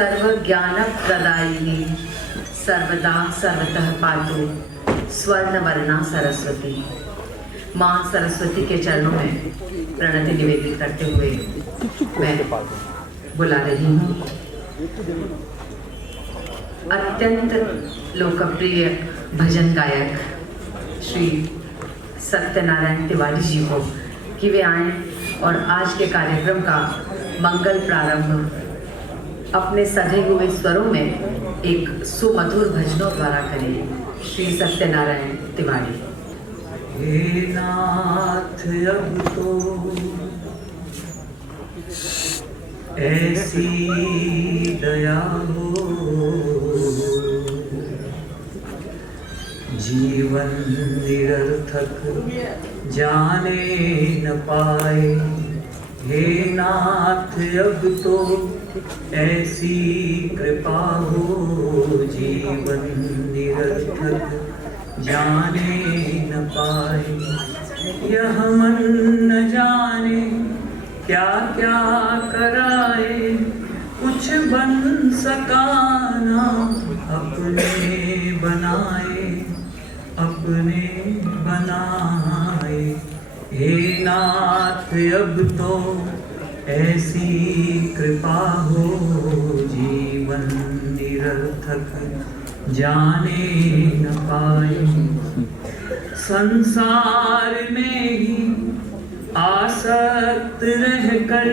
सर्वज्ञानप्रदायिनी सर्वदा सर्वतः पातु स्वर्णवर्णा सरस्वती। माँ सरस्वती के चरणों में प्रणति निवेदित करते हुए मैं बुला रही हूँ अत्यंत लोकप्रिय भजन गायक श्री सत्यनारायण तिवारी जी को कि वे आएं और आज के कार्यक्रम का मंगल प्रारंभ अपने सधे हुए स्वरों में एक सुमधुर भजनों द्वारा करें। श्री सत्यनारायण तिवारी। हे नाथ अब तो ऐसी दया हो, जीवन निरर्थक जाने न पाए। हे नाथ अब तो ऐसी कृपा हो, जीवन निरर्थक जाने न पाए। यह मन न जाने क्या क्या कराए, कुछ बन सका ना अपने बनाए, अपने बनाए। हे नाथ अब तो ऐसी कृपा हो, जीवन निरर्थक जाने न पाए। संसार में ही आसक्त रहकर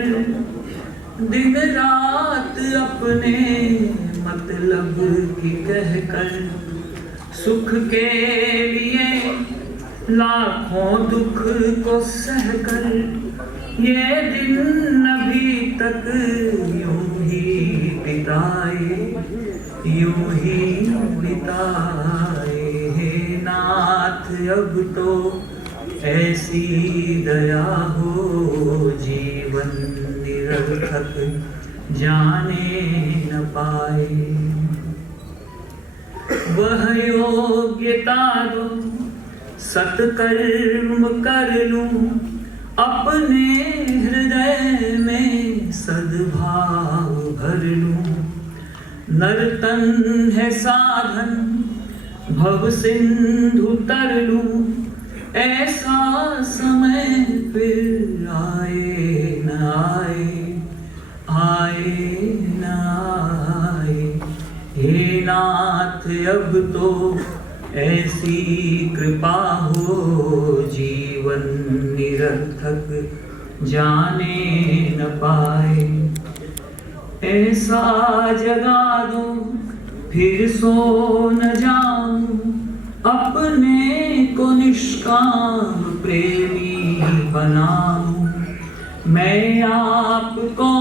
दिन रात अपने मतलब की कहकर, सुख के लिए लाखों दुख को सहकर, ये दिन अभी तक यूं ही बिताए, यूं ही बिताए। हे नाथ अब तो ऐसी दया हो, जीवन निरर्थक जाने न पाए। वह योग्यता दो सत्कर्म कर लूं, अपने हृदय में सद्भाव भर लूं। नर्तन है साधन भव सिंधु तर लूं, ऐसा समय फिर आए न आए, आए न आए। हे नाथ अब तो ऐसी कृपा हो, जीवन निरर्थक जाने न पाए। ऐसा जगा दो फिर सो न जाऊं, अपने को निष्काम प्रेमी बनाऊं। मैं आपको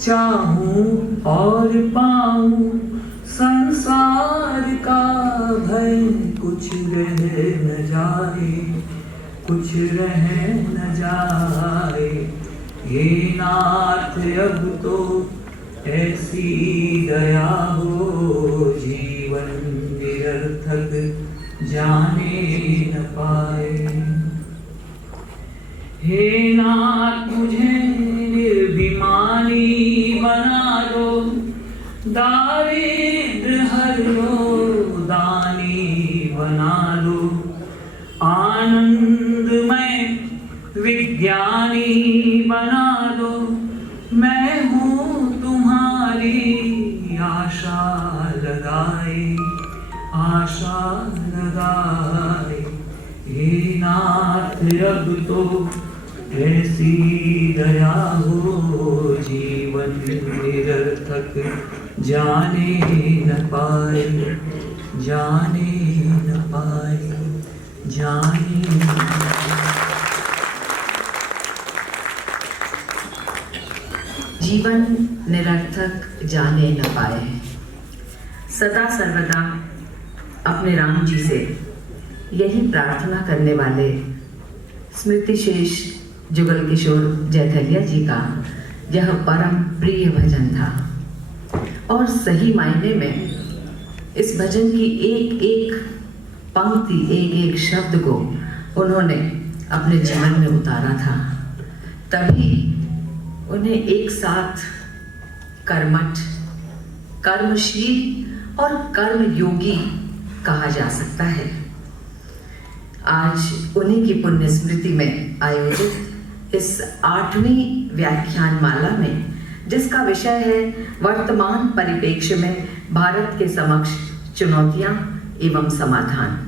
चाहूं और पाऊं, संसार का भय कुछ रह न जाए, कुछ रह न जाए। हे नाथ अब तो ऐसी दया हो, जीवन निरर्थक जाने न पाए। हे नाथ मुझे निर्भिमानी बना दो, दारिद्र हर लो, दानी बना लो। आनंदमय विज्ञानी बना दो, मैं हूँ तुम्हारी आशा लगाए, आशा लगाए। हे नाथ अब तो ऐसी दया हो, जीवन निरर्थक जाने न पाए, जाने न पाए, जाने न पाए। जीवन निरर्थक जाने न पाए। सदा सर्वदा अपने राम जी से यही प्रार्थना करने वाले स्मृति शेष जुगल किशोर जयधलिया जी का यह परम प्रिय भजन था और सही मायने में इस भजन की एक एक पंक्ति, एक एक शब्द को उन्होंने अपने जीवन में उतारा था। तभी उन्हें एक साथ कर्मठ, कर्मशील और कर्मयोगी कहा जा सकता है। आज उन्हीं की पुण्य स्मृति में आयोजित इस 8वीं व्याख्यान माला में, जिसका विषय है वर्तमान परिप्रेक्ष्य में भारत के समक्ष चुनौतियां एवं समाधान,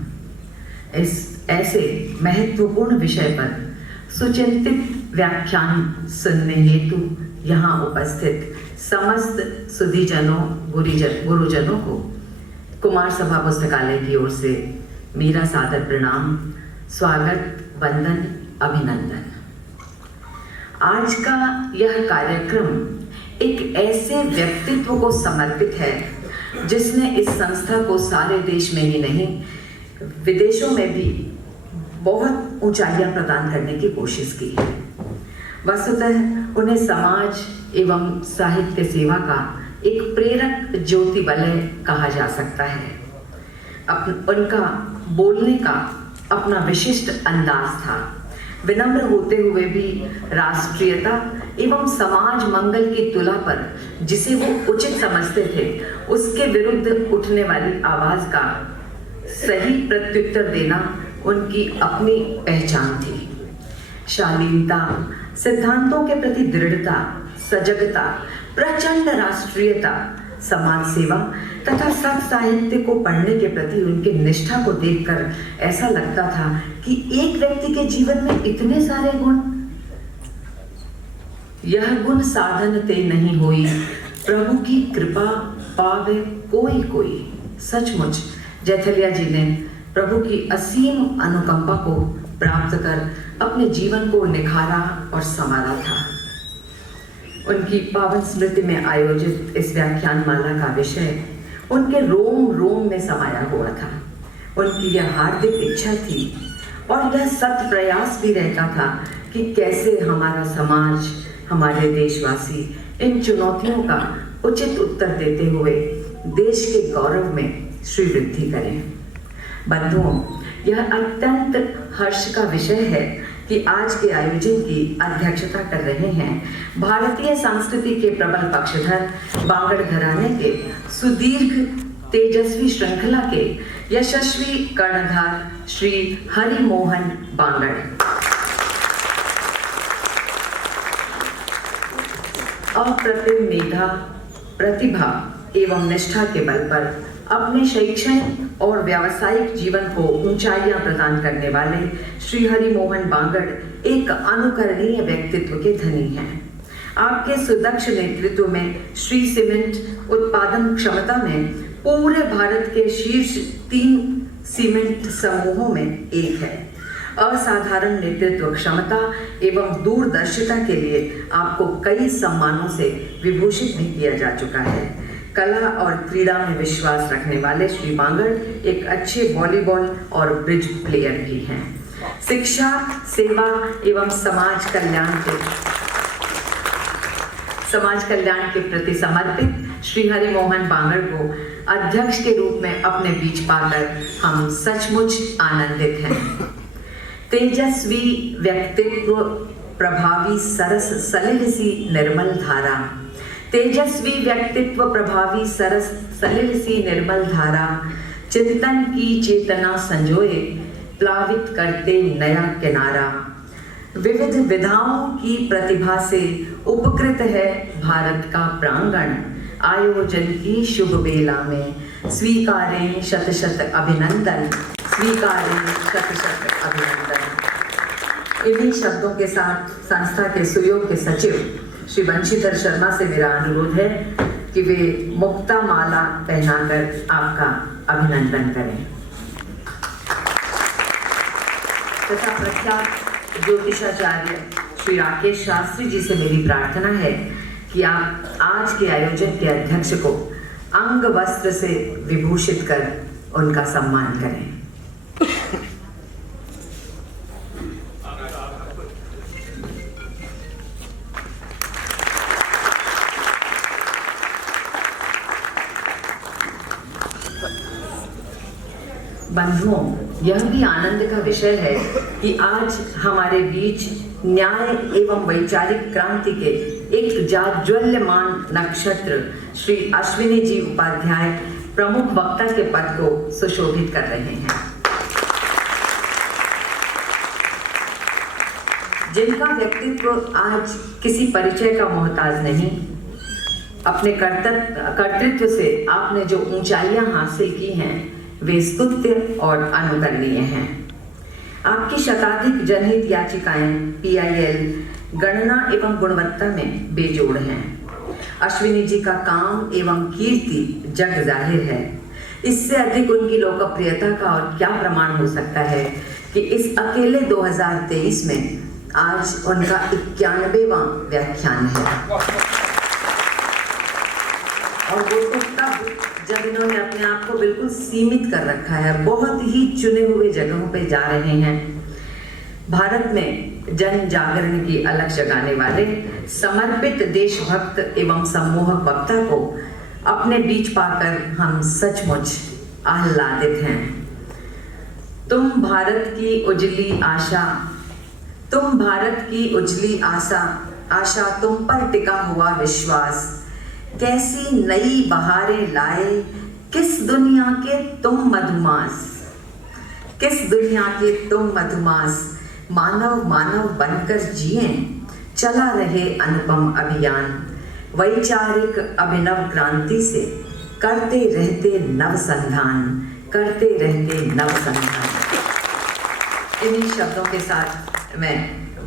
इस ऐसे महत्वपूर्ण विषय पर सुचिंतित व्याख्यान सुनने हेतु यहाँ उपस्थित समस्त सुधीजनों गुरुजनों को कुमार सभा पुस्तकालय की ओर से मेरा सादर प्रणाम, स्वागत, वंदन, अभिनंदन। आज का यह कार्यक्रम एक ऐसे व्यक्तित्व को समर्पित है जिसने इस संस्था को सारे देश में ही नहीं, विदेशों में भी बहुत ऊंचाइयां प्रदान करने की कोशिश की है। वस्तुतः उन्हें समाज एवं साहित्य सेवा का एक प्रेरक ज्योति वलय कहा जा सकता है। उनका बोलने का अपना विशिष्ट अंदाज था। विनम्र होते हुए भी राष्ट्रीयता एवं समाज मंगल की तुला पर जिसे वो उचित समझते थे, उसके विरुद्ध उठने वाली आवाज का सही प्रत्युत्तर देना उनकी अपनी पहचान थी। शालीनता, सिद्धांतों के प्रति दृढ़ता, सजगता, प्रचंड राष्ट्रीयता, समाज सेवा तथा सत साहित्य को पढ़ने के प्रति उनकी निष्ठा को देखकर ऐसा लगता था कि एक व्यक्ति के जीवन में इतने सारे गुण, यह गुण साधन ते नहीं होई, प्रभु की कृपा पावे कोई कोई। सचमुच जैथलिया जी ने प्रभु की असीम अनुकंपा को प्राप्त कर अपने जीवन को निखारा और संवारा था। उनकी पावन स्मृति में आयोजित इस व्याख्यान माला का विषय उनके रोम रोम में समाया हुआ था। उनकी यह हार्दिक इच्छा थी और यह सत प्रयास भी रहता था कि कैसे हमारा समाज, हमारे देशवासी इन चुनौतियों का उचित उत्तर देते हुए देश के गौरव में श्रीवृद्धि करें। बंधुओं, यह अत्यंत हर्ष का विषय है कि आज के आयोजन की अध्यक्षता कर रहे हैं भारतीय संस्कृति के प्रबल पक्षधर, बांगड़ घराने के सुदीर्घ तेजस्वी श्रृंखला के यशस्वी कर्णधार श्री हरि मोहन बांगड़। अप्रतिम मेधा, प्रतिभा एवं निष्ठा के बल पर अपने शैक्षणिक और व्यावसायिक जीवन को ऊंचाइयां प्रदान करने वाले श्री हरि मोहन बांगड़ एक अनुकरणीय व्यक्तित्व के धनी हैं। आपके सुदक्ष नेतृत्व में श्री सीमेंट उत्पादन क्षमता में पूरे भारत के शीर्ष 3 सीमेंट समूहों में एक है। असाधारण नेतृत्व क्षमता एवं दूरदर्शिता के लिए आपको कई सम्मानों से विभूषित भी किया जा चुका है। कला और क्रीड़ा में विश्वास रखने वाले श्री बांगड़ एक अच्छे वॉलीबॉल और ब्रिज प्लेयर भी हैं। शिक्षा, सेवा एवं समाज कल्याण के प्रति समर्पित श्री हरि मोहन बांगड़ को अध्यक्ष के रूप में अपने बीच पाकर हम सचमुच आनंदित हैं। तेजस्वी व्यक्तित्व, प्रभावी सरस सलिल सी निर्मल धारा, तेजस्वी व्यक्तित्व, प्रभावी सरस सलिल सी निर्मल धारा, चिंतन की चेतना संजोए, प्लावित करते नया किनारा। विविध विधाओं की प्रतिभा से उपकृत है भारत का प्रांगण। आयोजन की शुभ बेला में स्वीकारें शत शत अभिनंदन, स्वीकारें शत शत अभिनंदन। इन्हीं शब्दों के साथ संस्था के सुयोग्य सचिव श्री बंशीधर शर्मा से मेरा अनुरोध है कि वे मुक्ता माला पहनाकर आपका अभिनंदन करें। तथा प्रख्यात ज्योतिषाचार्य श्री राकेश शास्त्री जी से मेरी प्रार्थना है कि आप आज के आयोजन के अध्यक्ष को अंग वस्त्र से विभूषित कर उनका सम्मान करें। बंधुओं, यह भी आनंद का विषय है कि आज हमारे बीच न्याय एवं वैचारिक क्रांति के एक जाज्वल्यमान नक्षत्र श्री अश्विनी जी उपाध्याय प्रमुख वक्ता के पद को सुशोभित कर रहे हैं, जिनका व्यक्तित्व आज किसी परिचय का मोहताज नहीं। अपने कर्तृत्व से आपने जो ऊंचाइयां हासिल की हैं वे स्तुत्य और अनुकरणीय हैं। आपकी शताधिक जनहित याचिकाएं PIL गणना एवं गुणवत्ता में बेजोड़ हैं। अश्विनी जी का काम एवं कीर्ति जग जाहिर है। इससे अधिक उनकी लोकप्रियता का और क्या प्रमाण हो सकता है कि इस अकेले 2023 में आज उनका 91वां व्याख्यान है, और वो तो तब जब इन्होंने अपने आप को बिल्कुल सीमित कर रखा है, बहुत ही चुने हुए जगहों पे जा रहे हैं। भारत में जन जागरण की अलख जगाने वाले समर्पित देशभक्त एवं सम्मोहक वक्ता को अपने बीच पाकर हम सचमुच आह्लादित हैं। तुम भारत की उजली आशा, तुम भारत की उजली आशा तुम पर टिका हुआ विश्वास, कैसी नई बहारें लाए किस दुनिया के तुम मधुमास, किस दुनिया के तुम मधुमास, मानव मानव बनकर जिए, चला रहे अनुपम अभियान, वैचारिक अभिनव क्रांति से करते रहते नव संधान, करते रहते नव संधान। इन्हीं शब्दों के साथ मैं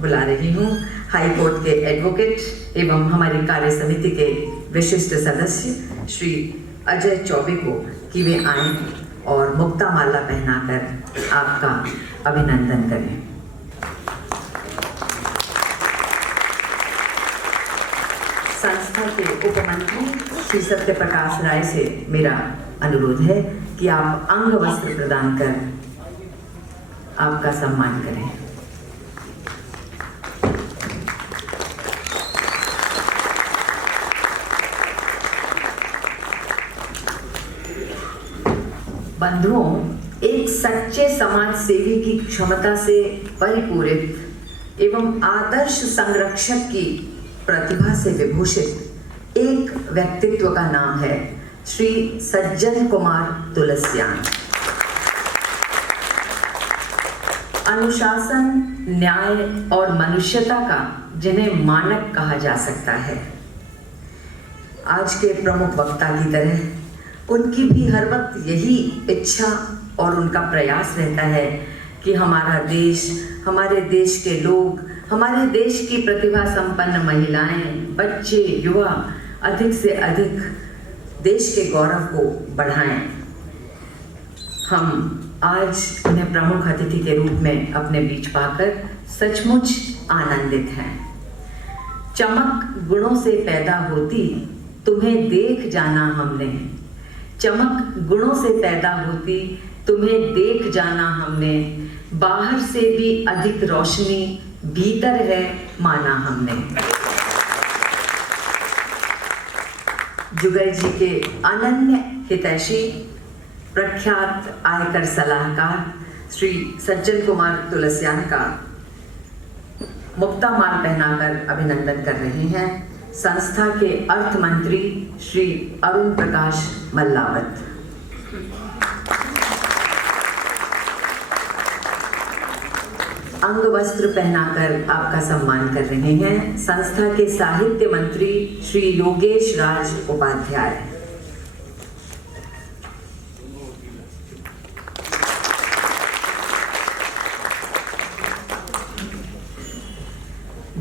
बुला रही हूँ हाई कोर्ट के एडवोकेट एवं हमारी कार्य समिति के विशिष्ट सदस्य श्री अजय चौबे को कि वे आएं और मुक्ता माला पहनाकर आपका अभिनंदन करें। संस्था के उपमंत्री श्री सत्य प्रकाश राय से मेरा अनुरोध है कि आप अंग वस्त्र प्रदान कर आपका सम्मान करें। बंधुओं, एक सच्चे समाज सेवी की क्षमता से परिपूरित एवं आदर्श संरक्षक की प्रतिभा से विभूषित एक व्यक्तित्व का नाम है श्री सज्जन कुमार तुलसियान। अनुशासन, न्याय और मनुष्यता का जिन्हें मानक कहा जा सकता है। आज के प्रमुख वक्ता की तरह उनकी भी हर वक्त यही इच्छा और उनका प्रयास रहता है कि हमारा देश, हमारे देश के लोग, हमारे देश की प्रतिभा संपन्न महिलाएं, बच्चे, युवा अधिक से अधिक देश के गौरव को बढ़ाएं। हम आज उन्हें प्रमुख अतिथि के रूप में अपने बीच पाकर सचमुच आनंदित हैं। चमक गुणों से पैदा होती, तुम्हें देख जाना हमने। चमक गुणों से पैदा होती, तुम्हें देख जाना हमने। बाहर से भी अधिक रोशनी भीतर है माना हमने। जुगल जी के अनन्य हितैषी, प्रख्यात आयकर सलाहकार श्री सज्जन कुमार तुलसियान का मुक्ता माल पहनाकर अभिनंदन कर रहे हैं संस्था के अर्थ मंत्री श्री अरुण प्रकाश मल्लावत। अंग वस्त्र पहनाकर आपका सम्मान कर रहे हैं संस्था के साहित्य मंत्री श्री योगेश राज उपाध्याय।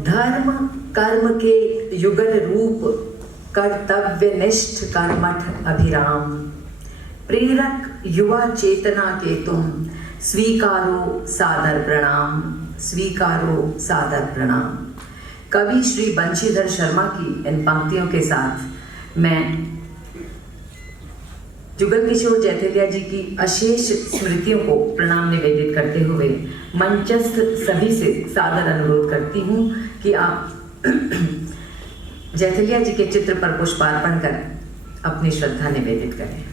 धर्म कर्म के युगल रूप, कर्तव्यनिष्ठ कर्मठ अभिराम, प्रेरक युवा चेतना के तुम, स्वीकारो सादर प्रणाम, स्वीकारो सादर प्रणाम। कवि श्री बंशीधर शर्मा की इन पंक्तियों के साथ मैं जुगल किशोर जैथिलिया जी की अशेष स्मृतियों को प्रणाम निवेदित करते हुए मंचस्थ सभी से सादर अनुरोध करती हूँ कि आप जैथिलिया जी के चित्र पर पुष्पार्पण कर अपनी श्रद्धा निवेदित करें।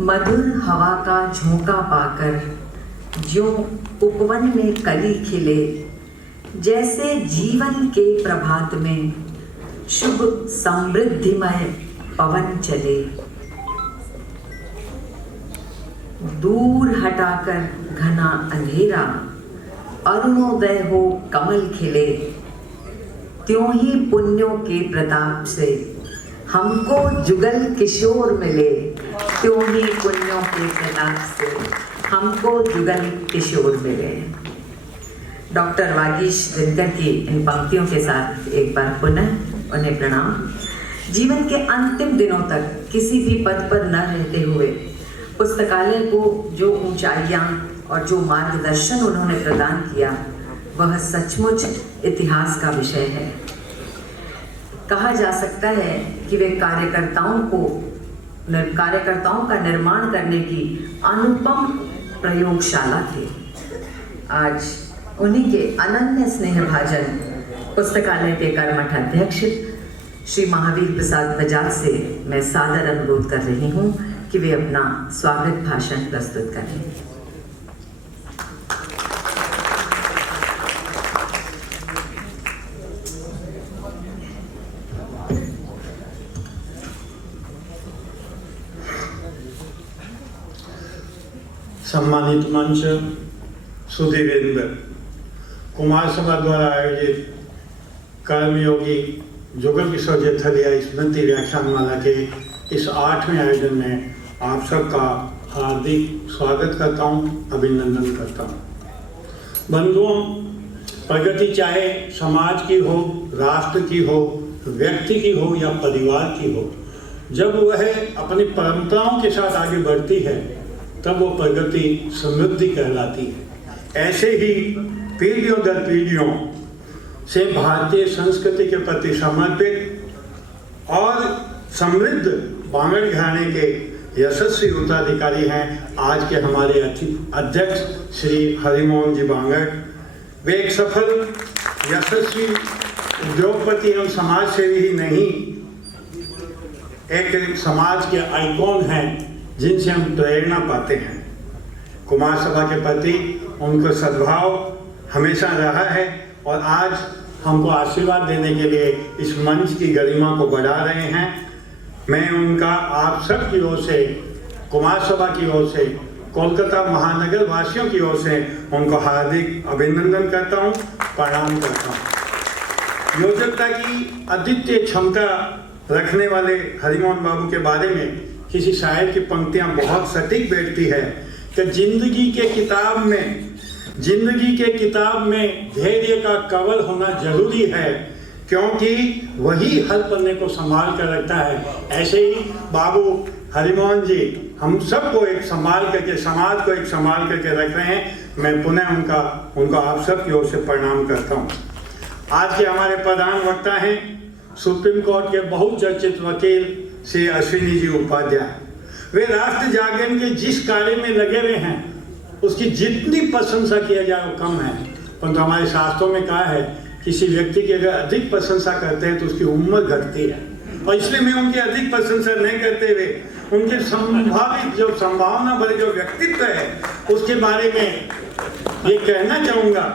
मधुर हवा का झोंका पाकर ज्यों उपवन में कली खिले, जैसे जीवन के प्रभात में शुभ समृद्धिमय पवन चले। दूर हटाकर घना अंधेरा अरुणोदय हो कमल खिले, त्यों ही पुण्यों के प्रताप से हमको जुगल किशोर मिले। त्यों ही पुण्यों के प्रताप से हमको जुगल किशोर मिले। डॉक्टर वागीश दिनकर की इन पंक्तियों के साथ एक बार पुनः उन्हें प्रणाम। जीवन के अंतिम दिनों तक किसी भी पद पर न रहते हुए पुस्तकालय को जो ऊंचाइयां और जो मार्गदर्शन उन्होंने प्रदान किया, वह सचमुच इतिहास का विषय है। कहा जा सकता है कि वे कार्यकर्ताओं का निर्माण करने की अनुपम प्रयोगशाला थे। आज उन्हीं के अनन्य स्नेहभाजन पुस्तकालय के कर्मठ अध्यक्ष श्री महावीर प्रसाद बजाज से मैं सादर अनुरोध कर रही हूँ कि वे अपना स्वागत भाषण प्रस्तुत करें। सम्मानित मंच, सुधीरेंद्र, कुमार सभा द्वारा आयोजित कर्मयोगी जुगल किशोर जेठलिया स्मृति व्याख्यानमाला के इस 8वें आयोजन में आप सबका हार्दिक स्वागत करता हूँ, अभिनंदन करता हूँ। बंधुओं, प्रगति चाहे समाज की हो, राष्ट्र की हो, व्यक्ति की हो या परिवार की हो, जब वह अपनी परंपराओं के साथ आगे बढ़ती है तब वो प्रगति समृद्धि कहलाती है। ऐसे ही पीढ़ियों दर पीढ़ियों से भारतीय संस्कृति के प्रति समर्पित और समृद्ध बांगड़ घराने के यशस्वी उत्तराधिकारी हैं आज के हमारे अध्यक्ष श्री हरिमोहन जी बांगड़। वे एक सफल यशस्वी उद्योगपति एवं समाज सेवी ही नहीं, एक समाज के आइकॉन हैं जिनसे हम प्रेरणा पाते हैं। कुमार सभा के प्रति उनका सद्भाव हमेशा रहा है और आज हमको आशीर्वाद देने के लिए इस मंच की गरिमा को बढ़ा रहे हैं। मैं उनका आप सब की ओर से, कुमार सभा की ओर से, कोलकाता महानगर वासियों की ओर से उनको हार्दिक अभिनंदन करता हूँ, प्रणाम करता हूँ। योजकता की अद्वितीय क्षमता रखने वाले हरिमोहन बाबू के बारे में किसी शायर की पंक्तियां बहुत सटीक बैठती है कि जिंदगी के किताब में धैर्य का कवल होना जरूरी है, क्योंकि वही हर पन्ने को संभाल कर रखता है। ऐसे ही बाबू हरिमोहन जी हम सबको एक संभाल करके, समाज को एक संभाल करके रख रहे हैं। मैं पुनः उनका आप सब की ओर से प्रणाम करता हूँ। आज के हमारे प्रधान वक्ता हैं सुप्रीम कोर्ट के बहुचर्चित वकील श्री अश्विनी जी उपाध्याय। वे राष्ट्र जागरण के जिस कार्य में लगे हुए हैं उसकी जितनी प्रशंसा किया जाए वो कम है, परंतु हमारे शास्त्रों में कहा है किसी व्यक्ति की अगर अधिक प्रशंसा करते हैं तो उसकी उम्र घटती है, और इसलिए मैं उनकी अधिक प्रशंसा नहीं करते हुए उनके संभावित जो संभावना भरे जो व्यक्तित्व है उसके बारे में ये कहना चाहूँगा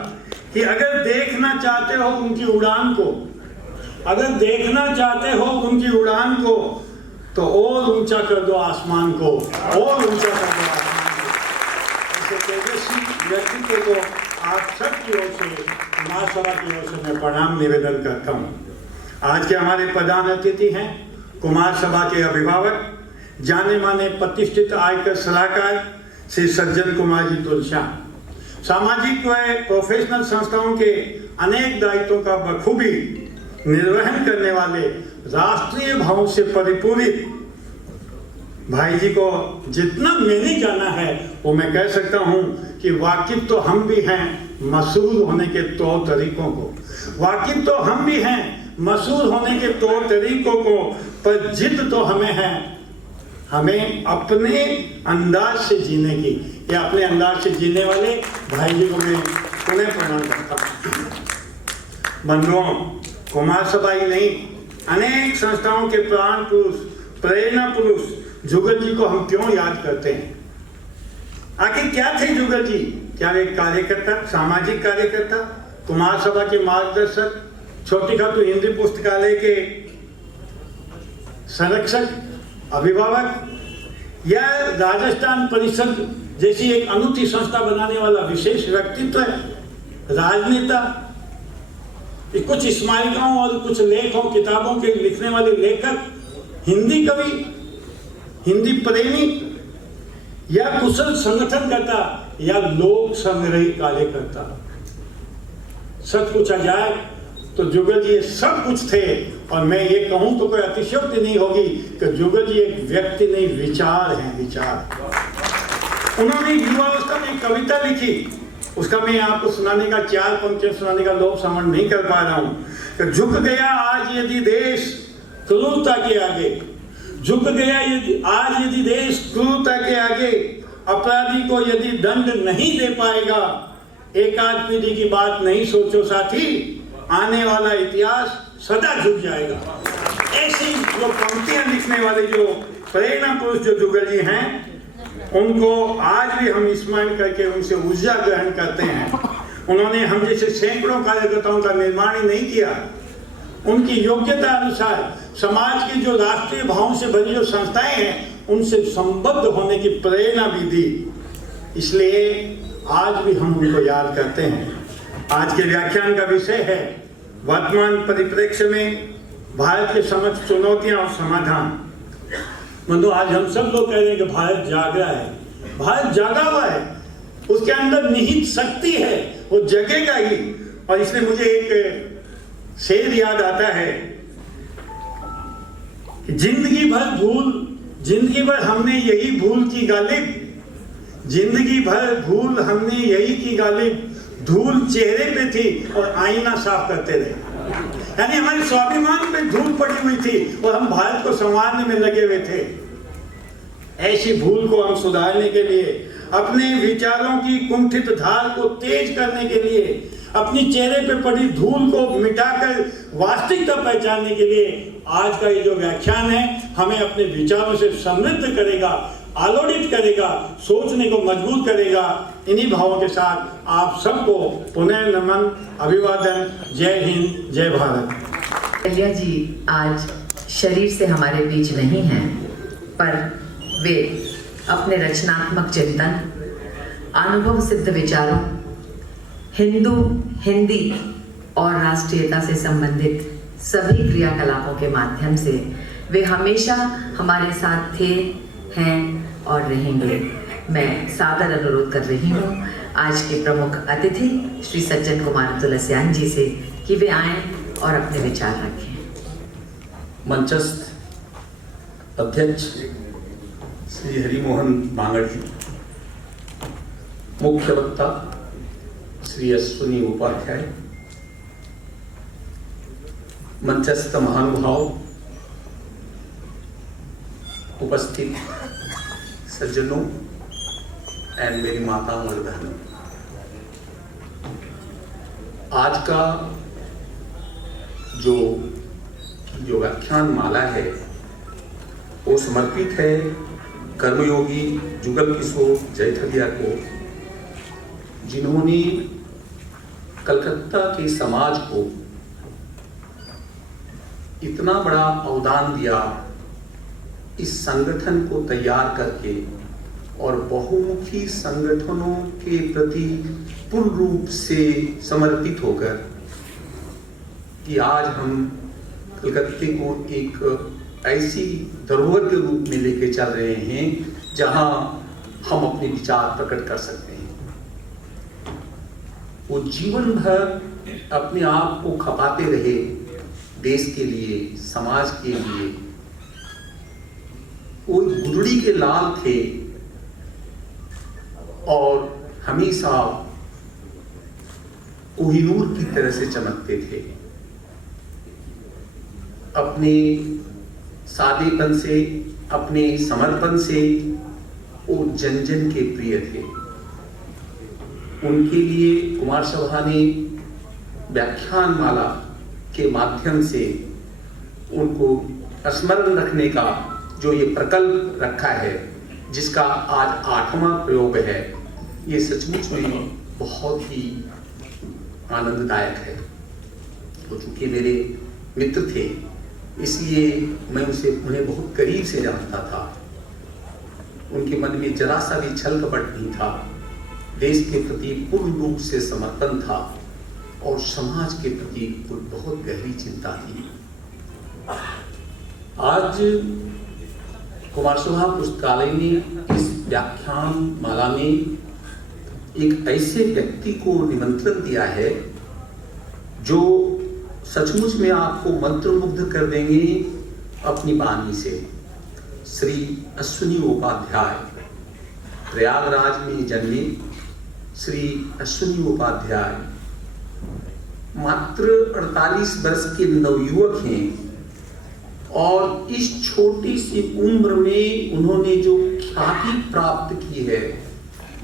कि अगर देखना चाहते हो उनकी उड़ान को, अगर देखना चाहते हो उनकी उड़ान को, तो और ऊंचा कर दो आसमान को, और ऊंचा कर दो आसमान को। ऐसे तेजस्वी व्यक्तित्व को आप सब की ओर से, कुमार सभा की ओर से मैं प्रणाम निवेदन करता हूँ। आज के हमारे प्रधान अतिथि हैं कुमार सभा के अभिभावक, जाने माने प्रतिष्ठित आयकर सलाहकार श्री सज्जन कुमार जी तुलसिया। सामाजिक व प्रोफेशनल संस्थाओं के अनेक दायित्वों का बखूबी निर्वहन करने वाले राष्ट्रीय भाव से परिपूरित भाई जी को जितना मैंने जाना है वो मैं कह सकता हूँ कि वाकिफ तो हम भी हैं मशहूर होने के तौर तरीकों को, वाकिफ तो हम भी हैं मशहूर होने के तौर तरीकों को, पर जिद तो हमें है, हमें अपने अंदाज से जीने की। या अपने अंदाज से जीने वाले भाई जी को मैं पुनः प्रणाम करता हूँ। बंधुओं, कुमार सभा ही नहीं, अनेक संस्थाओं के प्राण पुरुष, प्रेरणा पुरुष, जुगल जी को हम क्यों याद करते हैं? आखिर क्या थे जुगल जी? क्या वे कार्यकर्ता, सामाजिक कार्यकर्ता, कुमार सभा के मार्गदर्शक, छोटी खाटू हिंदी पुस्तकालय के संरक्षक, अभिभावक, या राजस्थान परिषद जैसी एक अनूठी संस्था बनाने वाला विशेष व्यक्तित्व, राजनेता? कुछ स्मारिकाओं और कुछ लेखों, किताबों के लिखने वाले लेखक, हिंदी कवि, हिंदी प्रेमी, या कुशल संगठनकर्ता, या लोक संग्रही कार्यकर्ता? सच पूछा जाए तो जुगल जी ये सब कुछ थे। और मैं ये कहूं तो कोई अतिशयोक्ति नहीं होगी कि जुगल जी एक व्यक्ति नहीं, विचार हैं, विचार। उन्होंने युवावस्था में कविता लिखी, उसका मैं आपको सुनाने का, 4 पंक्तियां सुनाने का लोभ समझ नहीं कर पा रहा हूं कि झुक गया आज यदि देश क्रूरता के आगे, झुक गया आज यदि देश क्रूरता के आगे, अपराधी को यदि दंड नहीं दे पाएगा, एक आध पीढ़ी की बात नहीं सोचो साथी, आने वाला इतिहास सदा झुक जाएगा। ऐसी जो पंक्तियां लिखने वाले जो प्रेरणा पुरुष जो जुगल जी हैं, उनको आज भी हम स्मरण करके उनसे ऊर्जा ग्रहण करते हैं। उन्होंने हम जैसे सैकड़ों कार्यकर्ताओं का निर्माण ही नहीं किया, उनकी योग्यता अनुसार समाज की जो राष्ट्रीय भावों से भरी जो संस्थाएं हैं, उनसे संबद्ध होने की प्रेरणा भी दी। इसलिए आज भी हम उनको याद करते हैं। आज के व्याख्यान का विषय है वर्तमान परिप्रेक्ष्य में भारत के समक्ष चुनौतियां और समाधान। मतलब आज हम सब लोग कह रहे हैं कि भारत जाग रहा है, भारत जागा हुआ है, उसके अंदर निहित शक्ति है, वो जगेगा ही। और इसलिए मुझे एक शेर याद आता है कि जिंदगी भर हमने यही भूल की गालिब, जिंदगी भर भूल हमने यही की गालिब, धूल चेहरे पे थी और आईना साफ करते रहे। यानी हमारे स्वाभिमान पे धूल पड़ी हुई थी और हम भारत को संवारने में लगे हुए थे। ऐसी भूल को हम सुधारने के लिए, अपने विचारों की कुंठित धार को तेज करने के लिए, अपनी चेहरे पे पड़ी धूल को मिटाकर वास्तविकता पहचानने के लिए आज का ये जो व्याख्यान है हमें अपने विचारों से समृद्ध करेगा, आलोड़ित करेगा, सोचने को मजबूत करेगा। इन्हीं भावों के साथ आप सबको पुनः नमन, अभिवादन, जय हिंद, जय भारत। अहिल्या जी आज शरीर से हमारे बीच नहीं हैं, पर वे अपने रचनात्मक चिंतन, अनुभव सिद्ध विचारों, हिंदी और राष्ट्रीयता से संबंधित सभी क्रियाकलापों के माध्यम से वे हमेशा हमारे साथ थे, हैं और रहेंगे। मैं सादर अनुरोध कर रही हूँ आज के प्रमुख अतिथि श्री सज्जन कुमार तुलसियान जी से कि वे आएं और अपने विचार रखें। मंचस्थ अध्यक्ष श्री हरिमोहन बांगड़ जी, मुख्य वक्ता श्री अश्विनी उपाध्याय, मंचस्थ महानुभाव, उपस्थित सज्जनों एंड मेरी माताओं और बहनों, आज का जो व्याख्यान माला है वो समर्पित है कर्मयोगी जुगल किशोर जयथलिया को, जिन्होंने कलकत्ता के समाज को इतना बड़ा अवदान दिया इस संगठन को तैयार करके और बहुमुखी संगठनों के प्रति पूर्ण रूप से समर्पित होकर कि आज हम कलकत्ते को एक ऐसी धरोहर के रूप में लेके चल रहे हैं जहां हम अपने विचार प्रकट कर सकते हैं। वो जीवन भर अपने आप को खपाते रहे देश के लिए, समाज के लिए। वो गुदड़ी के लाल थे और हमेशा कोहिनूर की तरह से चमकते थे। अपने सादेपन से, अपने समर्पण से वो जन जन के प्रिय थे। उनके लिए कुमार सभा ने व्याख्यान माला के माध्यम से उनको स्मरण रखने का जो ये प्रकल्प रखा है, जिसका आज 8वां प्रयोग है, ये सचमुच में बहुत ही आनंददायक है। तो चूंकि मेरे मित्र थे, इसलिए मैं उन्हें बहुत करीब से जानता था। उनके मन में जरा सा भी छल कपट नहीं था, देश के प्रति पूर्ण रूप से समर्पण था और समाज के प्रति बहुत गहरी चिंता थी। आज कुमार शोभा पुस्तकालय ने इस व्याख्यान माला में एक ऐसे व्यक्ति को निमंत्रण दिया है जो सचमुच में आपको मंत्रमुग्ध कर देंगे अपनी वाणी से। श्री अश्विनी उपाध्याय, प्रयागराज में जन्मे श्री अश्विनी उपाध्याय मात्र 48 वर्ष के नवयुवक हैं और इस छोटी सी उम्र में उन्होंने जो ख्याति प्राप्त की है,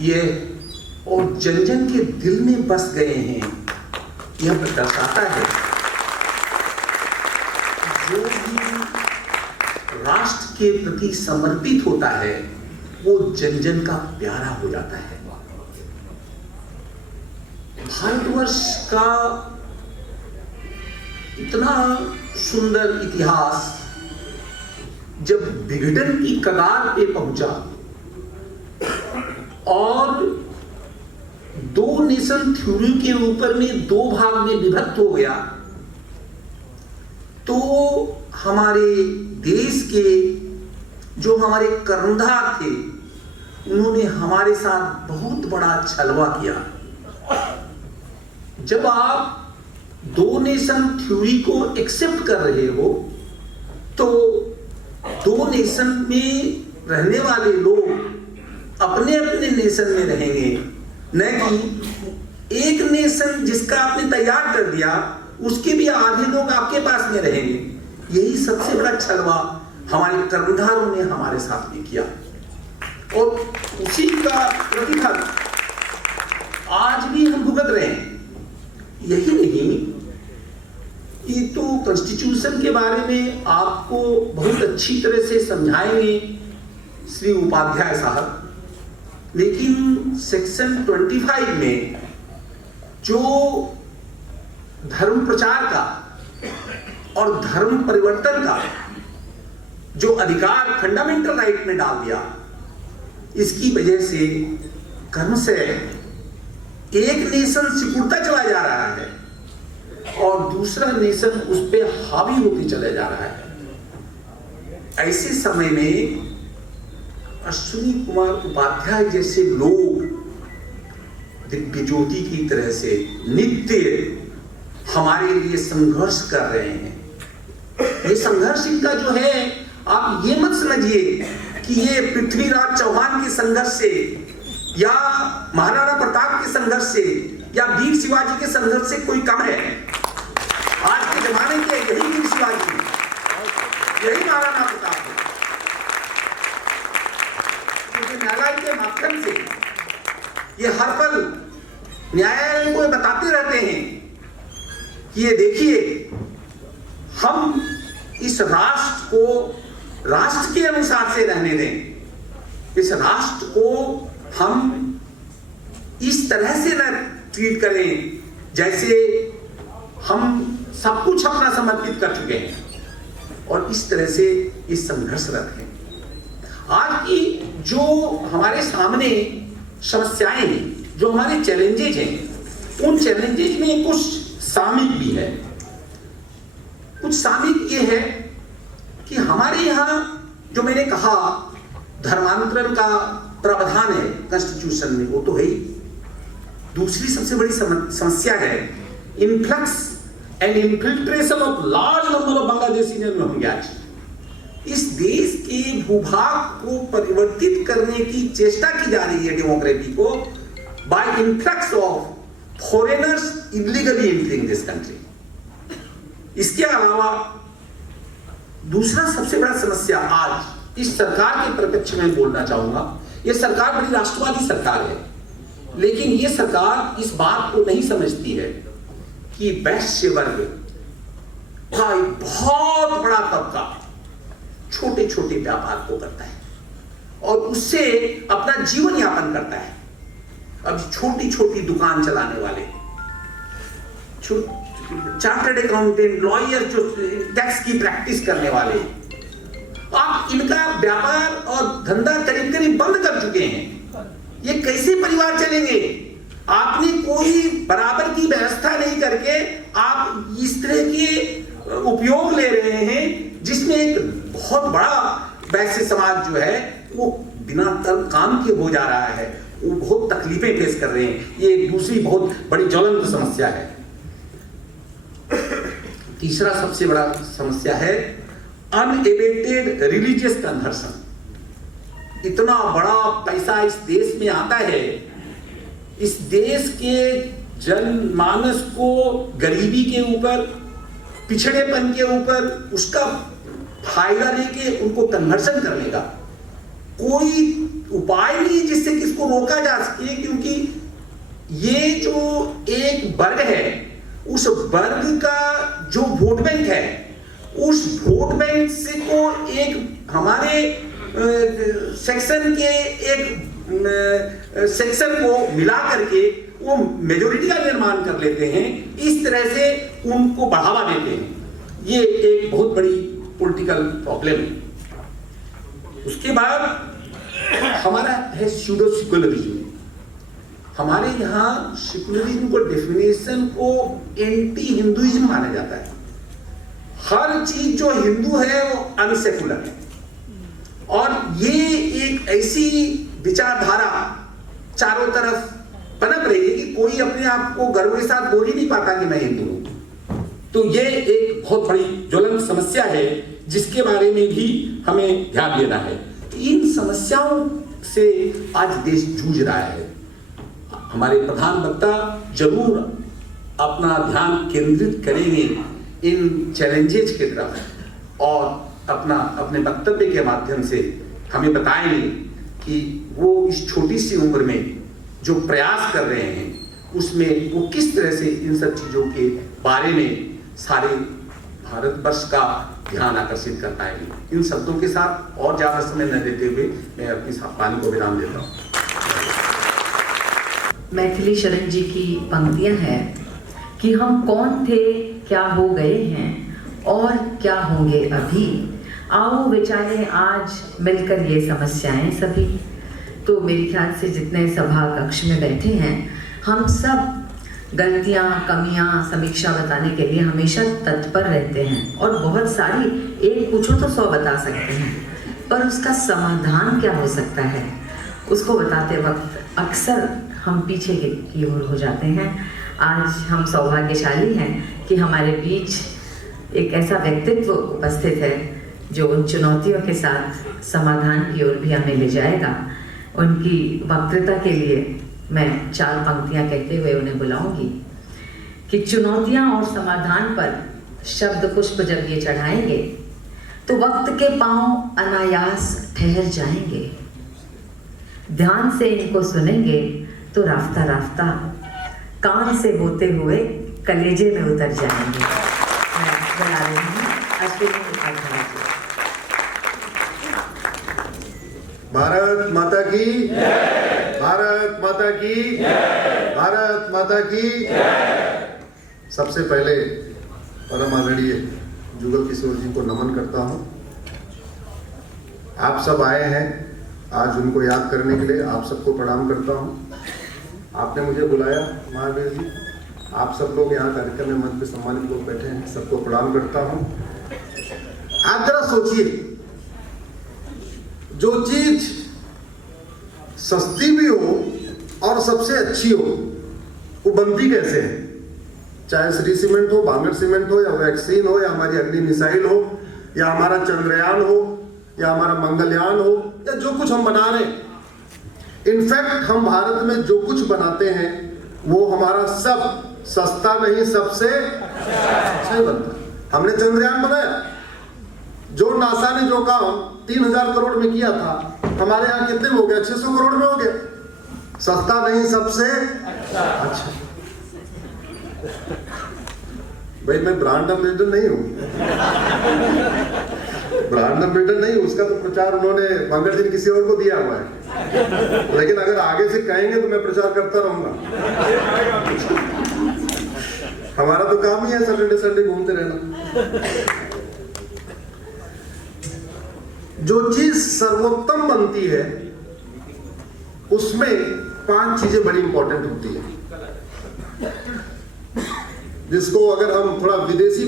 यह और जन जन के दिल में बस गए हैं, यह दर्शाता है जो भी राष्ट्र के प्रति समर्पित होता है वो जन जन का प्यारा हो जाता है। भारतवर्ष का इतना सुंदर इतिहास जब विघटन की कगार पे पहुंचा और दो नेशन थ्योरी के ऊपर में दो भाग में विभक्त हो गया, तो हमारे देश के जो हमारे कर्णधार थे, उन्होंने हमारे साथ बहुत बड़ा छलवा किया। जब आप दो नेशन थ्योरी को एक्सेप्ट कर रहे हो तो दो नेशन में रहने वाले लोग अपने अपने नेशन में रहेंगे, न कि एक नेशन जिसका आपने तैयार कर दिया उसके भी आधे लोग आपके पास में रहेंगे। यही सबसे बड़ा छलवा हमारे कर्णधारों ने हमारे साथ में किया और उसी का प्रतिफल आज भी हम भुगत रहे हैं। यही नहीं, ये तो कॉन्स्टिट्यूशन के बारे में आपको बहुत अच्छी तरह से समझाएंगे श्री उपाध्याय साहब, लेकिन सेक्शन 25 में जो धर्म प्रचार का और धर्म परिवर्तन का जो अधिकार फंडामेंटल राइट में डाल दिया, इसकी वजह से क्रमशः एक नेशन सिकुड़ता चला जा रहा है और दूसरा नेशन उस पर हावी होते चला जा रहा है। ऐसे समय में अश्विनी कुमार उपाध्याय जैसे लोग दिव्य ज्योति की तरह से नित्य हमारे लिए संघर्ष कर रहे हैं। ये संघर्ष इनका जो है, आप ये मत समझिए कि ये पृथ्वीराज चौहान के संघर्ष से या महाराणा प्रताप के संघर्ष से या वीर शिवाजी के संघर्ष से कोई कम है। आज के जमाने के यही वीर शिवाजी, यही महाराणा प्रताप है, क्योंकि न्यायालय के माध्यम से ये हर पल न्यायालय को बताते रहते हैं कि ये देखिए, हम इस राष्ट्र को राष्ट्र के अनुसार से रहने दें, इस राष्ट्र को हम इस तरह से न ट्रीट करें जैसे हम सब कुछ अपना समर्पित कर चुके हैं और इस तरह से इस संघर्षरत हैं। आज की जो हमारे सामने समस्याएं हैं, जो हमारे चैलेंजेज हैं, उन चैलेंजेज में कुछ सामयिक भी है। कुछ सामयिक ये है कि हमारे यहाँ जो मैंने कहा धर्मांतरण का प्रावधान है कॉन्स्टिट्यूशन में, वो तो है ही। दूसरी सबसे बड़ी समस्या है influx and infiltration of large number of Bangladeshi in Rohingyas. इस देश के भूभाग को परिवर्तित करने की चेष्टा की जा रही है डेमोक्रेसी को by influx of foreigners illegally entering this country. इसके अलावा दूसरा सबसे बड़ा समस्या आज इस सरकार के परिप्रेक्ष्य में बोलना चाहूंगा। यह सरकार बड़ी राष्ट्रवादी सरकार है, लेकिन यह सरकार इस बात को नहीं समझती है कि वैश्य वर्ग का एक बहुत बड़ा तबका, छोटे छोटे व्यापार को करता है और उससे अपना जीवन यापन करता है। अब छोटी छोटी दुकान चलाने वाले, चार्टर्ड अकाउंटेंट, लॉयर, जो टैक्स की प्रैक्टिस करने वाले, आप इनका व्यापार और धंधा करीब करीब बंद कर चुके हैं। ये कैसे परिवार चलेंगे? आपने कोई बराबर की व्यवस्था नहीं करके आप इस तरह के उपयोग ले रहे हैं जिसमें एक बहुत बड़ा वैश्य समाज जो है वो बिना काम के हो जा रहा है, वो बहुत तकलीफें फेस कर रहे हैं। ये दूसरी बहुत बड़ी ज्वलंत समस्या है। तीसरा सबसे बड़ा समस्या है अनएबेटेड रिलीजियस कन्वर्शन। इतना बड़ा पैसा इस देश में आता है, इस देश के जनमानस को गरीबी के ऊपर, पिछड़ेपन के ऊपर उसका फायदा लेके उनको कन्वर्शन करने का कोई उपाय नहीं जिससे किसको रोका जा सके, क्योंकि ये जो एक वर्ग है उस वर्ग का जो वोट बैंक है, उस वोट बैंक से को एक हमारे सेक्शन के एक सेक्शन को मिला करके वो मेजोरिटी का निर्माण कर लेते हैं, इस तरह से उनको बढ़ावा देते हैं। ये एक बहुत बड़ी पॉलिटिकल प्रॉब्लम है। उसके बाद हमारा है स्यूडो सेक्युलरिज्म। हमारे यहाँ सेक्युलरिज्म को डेफिनेशन को एंटी हिंदुइज्म माना जाता है। हर चीज जो हिंदू है वो अनसेकुलर है, और ये एक ऐसी विचारधारा चारों तरफ पनप रही है कि कोई अपने आप को गर्व के साथ बोल ही नहीं पाता कि मैं हिंदू हूं। तो ये एक बहुत बड़ी ज्वलंत समस्या है जिसके बारे में भी हमें ध्यान देना है। इन समस्याओं से आज देश जूझ रहा है। हमारे प्रधान वक्ता जरूर अपना ध्यान केंद्रित करेंगे इन चैलेंजेस की तरफ और अपने वक्तव्य के माध्यम से हमें बताएंगे कि वो इस छोटी सी उम्र में जो प्रयास कर रहे हैं उसमें वो किस तरह से इन सब चीजों के बारे में सारे भारतवर्ष का ध्यान आकर्षित कर पाएंगे। इन शब्दों के साथ और ज्यादा समय न देते हुए मैं अपनी वाणी को विराम देता हूँ। मैथिली शरण जी की पंक्तियां हैं कि हम कौन थे, क्या हो गए हैं और क्या होंगे अभी, आओ विचारें आज मिलकर ये समस्याएं सभी। तो मेरे ख्याल से जितने सभा कक्ष में बैठे हैं हम सब गलतियां, कमियां, समीक्षा बताने के लिए हमेशा तत्पर रहते हैं और बहुत सारी, एक पूछो तो 100 बता सकते हैं, पर उसका समाधान क्या हो सकता है उसको बताते वक्त अक्सर हम पीछे की ओर हो जाते हैं। आज हम सौभाग्यशाली हैं कि हमारे बीच एक ऐसा व्यक्तित्व उपस्थित है जो उन चुनौतियों के साथ समाधान की ओर भी हमें ले जाएगा। उनकी वक्तृता के लिए मैं 4 पंक्तियां कहते हुए उन्हें बुलाऊंगी कि चुनौतियां और समाधान पर शब्द पुष्प जब ये चढ़ाएंगे तो वक्त के पांव अनायास ठहर जाएंगे। ध्यान से इनको सुनेंगे तो राफ्ता राफ्ता कान से होते हुए कलेजे में उतर जाएंगे। मैं बुला रही हूँ अश्विनी मुखर्जी। भारत माता की जय, भारत माता की जय, भारत माता की जय। सबसे पहले परम आदरणीय जुगल किशोर जी को नमन करता हूं। आप सब आए हैं आज उनको याद करने के लिए, आप सबको प्रणाम करता हूं। आपने मुझे बुलाया महावीर जी, आप सब लोग यहाँ कार्यक्रम में मंच पे सम्मानित लोग बैठे हैं, सबको प्रणाम करता हूं। आप जरा सोचिए, जो चीज सस्ती भी हो और सबसे अच्छी हो वो बनती कैसे है? चाहे श्री सीमेंट हो, बांगर सीमेंट हो, या वैक्सीन हो, या हमारी अग्नि मिसाइल हो, या हमारा चंद्रयान हो, या हमारा मंगलयान हो, या जो कुछ हम बना रहे हैं। इनफैक्ट हम भारत में जो कुछ बनाते हैं वो हमारा सब सस्ता नहीं, सबसे अच्छा ही बनता है। हमने चंद्रयान बनाया, जो नासा ने जो काम 3000 करोड़ में किया था, हमारे यहाँ कितने में हो गया? 600 करोड़ में हो गया। सस्ता नहीं, सबसे अच्छा। भाई मैं ब्रांड एम्बेसडर नहीं हूं, ब्रांड एम्बेसडर नहीं, उसका तो प्रचार उन्होंने बांगर जी ने किसी और को दिया हुआ है, लेकिन अगर आगे से कहेंगे तो मैं प्रचार करता रहूंगा। हमारा तो काम ही है सैटरडे संडे घूमते रहना। जो चीज सर्वोत्तम बनती है उसमें 5 चीजें बड़ी इंपॉर्टेंट होती है, जिसको अगर हम थोड़ा विदेशी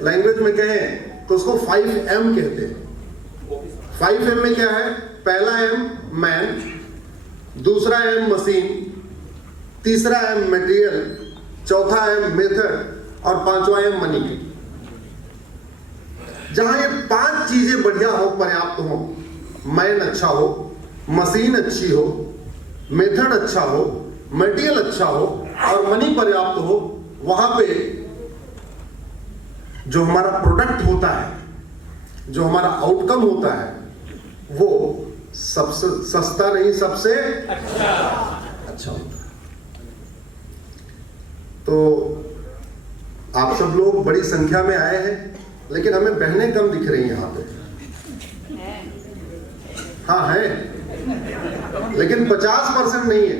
लैंग्वेज में कहें तो उसको 5M कहते हैं। 5M में क्या है? पहला M मैन, दूसरा M मशीन, तीसरा M मटेरियल, चौथा M मेथड और पांचवा M मनी। जहां ये 5 चीजें बढ़िया हो, पर्याप्त हो, मैन अच्छा हो, मशीन अच्छी हो, मेथड अच्छा हो, मटेरियल अच्छा हो और मनी पर्याप्त हो, वहां पे जो हमारा प्रोडक्ट होता है, जो हमारा आउटकम होता है, वो सबसे सस्ता नहीं सबसे अच्छा होता है। तो आप सब लोग बड़ी संख्या में आए हैं, लेकिन हमें बहनें कम दिख रही हैं यहाँ पे। हाँ है, लेकिन 50% नहीं है।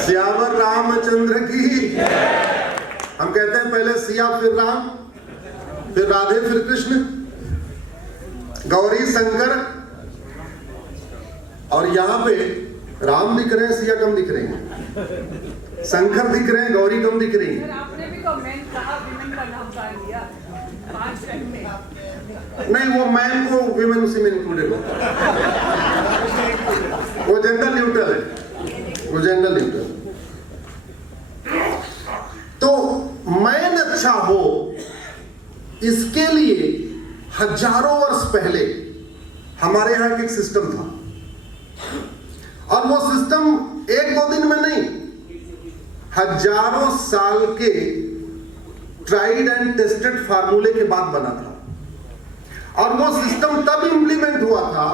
श्यावर रामचंद्र की। हम कहते हैं पहले सिया फिर राम, फिर राधे फिर कृष्ण, गौरी शंकर, और यहां पे राम दिख रहे हैं, सिया कम दिख रही हैं, शंकर दिख रहे हैं, गौरी कम दिख रही हैं। आपने भी तो मैन कहा, विमेन का नाम कहा दिया 5 टाइम में। नहीं, वो मैन को विमेन उसी में इंक्लूडेड होता है, वो जेंडर न्यूट्रल है, वो जेंडर न्यूट्रल। तो मैन अच्छा हो, इसके लिए हजारों वर्ष पहले हमारे यहां एक सिस्टम था, और वो सिस्टम 1-2 दिन में नहीं, हजारों साल के ट्राइड एंड टेस्टेड फार्मूले के बाद बना था। और वो सिस्टम तब इंप्लीमेंट हुआ था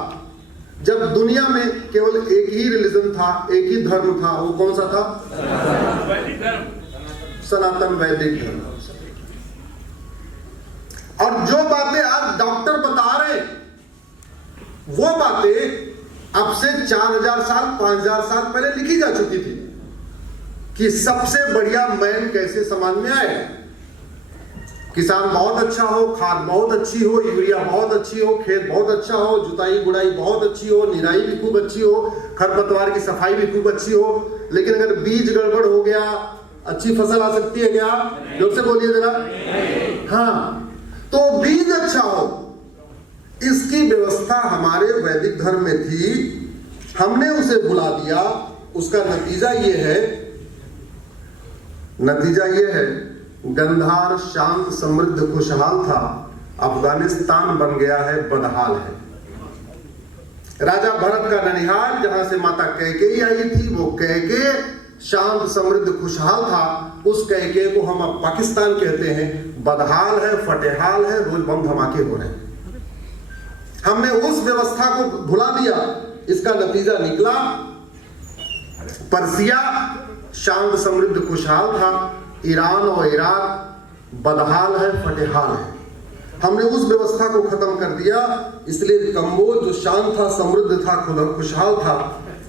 जब दुनिया में केवल एक ही रिलीजन था, एक ही धर्म था। वो कौन सा था? सनातन वैदिक धर्म। और जो बातें आज डॉक्टर बता रहे, वो बातें अब से 4000 साल 5000 साल पहले लिखी जा चुकी थी कि सबसे बढ़िया मैन कैसे समाज में आए। किसान बहुत अच्छा हो, खाद बहुत अच्छी हो, यूरिया बहुत अच्छी हो, खेत बहुत अच्छा हो, जुताई गुड़ाई बहुत अच्छी हो, निराई भी खूब अच्छी हो, खरपतवार की सफाई भी खूब अच्छी हो। लेकिन अगर बीज गड़बड़ हो गया, अच्छी फसल आ सकती है क्या? जोर से बोलिए जरा। हाँ, तो बीज अच्छा हो, इसकी व्यवस्था हमारे वैदिक धर्म में थी, हमने उसे भुला दिया। उसका नतीजा ये है गंधार शांत समृद्ध खुशहाल था, अफगानिस्तान बन गया है बदहाल है। राजा भरत का ननिहाल, जहां से माता कैकेयी आई थी, वो कैके शांत समृद्ध खुशहाल था। उस कैके को हम अब पाकिस्तान कहते हैं, बदहाल है, फटेहाल है, रोज बम धमाके हो रहे हैं। हमने उस व्यवस्था को भुला दिया, इसका नतीजा निकला पर्सिया शांत समृद्ध खुशहाल था, ईरान और इराक बदहाल है, फटेहाल है। हमने उस व्यवस्था को खत्म कर दिया, इसलिए कंबोज जो शांत था, समृद्ध था, खुशहाल था,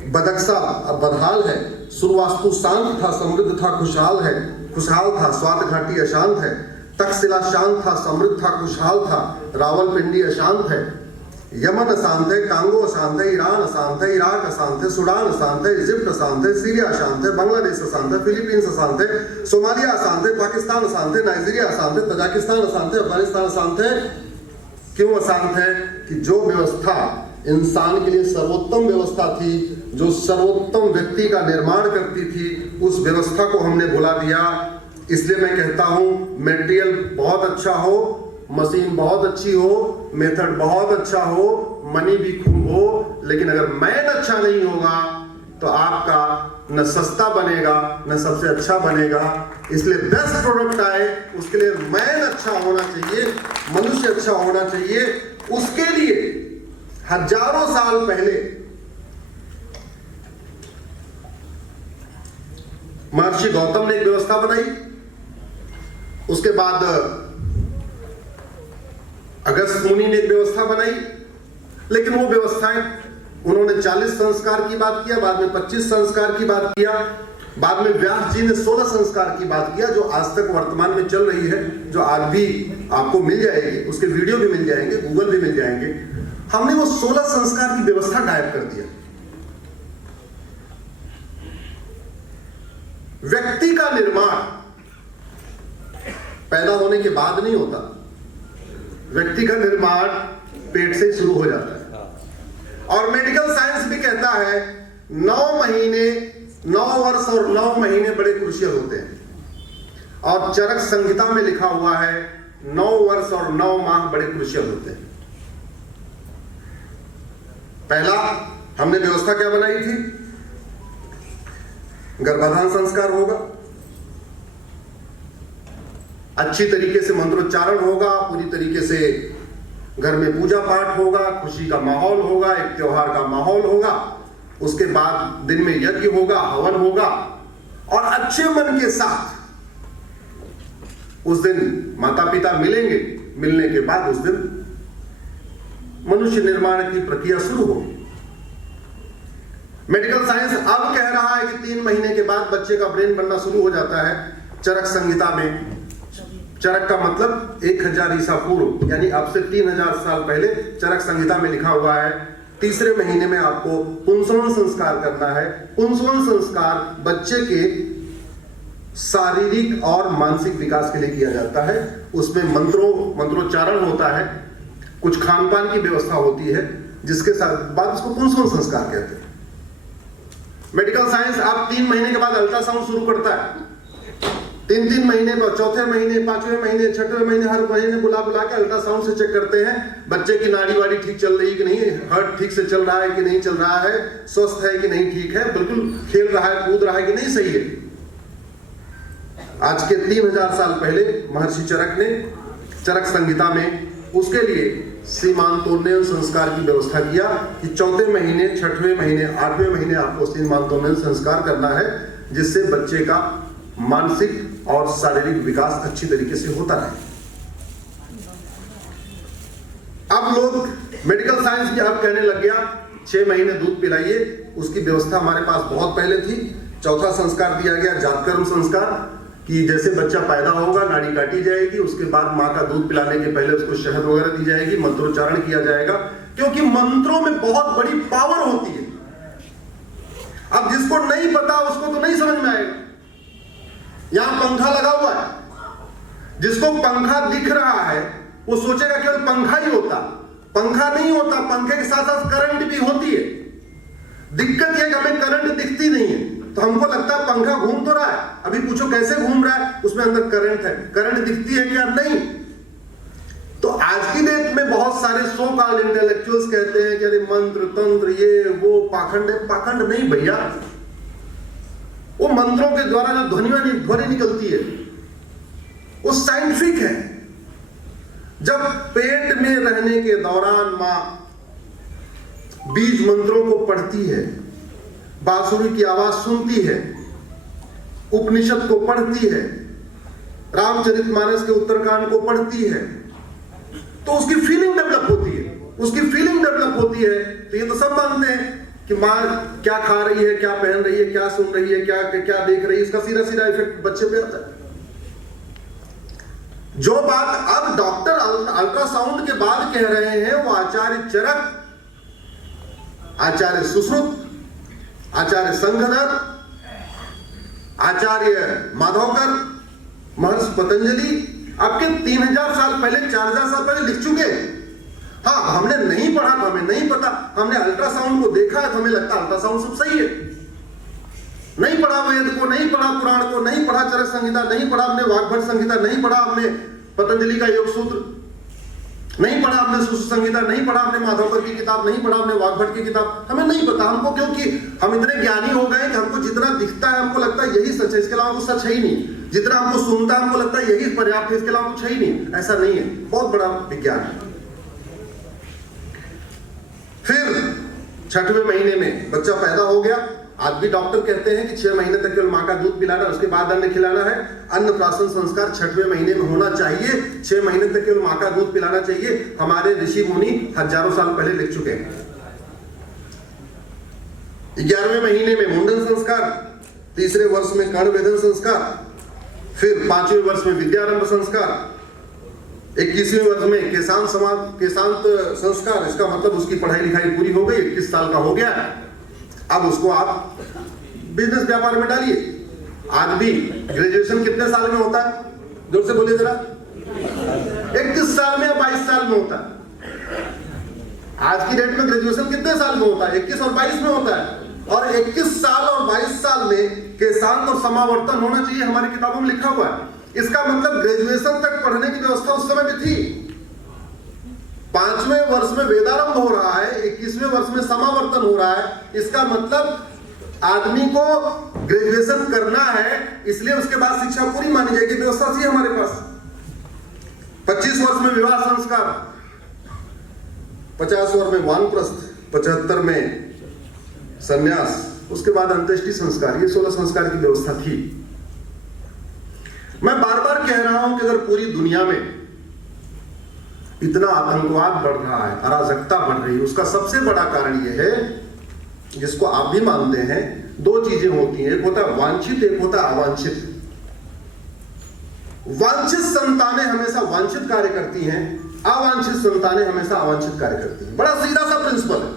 बदक्सा अब बदहाल है। सुरवास्तु शांत था, समृद्ध था, खुशहाल था। स्वात घाटी अशांत है। तक्षशिला शांत था, समृद्ध था, खुशहाल था। रावलपिंडी अशांत है। यमन अशांत है, कांगो अशांत है, ईरान अशांत है, इराक अशांत है, सूडान अशांत है, इजिप्ट अशांत है, सीरिया अशांत है, बांग्लादेश अशांत है, फिलीपींस अशांत है, सोमालिया अशांत है, पाकिस्तान अशांत है, नाइजीरिया अशांत है, तजाकिस्तान अशांत है, अफगानिस्तान अशांत है। क्यों अशांत है? कि जो व्यवस्था इंसान के लिए सर्वोत्तम व्यवस्था थी, जो सर्वोत्तम व्यक्ति का निर्माण करती थी, उस व्यवस्था को हमने भुला दिया। इसलिए मैं कहता हूं, मटेरियल बहुत अच्छा हो, मशीन बहुत अच्छी हो, मेथड बहुत अच्छा हो, मनी भी खूब हो, लेकिन अगर मैन अच्छा नहीं होगा तो आपका न सस्ता बनेगा न सबसे अच्छा बनेगा। इसलिए बेस्ट प्रोडक्ट आए उसके लिए मैन अच्छा होना चाहिए, मनुष्य अच्छा होना चाहिए। उसके लिए हजारों साल पहले महर्षि गौतम ने एक व्यवस्था बनाई, उसके बाद अगस्त मुनि ने एक व्यवस्था बनाई, लेकिन वो व्यवस्थाएं उन्होंने 40 संस्कार की बात किया, बाद में 25 संस्कार की बात किया, बाद में व्यास जी ने 16 संस्कार की बात किया, जो आज तक वर्तमान में चल रही है, जो आज भी आपको मिल जाएगी, उसके वीडियो भी मिल जाएंगे, गूगल भी मिल जाएंगे। हमने वो 16 संस्कार की व्यवस्था गायब कर दिया। व्यक्ति का निर्माण पैदा होने के बाद नहीं होता, व्यक्ति का निर्माण पेट से शुरू हो जाता है। और मेडिकल साइंस भी कहता है 9 वर्ष और 9 महीने बड़े क्रूशियल होते हैं, और चरक संहिता में लिखा हुआ है 9 वर्ष और 9 माह बड़े क्रूशियल होते हैं। पहला हमने व्यवस्था क्या बनाई थी? गर्भाधान संस्कार होगा, अच्छी तरीके से मंत्रोच्चारण होगा, पूरी तरीके से घर में पूजा पाठ होगा, खुशी का माहौल होगा, एक त्योहार का माहौल होगा। उसके बाद दिन में यज्ञ होगा, हवन होगा, और अच्छे मन के साथ उस दिन माता पिता मिलेंगे। मिलने के बाद उस दिन मनुष्य निर्माण की प्रक्रिया शुरू होगी। मेडिकल साइंस अब कह रहा है कि 3 महीने के बाद बच्चे का ब्रेन बनना शुरू हो जाता है। चरक संहिता में, चरक का मतलब 1000 ईसा पूर्व, यानी अब से 3000 साल पहले चरक संहिता में लिखा हुआ है 3रे महीने में आपको पुंसवन संस्कार करना है। पुंसवन संस्कार बच्चे के शारीरिक और मानसिक विकास के लिए किया जाता है। उसमें मंत्रोच्चारण होता है, कुछ खान पान की व्यवस्था होती है, जिसके साथ बाद उसको पुंसवन संस्कार कहते हैं। मेडिकल साइंस आप 3 महीने के बाद अल्ट्रासाउंड शुरू करता है। 3 महीने पर, 4थे महीने, 5वें महीने, 6वें महीने, हर महीने बुला के अल्ट्रासाउंड से चेक करते हैं बच्चे की नाड़ी वाड़ी ठीक चल रही है कि नहीं, हार्ट ठीक से चल रहा है कि नहीं चल रहा है, स्वस्थ है कि नहीं, ठीक है, बिल्कुल खेल रहा है, कूद रहा है कि नहीं, सही है। आज के 3000 साल पहले महर्षि चरक ने चरक संहिता में उसके लिए सीमांतोन्नयन संस्कार की व्यवस्था किया कि 4थे महीने, 6वें महीने, 8वें महीने आपको सीमांतोन्नयन संस्कार करना है, जिससे बच्चे का मानसिक और शारीरिक विकास अच्छी तरीके से होता रहे। अब लोग मेडिकल साइंस भी अब कहने लग गया 6 महीने दूध पिलाइए। उसकी व्यवस्था हमारे पास बहुत पहले थी। 4था संस्कार दिया गया जातकर्म संस्कार, कि जैसे बच्चा पैदा होगा नाड़ी काटी जाएगी, उसके बाद माँ का दूध पिलाने के पहले उसको शहद वगैरह दी जाएगी, मंत्रोच्चारण किया जाएगा, क्योंकि मंत्रों में बहुत बड़ी पावर होती है। अब जिसको नहीं पता उसको तो नहीं समझ में आएगा। यहां पंखा लगा हुआ है, जिसको पंखा दिख रहा है वो सोचेगा केवल पंखा ही होता, पंखा नहीं होता, पंखे के साथ साथ करंट भी होती है। दिक्कत यह कि हमें करंट दिखती नहीं है, तो हमको लगता है पंखा घूम तो रहा है, अभी पूछो कैसे घूम रहा है, उसमें अंदर करंट है, करंट दिखती है क्या? नहीं। तो आज की डेट में बहुत सारे सो कॉल्ड इंटेलेक्चुअल्स कहते हैं कि अरे मंत्र तंत्र ये वो पाखंड है। पाखंड नहीं भैया, वो मंत्रों के द्वारा जो ध्वनि निकलती है वो साइंटिफिक है। जब पेट में रहने के दौरान मां बीज मंत्रों को पढ़ती है, बांसुरी की आवाज सुनती है, उपनिषद को पढ़ती है, रामचरितमानस के उत्तरकांड को पढ़ती है, तो उसकी फीलिंग डेवलप होती है। उसकी फीलिंग डेवलप होती है तो ये तो सब मानते हैं कि माँ क्या खा रही है, क्या पहन रही है, क्या सुन रही है, क्या देख रही है, इसका सीधा सीधा इफेक्ट बच्चे पे आता है। जो बात अब डॉक्टर अल्ट्रासाउंड के बाद कह रहे हैं वो आचार्य चरक, आचार्य सुश्रुत, आचार्य संघधर, आचार्य माधवकर, महर्षि पतंजलि आपके 3000 साल पहले, 4000 साल पहले लिख चुके हैं। हाँ, हमने नहीं पढ़ा तो हमें नहीं पता, हमने अल्ट्रासाउंड को देखा है तो हमें लगता है अल्ट्रासाउंड सब सही है। नहीं पढ़ा वेद को, नहीं पढ़ा पुराण को, नहीं पढ़ा चरक संहिता, नहीं पढ़ा हमने वाग्भट संहिता, नहीं पढ़ा हमने पतंजलि का योग सूत्र, नहीं पढ़ा हमने सुश्रुत संहिता, नहीं पढ़ा हमने माधवकर की किताब, नहीं पढ़ा हमने वाग्भट की किताब, हमें नहीं पता। हमको क्योंकि हम इतने ज्ञानी हो गए कि हमको जितना दिखता है हमको लगता है यही सच है, इसके अलावा कुछ सच है ही नहीं। जितना हमको सुनता है हमको लगता है यही पर्याप्त है, इसके अलावा कुछ है ही नहीं। ऐसा नहीं है, बहुत बड़ा विज्ञान है। फिर 6वें महीने में बच्चा पैदा हो गया, आज भी डॉक्टर कहते हैं कि 6 महीने तक केवल माँ का दूध पिलाना, उसके बाद अन्न खिलाना है। अन्नप्राशन संस्कार 6वें महीने में होना चाहिए। 6 महीने तक केवल माँ का दूध पिलाना चाहिए। हमारे ऋषि मुनि हजारों साल पहले लिख चुके हैं। 11वें महीने में मुंडन संस्कार, 3रे वर्ष में कर्णवेधन संस्कार, फिर 5वें वर्ष में विद्यारंभ संस्कार, 21वें वर्ष में केशांत संस्कार। इसका मतलब उसकी पढ़ाई लिखाई पूरी हो गई, 21 साल का हो गया। अब उसको आप बिजनेस व्यापार में डालिए। आज भी ग्रेजुएशन कितने साल में होता है? जोर से बोलिए जरा। 21 साल में या 22 साल में होता है? आज की डेट में ग्रेजुएशन कितने साल में होता है? 21 और 22 में होता है। और 21 साल और 22 साल में केशांत और समावर्तन होना चाहिए, हमारी किताबों में लिखा हुआ है। इसका मतलब ग्रेजुएशन तक पढ़ने की व्यवस्था उस समय भी थी। 5वें वर्ष में वेदारंभ हो रहा है, 21वें वर्ष में समावर्तन हो रहा है। इसका मतलब आदमी को ग्रेजुएशन करना है, इसलिए उसके बाद शिक्षा पूरी मानी जाएगी, व्यवस्था थी हमारे पास। 25 वर्ष में विवाह संस्कार, 50 वर्ष में वानप्रस्थ, 75 में संन्यास, उसके बाद अंत्येष्टि संस्कार। ये 16 संस्कार की व्यवस्था थी। मैं बार बार कह रहा हूं कि अगर पूरी दुनिया में इतना आतंकवाद बढ़ रहा है, अराजकता बढ़ रही है, उसका सबसे बड़ा कारण यह है, जिसको आप भी मानते हैं, 2 चीजें होती हैं। एक होता है वांछित, एक होता है अवांछित। वांछित संतानें हमेशा वांछित कार्य करती हैं, अवांछित संतानें हमेशा अवांछित कार्य करती हैं। बड़ा सीधा सा प्रिंसिपल है।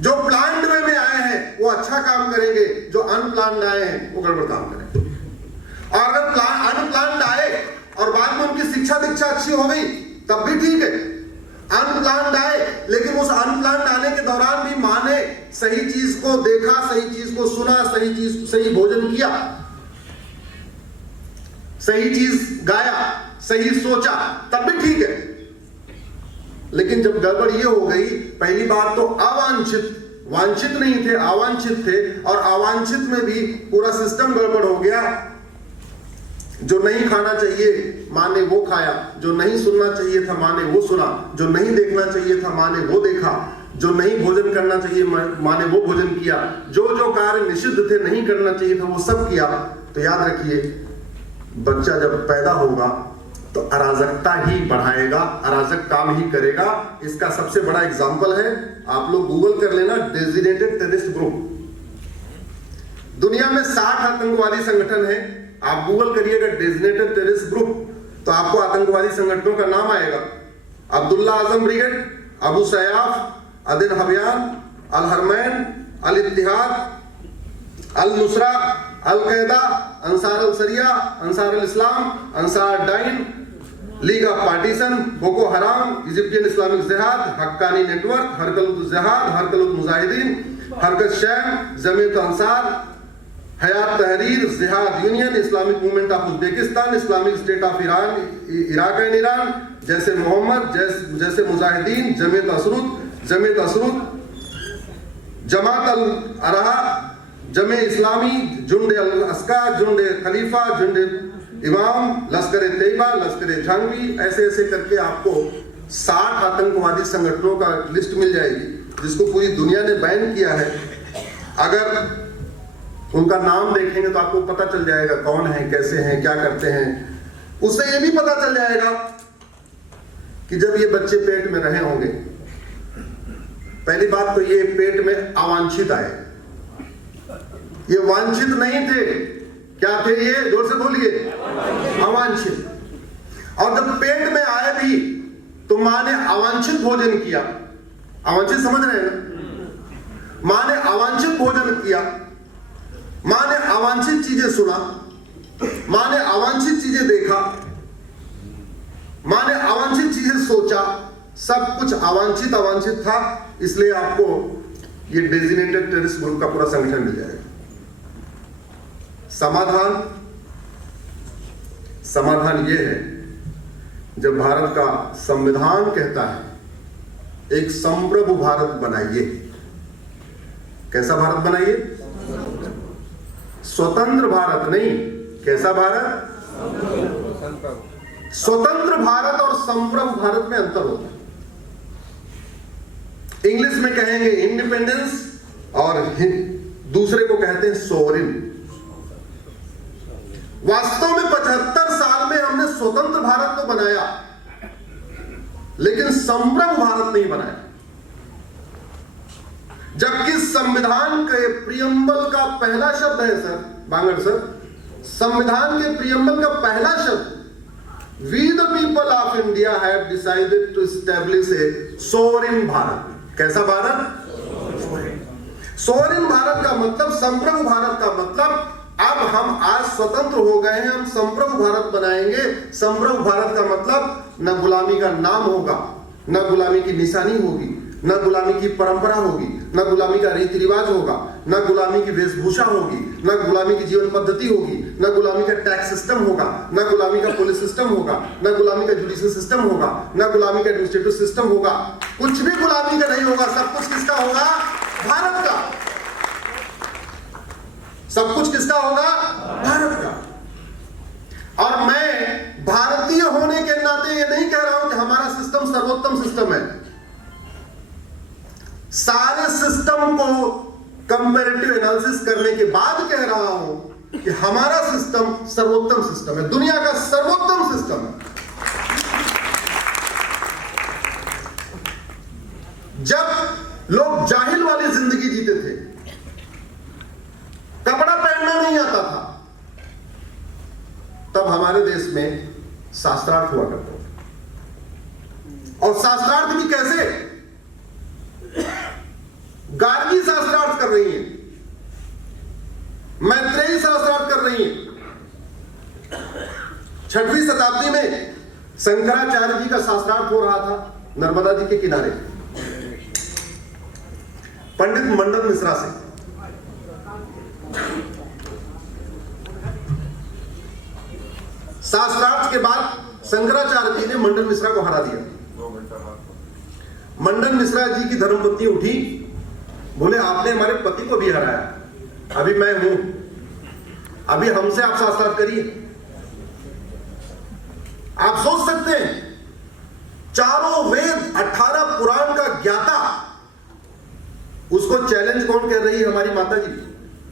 जो प्लान्ड वे में आए हैं वो अच्छा काम करेंगे, जो अनप्लान्ड आए हैं वो गड़बड़ काम करेंगे। और अगर अनप्लान्ड आए और बाद में उनकी शिक्षा दीक्षा अच्छी हो गई तब भी ठीक है। अनप्लान्ड आए, लेकिन उस अनप्लान्ड आने के दौरान भी माँ ने सही चीज को देखा, सही चीज को सुना, सही भोजन किया, सही चीज गाया, सही सोचा, तब भी ठीक है। लेकिन जब गड़बड़ ये हो गई, पहली बात तो अवांछित, वांछित नहीं थे, अवांछित थे, और अवांछित में भी पूरा सिस्टम गड़बड़ हो गया। जो नहीं खाना चाहिए माँ ने वो खाया, जो नहीं सुनना चाहिए था माँ ने वो सुना, जो नहीं देखना चाहिए था माँ ने वो देखा, जो नहीं भोजन करना चाहिए माँ ने वो भोजन किया, जो जो कार्य निषिद्ध थे, नहीं करना चाहिए था, वो सब किया। तो याद रखिए, बच्चा जब पैदा होगा तो अराजकता ही बढ़ाएगा, अराजक काम ही करेगा। इसका सबसे बड़ा एग्जाम्पल है, आप लोग गूगल कर लेना, डेजिग्नेटेड टेररिस्ट ग्रुप। दुनिया में 60 आतंकवादी संगठन है। आप गूगल करिएगा डेजिग्नेटेड टेररिस्ट ग्रुप, तो आपको आतंकवादी संगठनों का नाम आएगा। Abdullah Azzam brigade, Abu Sayyaf, Aden Abyan, Al Haramain, Al Ittihad, Al Nusra, Al Qaeda, Ansar al Sharia, Ansar al Islam, Ansar Dine, league of partition, Boko Haram, Egyptian Islamic Jihad, Haqqani network, हरकत जिहाद, हरकत मुजाहिदीन, हरकत sham, Jamiat Ansar, हयात तहरीर, जिहाद union, Islamic movement of Uzbekistan, Islamic state of Iran, Iraq and Iran, जैसे मोहम्मद, जैसे मुजाहिदीन, जमीयत असरुद, जमात अल अरहा, जमे इस्लामी, जुंड अल अस्का, जुंड खलीफा, जुंड इमाम, लश्कर तैयबा, लश्कर जंगी, ऐसे ऐसे करके आपको 60 आतंकवादी संगठनों का लिस्ट मिल जाएगी, जिसको पूरी दुनिया ने बैन किया है। अगर उनका नाम देखेंगे तो आपको पता चल जाएगा कौन है, कैसे हैं, क्या करते हैं। उससे ये भी पता चल जाएगा कि जब ये बच्चे पेट में रहे होंगे, पहली बात तो ये पेट में अवांछित आए, ये वांछित नहीं थे। क्या थे ये? जोर से बोलिए, अवांछित। और जब पेट में आए भी तो माँ ने अवांछित भोजन किया। अवांछित समझ रहे हैं ना? माँ ने अवांछित भोजन किया, माँ ने अवांछित चीजें सुना, माँ ने अवांछित चीजें देखा, माँ ने अवांछित चीजें सोचा, सब कुछ अवांछित था। इसलिए आपको ये डेजिग्नेटेड टेररिस्ट ग्रुप का पूरा संगठन मिल जाएगा। समाधान ये है, जब भारत का संविधान कहता है एक संप्रभु भारत बनाइए। कैसा भारत बनाइए? स्वतंत्र भारत नहीं। कैसा भारत? स्वतंत्र भारत और संप्रभु भारत में अंतर होता है। इंग्लिश में कहेंगे इंडिपेंडेंस और दूसरे को कहते हैं सोवरिन। वास्तव में 75 साल में हमने स्वतंत्र भारत तो बनाया, लेकिन संप्रभु भारत नहीं बनाया। जबकि संविधान के प्रियम्बल का पहला शब्द है सर बांगड़ सर, संविधान के प्रियम्बल का पहला शब्द, we the people of India have decided to establish a sovereign Bharat. कैसा भारत? सोवरिन भारत का मतलब, संप्रभु भारत का मतलब, अब हम आज स्वतंत्र हो गए हैं, हम संप्रभु भारत बनाएंगे। संप्रभु भारत का मतलब न गुलामी का नाम होगा, न गुलामी की निशानी होगी, न गुलामी की परंपरा होगी, न गुलामी का रीति रिवाज होगा, न गुलामी की वेशभूषा होगी, न गुलामी की जीवन पद्धति होगी, न गुलामी का टैक्स सिस्टम होगा, न गुलामी का पुलिस सिस्टम होगा, न गुलामी का जुडिशियल सिस्टम होगा, न गुलामी का एडमिनिस्ट्रेटिव सिस्टम होगा। कुछ भी गुलामी का नहीं होगा। सब कुछ किसका होगा? भारत का। सब कुछ किसका होगा? भारत का। और मैं भारतीय होने के नाते ये नहीं कह रहा हूं कि हमारा सिस्टम सर्वोत्तम सिस्टम है। सारे सिस्टम को कंपैरेटिव एनालिसिस करने के बाद कह रहा हूं कि हमारा सिस्टम सर्वोत्तम सिस्टम है, दुनिया का सर्वोत्तम सिस्टम है। जब लोग जाहिल वाली जिंदगी जीते थे, कपड़ा पहनना नहीं आता था, तब हमारे देश में शास्त्रार्थ हुआ करता था। और शास्त्रार्थ भी कैसे? गार्गी शास्त्रार्थ कर रही है, मैत्रेयी शास्त्रार्थ कर रही है। 6वीं शताब्दी में शंकराचार्य जी का शास्त्रार्थ हो रहा था नर्मदा जी के किनारे, पंडित मंडन मिश्रा से। शास्त्रार्थ के बाद शंकराचार्य जी ने मंडन मिश्रा को हरा दिया। मंडन मिश्रा जी की धर्मपत्नी उठी, बोले आपने हमारे पति को भी हराया, अभी मैं हूं, अभी हमसे आप शास्त्रार्थ करिए। आप सोच सकते हैं, चारों वेद 18 पुराण का ज्ञाता, उसको चैलेंज कौन कर रही है? हमारी माता जी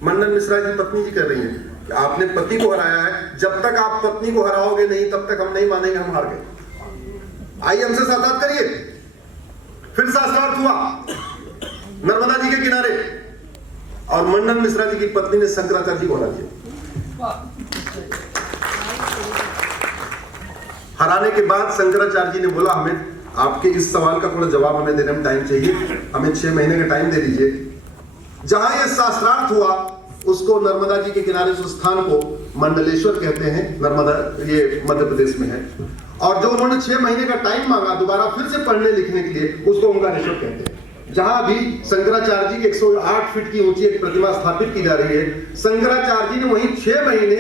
मंडन मिश्रा जी पत्नी जी कर रही हैं कि आपने पति को हराया है, जब तक आप पत्नी को हराओगे नहीं तब तक हम नहीं मानेंगे हम हार गए। आइए हमसे शास्त्रार्थ करिए। फिर शास्त्रार्थ हुआ नर्मदा जी के किनारे, और मंडन मिश्रा जी की पत्नी ने शंकराचार्य जी को हरा दिया। हराने के बाद शंकराचार्य जी ने बोला, हमें आपके इस सवाल का थोड़ा जवाब हमें देने में टाइम चाहिए, हमें 6 महीने का टाइम दे दीजिए। जहां यह शास्त्रार्थ हुआ उसको नर्मदा जी के किनारे उस स्थान को मंडलेश्वर कहते हैं, नर्मदा ये मध्य प्रदेश में है। और जो उन्होंने 6 महीने का टाइम मांगा दोबारा फिर से पढ़ने लिखने के लिए, उसको ओंकारेश्वर कहते हैं। जहां भी शंकराचार्य जी की 108 फीट की ऊंची एक प्रतिमा स्थापित की जा रही है, शंकराचार्य जी ने वहीं 6 महीने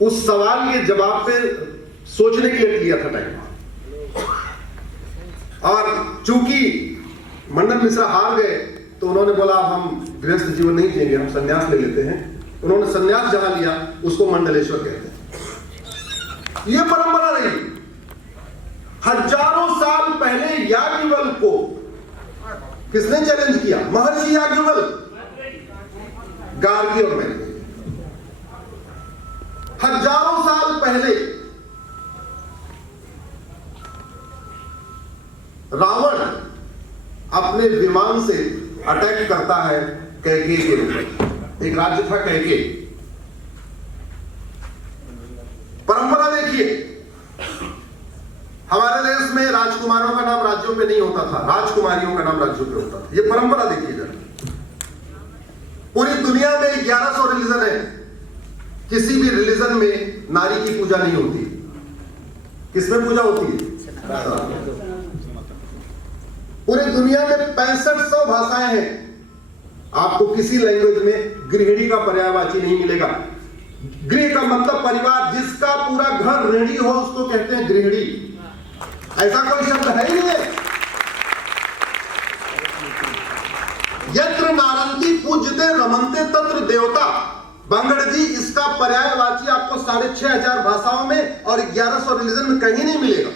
उस सवाल के जवाब पे सोचने के लिए लिया था टाइम। और चूंकि मंडन मिश्रा हार गए तो उन्होंने बोला अब हम गृहस्थ जीवन नहीं जिएंगे, हम संन्यास ले लेते हैं। उन्होंने संन्यास जहां लिया उसको मंडलेश्वर कहते हैं। यह परंपरा रही। हजारों साल पहले याज्ञवल्क्य को किसने चैलेंज किया? महर्षि याज्ञवल्क्य, गार्गी और मैत्रेयी। हजारों साल पहले रावण अपने विमान से अटैक करता है कैकेयी के ऊपर। एक राज्य था कैकेयी। परंपरा देखिए, हमारे देश में राजकुमारों का नाम राज्यों पे नहीं होता था, राजकुमारियों का नाम राज्यों पे होता था। ये परंपरा देखिए जरा। पूरी दुनिया में 1100 रिलीजन है, किसी भी रिलीजन में नारी की पूजा नहीं होती। किसमें पूजा होती है? पूरी दुनिया में 6500 भाषाएं हैं, आपको किसी लैंग्वेज में गृहिणी का पर्यायवाची नहीं मिलेगा। गृह का मतलब परिवार, जिसका पूरा घर ऋणी हो उसको कहते हैं गृहिणी। ऐसा कोई शब्द है ही नहीं है। यत्र नारंती पूज्यते रमनते तत्र देवता। बांगड़ जी, इसका पर्यायवाची आपको 6500 भाषाओं में और 1100 रिलीजन में कहीं नहीं मिलेगा।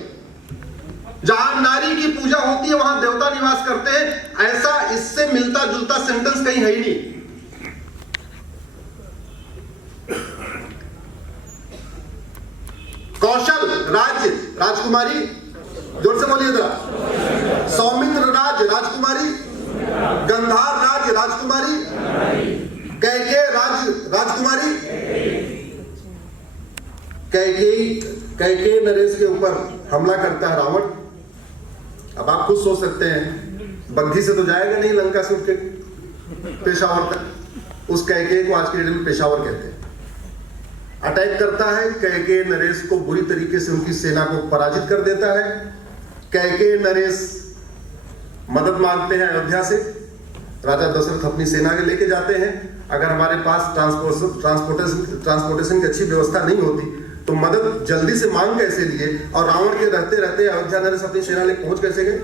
जहां नारी की पूजा होती है वहां देवता निवास करते हैं, ऐसा इससे मिलता जुलता सेंटेंस कहीं है ही नहीं। कौशल राज्य राजकुमारी, जोर से बोलिए जरा। सौमित्र राज्य राजकुमारी, गंधार राज्य राजकुमारी, कैकेयी राज्य राजकुमारी। कैकेयी नरेश के ऊपर हमला करता है रावण। अब आप खुद सोच सकते हैं, बग्घी से तो जाएगा नहीं लंका से उठ के पेशावर तक। उस कैकेयी को आज के डेट में पेशावर कहते हैं। अटैक करता है, कैकेयी नरेश को बुरी तरीके से उनकी सेना को पराजित कर देता है। कैकेयी नरेश मदद मांगते हैं अयोध्या से। राजा दशरथ अपनी सेना के लेके जाते हैं। अगर हमारे पास ट्रांसपोर्टेशन की अच्छी व्यवस्था नहीं होती तो मदद जल्दी से मांग कैसे लिए, और रावण के रहते रहते अयोध्या नरेश अपनी सेना लेकर पहुंच कैसे गए।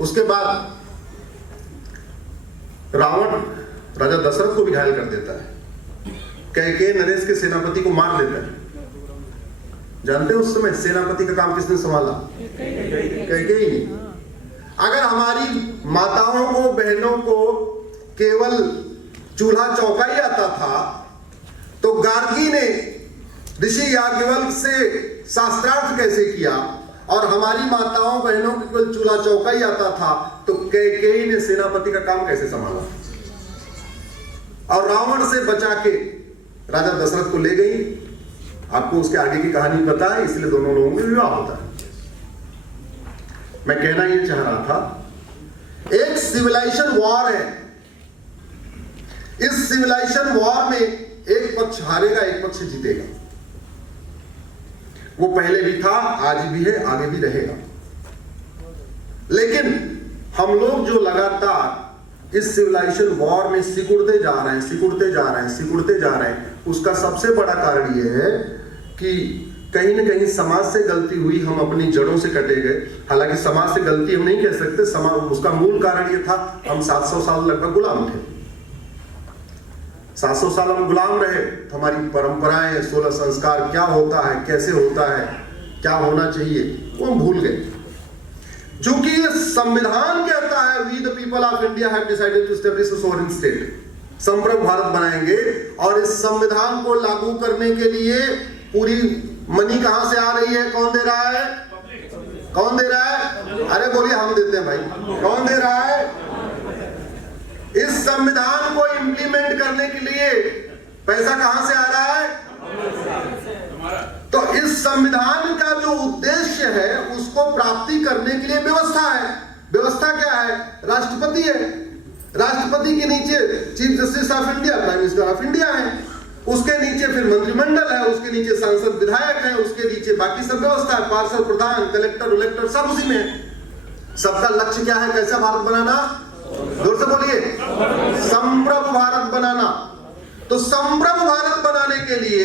उसके बाद रावण राजा दशरथ को भी घायल कर देता है। कैकेयी नरेश के सेनापति को मार देता है। जानते हैं उस समय सेनापति का काम किसने संभाला? कैकेयी ने। अगर हमारी माताओं को, बहनों को केवल चूल्हा चौका ही आता था तो गार्गी ने ऋषि याज्ञवल्क्य से शास्त्रार्थ कैसे किया, और हमारी माताओं बहनों को केवल चूल्हा चौका ही आता था तो कैकेयी ने सेनापति का काम कैसे संभाला। और रावण से बचा के राजा दशरथ को ले गई। आपको उसके आगे की कहानी पता है, इसलिए दोनों लोगों में विवाह होता है। मैं कहना यह चाह रहा था, एक सिविलाइजेशन वॉर है। इस सिविलाइजेशन वॉर में एक पक्ष हारेगा, एक पक्ष जीतेगा। वो पहले भी था, आज भी है, आगे भी रहेगा। लेकिन हम लोग जो लगातार इस सिविलाइजेशन वॉर में सिकुड़ते जा रहे हैं, उसका सबसे बड़ा कारण यह है कि कहीं ना कहीं समाज से गलती हुई, हम अपनी जड़ों से कटे गए। हालांकि समाज से गलती हम नहीं कह सकते, उसका मूल कारण यह था हम 700 साल लगभग गुलाम थे। 700 साल हम गुलाम रहे, तो हमारी परंपराएं, 16 संस्कार क्या होता है, कैसे होता है, क्या होना चाहिए, वो हम भूल गए। चूंकि ये संविधान कहता है we the people of India have decided to establish a sovereign state, संप्रभु भारत बनाएंगे, और इस संविधान को लागू करने के लिए पूरी मनी कहां से आ रही है, कौन दे रहा है? कौन दे रहा है? अरे बोलिए, हम देते हैं भाई। कौन दे रहा है? इस संविधान को इंप्लीमेंट करने के लिए पैसा कहां से आ रहा है? तो इस संविधान का जो उद्देश्य है उसको प्राप्ति करने के लिए व्यवस्था है। व्यवस्था क्या है? राष्ट्रपति है। राष्ट्रपति के नीचे chief justice of India, prime minister of India है। उसके नीचे फिर मंत्रिमंडल है, उसके नीचे सांसद विधायक है, उसके नीचे बाकी सब व्यवस्था है, पार्षद, प्रधान, कलेक्टर, उलेक्टर सब उसी में है। सबका लक्ष्य क्या है? कैसा भारत बनाना? जोर से बोलिए। संप्रभु भारत बनाना। तो संप्रभु भारत बनाने के लिए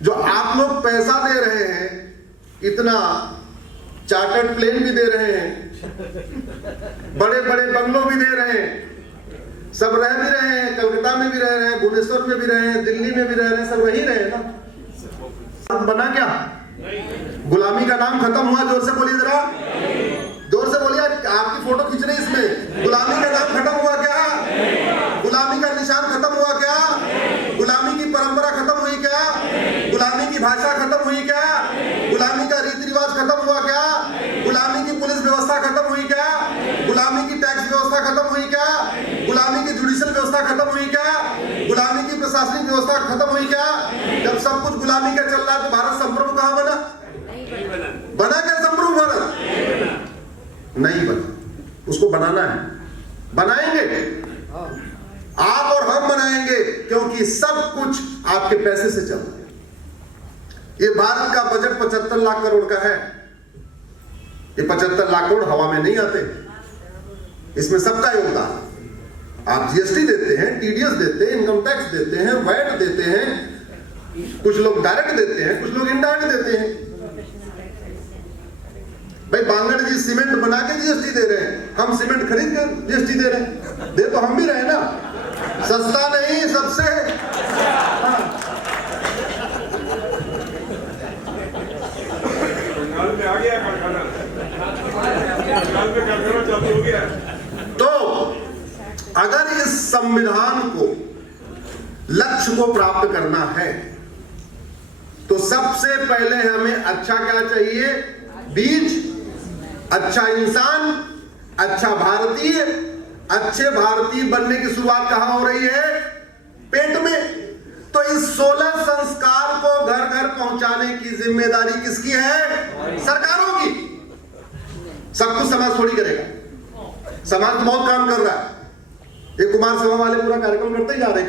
जो आप लोग पैसा दे रहे हैं, इतना चार्टर्ड प्लेन भी दे रहे हैं, बड़े बड़े बंगलों भी दे रहे हैं, सब रह भी रहे हैं, कलकत्ता में भी रह रहे हैं, भुवनेश्वर में भी रहे हैं, दिल्ली में भी रह रहे हैं, सब वही रहे ना। बना क्या? गुलामी का नाम खत्म हुआ? जोर से बोलिए जरा, जोर से बोलिए। आपकी फोटो खींच रही इसमें, गुलामी का नाम खत्म हुआ क्या? गुलामी का निशान खत्म हुआ क्या? गुलामी की परंपरा खत्म हुई क्या? गुलामी की भाषा खत्म हुई क्या? गुलामी का रीति रिवाज खत्म हुआ क्या? गुलामी की पुलिस व्यवस्था खत्म हुई क्या? गुलामी की टैक्स व्यवस्था खत्म हुई क्या? गुलामी की जुडिशियल व्यवस्था खत्म हुई क्या? गुलामी की प्रशासनिक व्यवस्था खत्म हुई क्या? जब सब कुछ गुलामी का चल रहा है तो भारत संप्रभु कहां बना? बना क्या संप्रभु भारत? नहीं बना। उसको बनाना है, बनाएंगे, आप और हम बनाएंगे, क्योंकि सब कुछ आपके पैसे से चल रहा है। ये भारत का बजट 75 लाख करोड़ का है। ये 75 लाख करोड़ हवा में नहीं आते, इसमें सबका योगदान। आप जीएसटी देते हैं, टीडीएस देते हैं, इनकम टैक्स देते हैं, वैट देते हैं, कुछ लोग डायरेक्ट देते हैं, कुछ लोग इनडायरेक्ट देते हैं। भाई बांगड़ जी सीमेंट बना के जीएसटी दे रहे हैं, हम सीमेंट खरीद कर जीएसटी दे रहे हैं, दे तो हम भी रहे ना, सस्ता नहीं सबसे। बंगाल में आ गया कारखाना। संविधान को, लक्ष्य को प्राप्त करना है तो सबसे पहले हमें अच्छा क्या चाहिए? बीज, अच्छा इंसान, अच्छा भारतीय। अच्छे भारतीय बनने की शुरुआत कहां हो रही है? पेट में। तो इस 16 संस्कार को घर घर पहुंचाने की जिम्मेदारी किसकी है? सरकारों की। सब कुछ समाज थोड़ी करेगा, समाज तो बहुत काम कर रहा है। ये कुमार सभा वाले पूरा कार्यक्रम करते जा रहे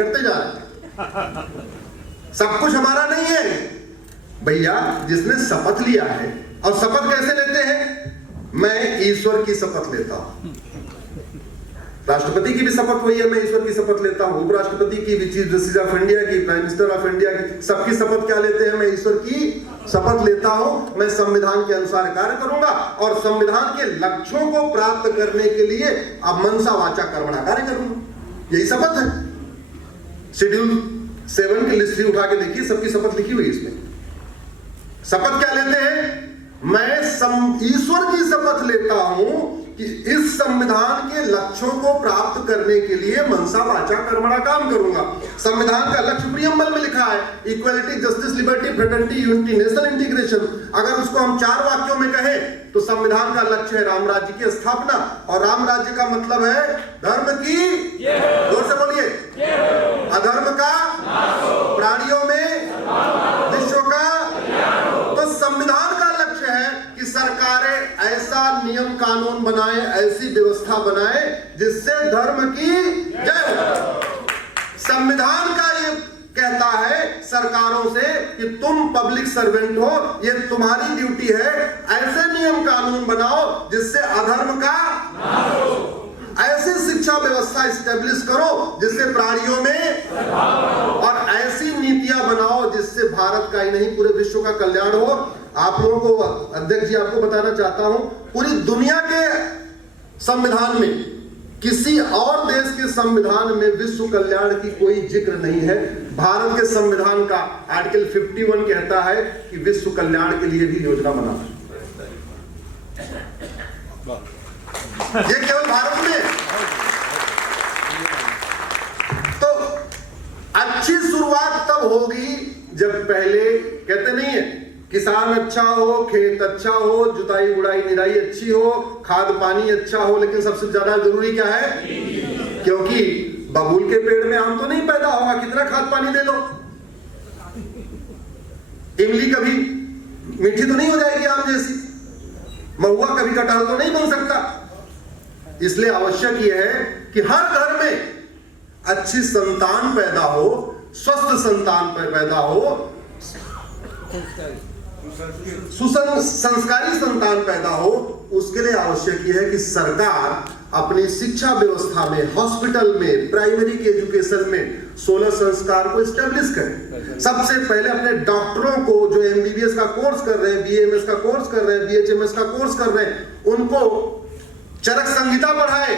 सब कुछ हमारा नहीं है भैया। जिसने शपथ लिया है, और शपथ कैसे लेते हैं? मैं ईश्वर की शपथ लेता हूं। राष्ट्रपति की भी शपथ वही है, मैं ईश्वर की शपथ लेता हूं। उपराष्ट्रपति की भी, चीफ जस्टिस ऑफ इंडिया की, प्राइम मिनिस्टर ऑफ इंडिया की, सबकी शपथ क्या लेते हैं? मैं ईश्वर की शपथ लेता हूं, मैं संविधान के अनुसार कार्य करूंगा और संविधान के लक्ष्यों को प्राप्त करने के लिए अब मनसा वाचा कर्मणा कार्य करूंगा। यही शपथ है। शेड्यूल 7 की लिस्ट उठा के देखिए, सबकी शपथ लिखी हुई इसमें। शपथ क्या लेते हैं? मैं ईश्वर की शपथ लेता हूं कि इस संविधान के लक्ष्यों को प्राप्त करने के लिए मनसा वाचा कर्मणा काम करूंगा। संविधान का लक्ष्य प्रियम्बल में लिखा है, equality, justice, liberty, fraternity, unity, national integration. अगर उसको हम 4 वाक्यों में कहें तो संविधान का लक्ष्य है राम राज्य की स्थापना, और राम राज्य का मतलब है धर्म की, जोर से बोलिए, अधर्म का, प्राणियों में, विश्व का। तो संविधान का लक्ष्य है कि सरकारें ऐसा नियम कानून बनाए, ऐसी व्यवस्था बनाए जिससे धर्म की जय हो। संविधान का ये कहता है सरकारों से कि तुम पब्लिक सर्वेंट हो, ये तुम्हारी ड्यूटी है, ऐसे नियम कानून बनाओ जिससे अधर्म का नाश हो। ऐसी शिक्षा व्यवस्था स्टेब्लिश करो जिससे प्राणियों में, और ऐसी नीतियां बनाओ जिससे भारत का ही नहीं पूरे विश्व का कल्याण हो। आप लोगों को, अध्यक्ष जी, आपको बताना चाहता हूं, पूरी दुनिया के संविधान में, किसी और देश के संविधान में विश्व कल्याण की कोई जिक्र नहीं है। भारत के संविधान का आर्टिकल 51 कहता है कि विश्व कल्याण के लिए भी योजना बनाओ। ये केवल भारत में। तो अच्छी शुरुआत तब होगी जब पहले, कहते नहीं है, किसान अच्छा हो, खेत अच्छा हो, जुताई गुड़ाई निराई अच्छी हो, खाद पानी अच्छा हो, लेकिन सबसे ज्यादा जरूरी क्या है? क्योंकि बबूल के पेड़ में आम तो नहीं पैदा होगा, कितना खाद पानी दे लो। इमली कभी मीठी तो नहीं हो जाएगी आम जैसी, महुआ कभी कटहल तो नहीं बन सकता। इसलिए आवश्यक यह है कि हर घर में अच्छी संतान पैदा हो, स्वस्थ संतान पैदा हो, संस्कारी संतान पैदा हो। उसके लिए आवश्यक यह है कि सरकार अपनी शिक्षा व्यवस्था में, हॉस्पिटल में, प्राइमरी के एजुकेशन में 16 संस्कार को स्टेब्लिश करे। सबसे पहले अपने डॉक्टरों को जो MBBS का कोर्स कर रहे हैं, BAMS का कोर्स कर रहे हैं, BHMS का कोर्स कर रहे हैं, उनको चरक संहिता पढ़ाए,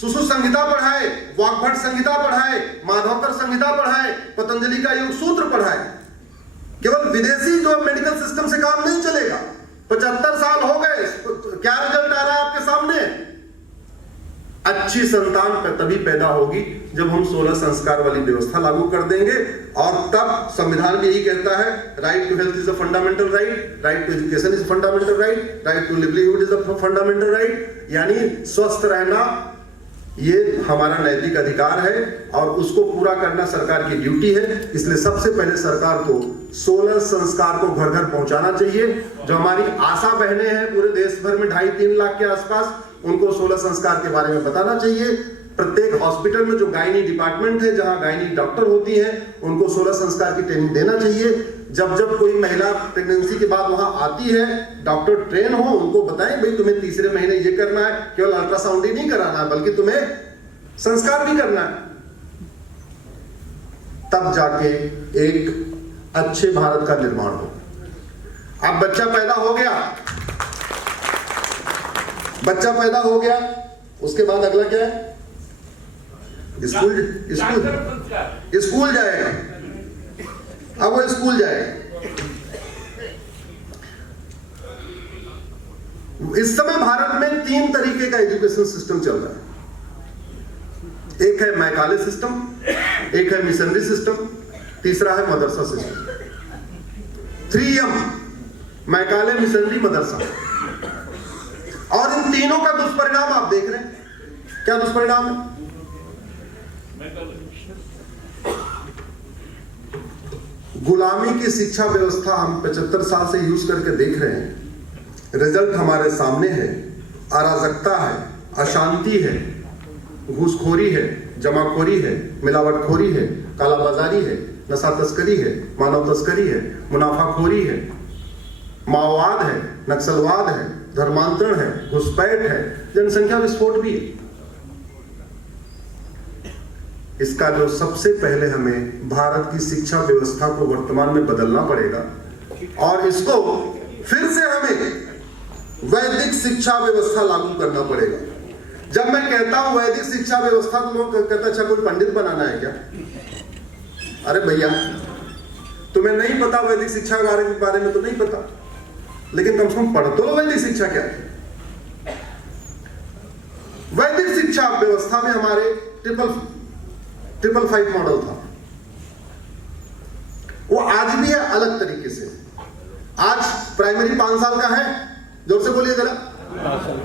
सुश्रुत संहिता पढ़ाए, वाग्भट संहिता पढ़ाए, माधवकर संहिता पढ़ाए, पतंजलि का योग सूत्र पढ़ाए। केवल विदेशी जो मेडिकल सिस्टम से काम नहीं चलेगा। 75 साल हो गए, क्या रिजल्ट आ रहा है आपके सामने? अच्छी संतान तभी पैदा होगी जब हम 16 संस्कार वाली व्यवस्था लागू कर देंगे। और तब संविधान भी यही कहता है, right to health is a fundamental right, right to education is fundamental right, right to livelihood is a fundamental right. यानी स्वस्थ रहना ये हमारा नैतिक अधिकार है और उसको पूरा करना सरकार की ड्यूटी है। इसलिए सबसे पहले सरकार को 16 संस्कार को घर घर पहुंचाना चाहिए। जो हमारी आशा बहनें हैं पूरे देश भर में 2.5-3 लाख के आसपास, उनको 16 संस्कार के बारे में बताना चाहिए। प्रत्येक हॉस्पिटल में जो गायनी डिपार्टमेंट है, जहां गायनी डॉक्टर होती हैं, उनको 16 संस्कार की ट्रेनिंग देना चाहिए। जब जब कोई महिला प्रेगनेंसी के बाद वहां आती है, डॉक्टर ट्रेन हो, उनको बताएं भाई तुम्हें तीसरे महीने ये करना है, केवल अल्ट्रासाउंड ही नहीं कराना है बल्कि तुम्हें संस्कार भी करना है। तब जाके एक अच्छे भारत का निर्माण हो। अब बच्चा पैदा हो गया, बच्चा पैदा हो गया, उसके बाद अगला क्या है? स्कूल जाएगा। अब वो स्कूल जाएगा। इस समय भारत में 3 तरीके का एजुकेशन सिस्टम चल रहा है। एक है है मैकाले सिस्टम, एक है मिशनरी सिस्टम, तीसरा है मदरसा सिस्टम। 3M, मैकाले, मिशनरी, मदरसा। और इन तीनों का दुष्परिणाम आप देख रहे हैं। क्या दुष्परिणाम है? गुलामी की शिक्षा व्यवस्था हम 75 साल से यूज करके देख रहे हैं। रिजल्ट हमारे सामने है। अराजकता है, अशांति है, घूसखोरी है, जमाखोरी है, मिलावटखोरी है, कालाबाजारी है, नशा तस्करी है, मानव तस्करी है, मुनाफाखोरी है, माओवाद है, नक्सलवाद है, धर्मांतरण है, घुसपैठ है, जनसंख्या विस्फोट भी है। इसका जो सबसे पहले हमें भारत की शिक्षा व्यवस्था को वर्तमान में बदलना पड़ेगा और इसको फिर से हमें वैदिक शिक्षा व्यवस्था लागू करना पड़ेगा। जब मैं कहता हूं वैदिक शिक्षा व्यवस्था तो लोग कहते हैं अच्छा कोई पंडित बनाना है क्या? अरे भैया, तुम्हें नहीं पता वैदिक शिक्षा के बारे में तो नहीं पता, लेकिन कम से कम पढ़ तो लो वैदिक शिक्षा क्या है। वैदिक शिक्षा व्यवस्था में हमारे ट्रिपल 5 मॉडल था। वो आज भी है अलग तरीके से। आज प्राइमरी 5 साल का है, जोर से बोलिए जरा।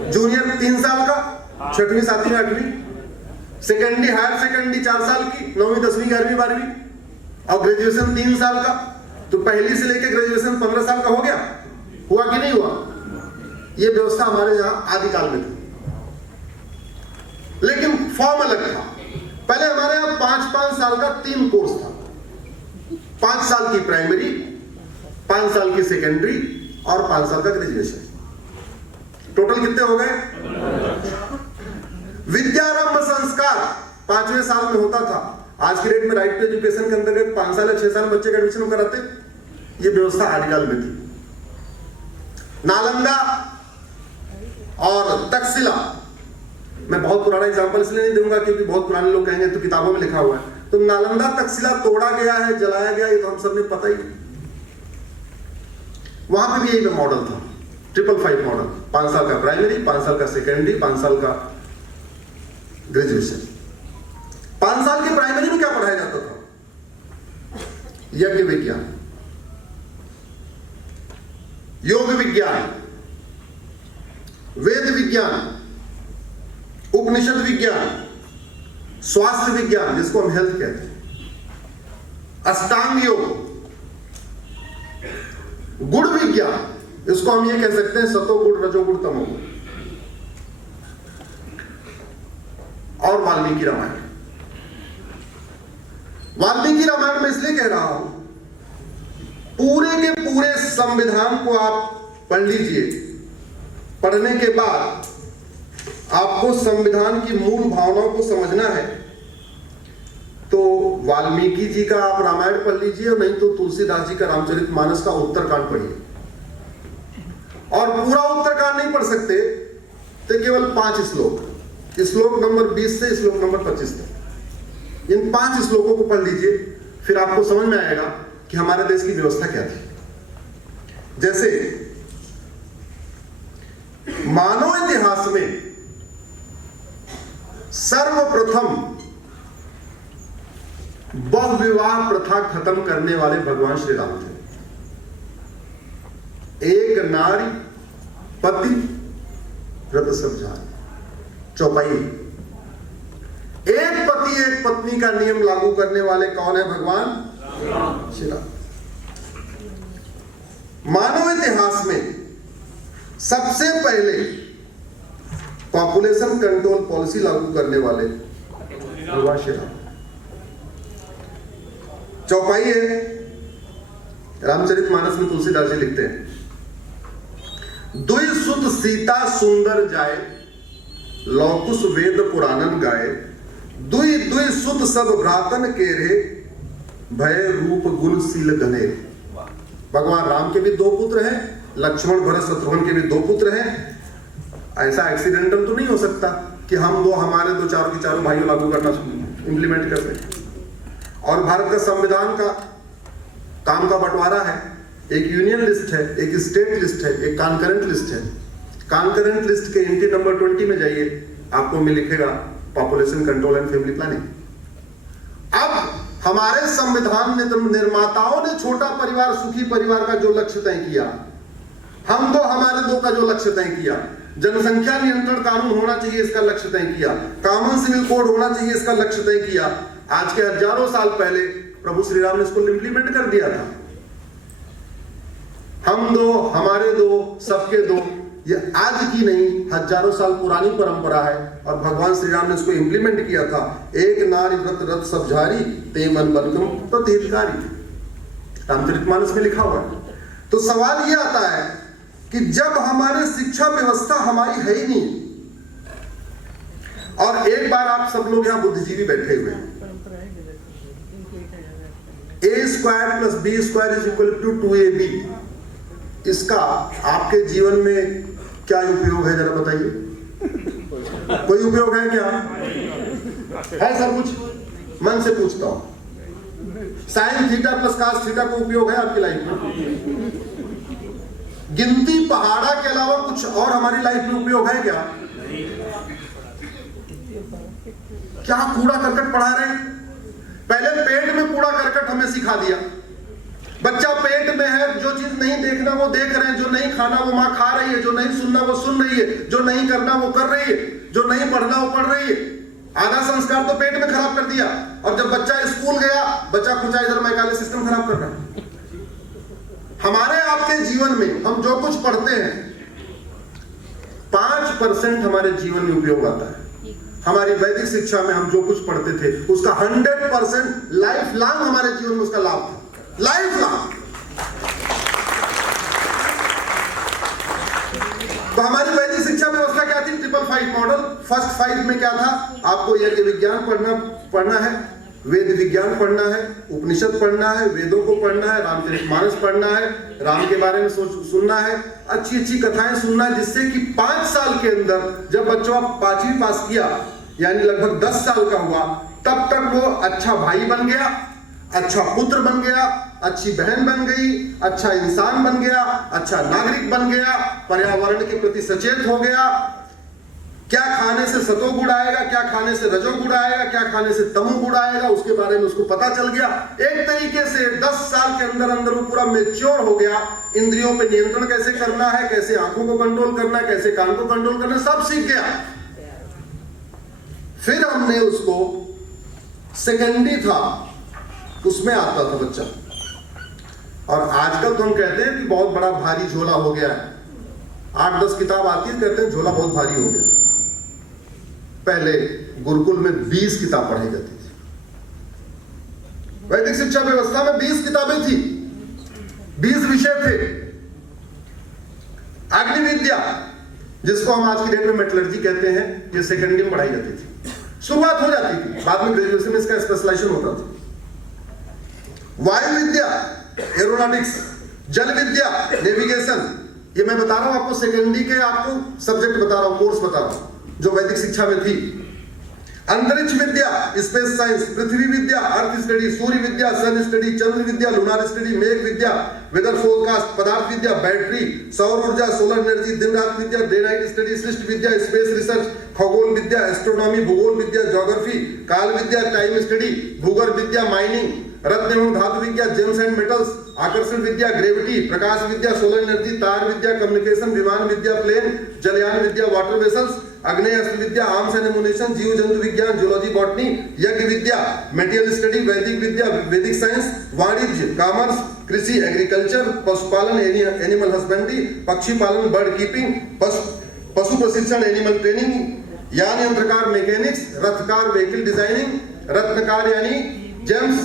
जूनियर 3 साल का, 6वीं 7वीं 8वीं, सेकेंडरी हायर सेकेंडरी 4 साल की, 9वीं 10वीं 11वीं 12वीं, और ग्रेजुएशन 3 साल का। तो पहली से लेकर ग्रेजुएशन 15 साल का हो गया। हुआ कि नहीं हुआ? यह व्यवस्था हमारे यहां आदिकाल में थी, लेकिन फॉर्म अलग था। पहले हमारे यहां 5-5 साल का 3 कोर्स था। 5 साल की प्राइमरी, 5 साल की सेकेंडरी और 5 साल का ग्रेजुएशन। टोटल कितने हो गए? विद्यारंभ संस्कार 5वें साल में होता था। आज की डेट में राइट टू एजुकेशन के अंतर्गत 5 साल या 6 साल बच्चे का एडमिशन कराते। ये व्यवस्था आदिकाल में थी। नालंदा और तक्षशिला, मैं बहुत पुराना एग्जांपल इसलिए नहीं दूंगा क्योंकि बहुत पुराने लोग कहेंगे तो किताबों में लिखा हुआ है। तो नालंदा तक्षशिला तोड़ा गया है, जलाया गया, ये तो हम सबने पता ही। वहां पे भी यही मॉडल था, 555 मॉडल। 5 साल का प्राइमरी, 5 साल का सेकेंडरी, 5 साल का ग्रेजुएशन। 5 साल की प्राइमरी में क्या पढ़ाया जाता था? यज्ञ विज्ञान, योग विज्ञान, वेद विज्ञान, उपनिषद विज्ञान, स्वास्थ्य विज्ञान जिसको हम हेल्थ कहते हैं, अष्टांग योग, गुण विज्ञान, इसको हम ये कह सकते हैं सतोगुण, रजोगुण, तमोगुण, और वाल्मीकि रामायण। वाल्मीकि रामायण में इसलिए कह रहा हूं, पूरे के पूरे संविधान को आप पढ़ लीजिए। पढ़ने के बाद आपको संविधान की मूल भावनाओं को समझना है तो वाल्मीकि जी का आप रामायण पढ़ लीजिए, और नहीं तो तुलसीदास जी का रामचरितमानस का उत्तरकांड पढ़िए। और पूरा उत्तरकांड नहीं पढ़ सकते तो केवल 5 श्लोक, श्लोक नंबर 20 से श्लोक नंबर 25 तक, इन 5 श्लोकों को पढ़ लीजिए। फिर आपको समझ में आएगा कि हमारे देश की व्यवस्था क्या थी। जैसे मानव इतिहास में सर्वप्रथम बहुविवाह प्रथा खत्म करने वाले भगवान श्री राम थे। एक नारी पति व्रत सब जान, चौपाई। एक पति एक पत्नी का नियम लागू करने वाले कौन है? भगवान श्री राम। मानव इतिहास में सबसे पहले पॉपुलेशन कंट्रोल पॉलिसी लागू करने वाले भगवान श्री राम। चौपाई है, रामचरितमानस में तुलसीदास जी लिखते हैं, दुई सुत सीता सुंदर जाए, लौकुश वेद पुराणन गाए, दुई दुई सुत सब भ्रातन केरे, भय रूप गुण शील घने। भगवान राम के भी 2 पुत्र हैं, लक्ष्मण भरत शत्रुघ्न के भी 2 पुत्र हैं। ऐसा एक्सीडेंटल तो नहीं हो सकता कि हम दो हमारे 2 चारों के चारों भाइयों लागू करना इंप्लीमेंट कर दें। और भारत का संविधान का काम का बंटवारा है, एक यूनियन लिस्ट है, एक स्टेट लिस्ट है, एक कॉन्करेंट लिस्ट है। कॉन्करेंट लिस्ट के एंट्री नंबर 20 में जाइए, आपको में लिखेगा population control and family planning. अब हमारे संविधान निर्माताओं ने छोटा परिवार सुखी परिवार का जो लक्ष्य तय किया, हम दो हमारे दो का जो लक्ष्य तय किया, जनसंख्या नियंत्रण कानून होना चाहिए इसका लक्ष्य तय किया, कॉमन सिविल कोड होना चाहिए इसका लक्ष्य तय किया, आज के हजारों साल पहले प्रभु श्री राम ने इसको इंप्लीमेंट कर दिया था। हम दो हमारे दो सबके दो, ये आज की नहीं हजारों साल पुरानी परंपरा है और भगवान श्री राम ने इसको इंप्लीमेंट किया था। एक नारी व्रत रथ सब झारी ते मन बलकम प्रतिहितकारी, रामचरितमानस में लिखा हुआ है। तो सवाल ये आता है कि जब हमारे शिक्षा व्यवस्था हमारी है ही नहीं, और एक बार आप सब लोग यहां बुद्धिजीवी बैठे हुए हैं, a square plus b square is equal to 2ab, इसका आपके जीवन में क्या उपयोग है जरा बताइए? कोई उपयोग है क्या? है सर? कुछ मन से पूछता हूं। Sine theta plus cos theta को उपयोग है आपकी लाइफ में? गिनती पहाड़ा के अलावा कुछ और हमारी लाइफ में उपयोग है क्या? क्या कूड़ा करकट पढ़ा रहे हैं? पहले पेट में कूड़ा करकट हमें सिखा दिया। बच्चा पेट में है, जो चीज नहीं देखना वो देख रहे हैं, जो नहीं खाना वो माँ खा रही है, जो नहीं सुनना वो सुन रही है, जो नहीं करना वो कर रही है, जो नहीं पढ़ना वो पढ़ रही है। आधा संस्कार तो पेट में खराब कर दिया, और जब बच्चा स्कूल गया, बच्चा खुचा इधर मैकाले सिस्टम खराब कर रहा है। हमारे आपके जीवन में हम जो कुछ पढ़ते हैं 5% हमारे जीवन में उपयोग आता है। हमारी वैदिक शिक्षा में हम जो कुछ पढ़ते थे उसका 100% लाइफ लॉन्ग हमारे जीवन में उसका लाभ था, लाइफ लॉन्ग। तो हमारी वैदिक शिक्षा व्यवस्था क्या थी? 555 मॉडल। फर्स्ट 5 में क्या था? आपको यज्ञ विज्ञान पढ़ना है, वेद विज्ञान पढ़ना है, उपनिषद पढ़ना है, वेदों को पढ़ना है, रामचरितमानस पढ़ना है, राम के बारे में सुनना है, अच्छी अच्छी कथाएं सुनना है, जिससे कि 5 साल के अंदर जब बच्चों 5वीं पास किया, यानी लगभग 10 साल का हुआ, तब तक वो अच्छा भाई बन गया, अच्छा पुत्र बन गया, अच्छी बहन बन गई, अच्छा इंसान बन गया, अच्छा नागरिक बन गया, पर्यावरण के प्रति सचेत हो गया। क्या खाने से सतोगुण आएगा, क्या खाने से रजोगुण आएगा, क्या खाने से तमोगुण आएगा, उसके बारे में उसको पता चल गया। एक तरीके से 10 साल के अंदर अंदर वो पूरा मैच्योर हो गया। इंद्रियों पे नियंत्रण कैसे करना है, कैसे आंखों को कंट्रोल करना है, कैसे कान को कंट्रोल करना है, सब सीख गया। फिर हमने उसको सेकेंडरी था उसमें आता था बच्चा, और आजकल तो हम कहते हैं कि बहुत बड़ा भारी झोला हो गया है। 8-10 किताब आती है, कहते हैं झोला बहुत भारी हो गया। पहले गुरुकुल में 20 किताब पढ़ाई जाती थी। वैदिक शिक्षा व्यवस्था में 20 किताबें थी, 20 विषय थे। अग्नि विद्या, जिसको हम आज की डेट में मेटलर्जी कहते हैं, ये सेकेंडरी में पढ़ाई जाती थी। शुरुआत हो जाती थी, बाद में ग्रेजुएशन में इसका स्पेशलाइजेशन होता था। वायु विद्या, एरोनॉटिक्स, जल विद्या, नेविगेशन, ये मैं बता रहा हूं आपको, सेकेंडरी के आपको सब्जेक्ट बता रहा हूं, कोर्स बता रहा हूं जो वैदिक शिक्षा में थी। अंतरिक्ष विद्या, स्पेस साइंस, पृथ्वी विद्या, अर्थ स्टडी, सूर्य विद्या, सन स्टडी, चंद्र विद्या, लूनार स्टडी, मेघ विद्या, वेदर फोरकास्ट, पदार्थ विद्या, बैटरी, सौर ऊर्जा, सोलर एनर्जी, दिन रात विद्या, डे नाइट स्टडी, सृष्टि विद्या, स्पेस रिसर्च, खगोल विद्या, एस्ट्रोनॉमी, भूगोल विद्या, ज्योग्राफी, काल विद्या, टाइम स्टडी, भूगर्भ विद्या, माइनिंग, रत्न एवं धातु विद्या, जेम्स एंड मेटल्स, आकर्षण विद्या, ग्रेविटी, प्रकाश विद्या, सोलर एनर्जी, तार विद्या, कम्युनिकेशन, विमान विद्या, प्लेन, जलयान विद्या, वाटर वेसल्स, अग्नेय विद्या, आर्म्स एंड एमुनेशन, जीव जंतु विज्ञान, जूलॉजी, बॉटनी, यज्ञ विद्या, मेटेरियल स्टडी, वैदिक विद्या, वैदिक साइंस, वाणिज्य, कॉमर्स, कृषि, एग्रीकल्चर, पशुपालन, एनिमल हस्बेंड्री, पक्षी पालन, बर्ड कीपिंग, पशु प्रशिक्षण, एनिमल ट्रेनिंग, यान यंत्रकार, मैकेनिक्स, रथकार, व्हीकल डिजाइनिंग, रत्नकार यानी जेम्स,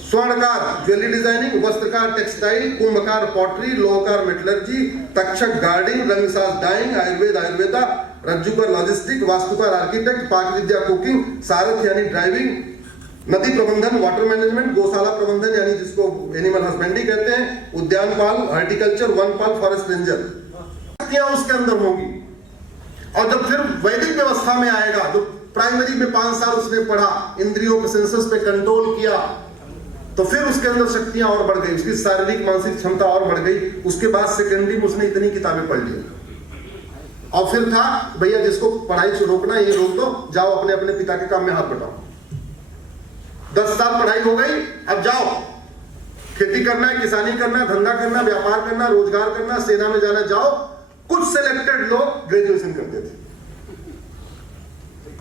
स्वर्णकार, ज्वेलरी डिजाइनिंग, वस्त्रकार, टेक्सटाइल, कुंभकार, पॉटरी, लोहकार, मेटलर्जी, तक्षक, गार्डिंग, रंगशास्त्र, डाइंग, आयुर्वेदा, रज्जुकर, लॉजिस्टिक, वास्तुकार, आर्किटेक्ट, पाक विद्या, कुकिंग, सारथ यानी ड्राइविंग, नदी प्रबंधन, वाटर मैनेजमेंट, गौशाला प्रबंधन यानी जिसको एनिमल हस्बेंड्री कहते हैं, उद्यानपाल, हॉर्टिकल्चर, वनपाल, फॉरेस्ट रेंजर, उसके अंदर होंगी। और जब फिर वैदिक व्यवस्था में आएगा, जो प्राइमरी में 5 साल उसने पढ़ा, इंद्रियों के सेंसस पे कंट्रोल किया, तो फिर उसके अंदर शक्तियां और बढ़ गई, उसकी शारीरिक मानसिक क्षमता और बढ़ गई। उसके बाद सेकेंडरी में उसने इतनी किताबें पढ़ ली। और फिर था भैया जिसको पढ़ाई से रोकना है ये रोक दो, जाओ अपने अपने पिता के काम में हाथ बटाओ। 10 साल पढ़ाई हो गई, अब जाओ खेती करना है, किसानी करना है, धंधा करना, व्यापार करना, रोजगार करना, सेना में जाना, जाओ। कुछ सिलेक्टेड लोग ग्रेजुएशन करते थे,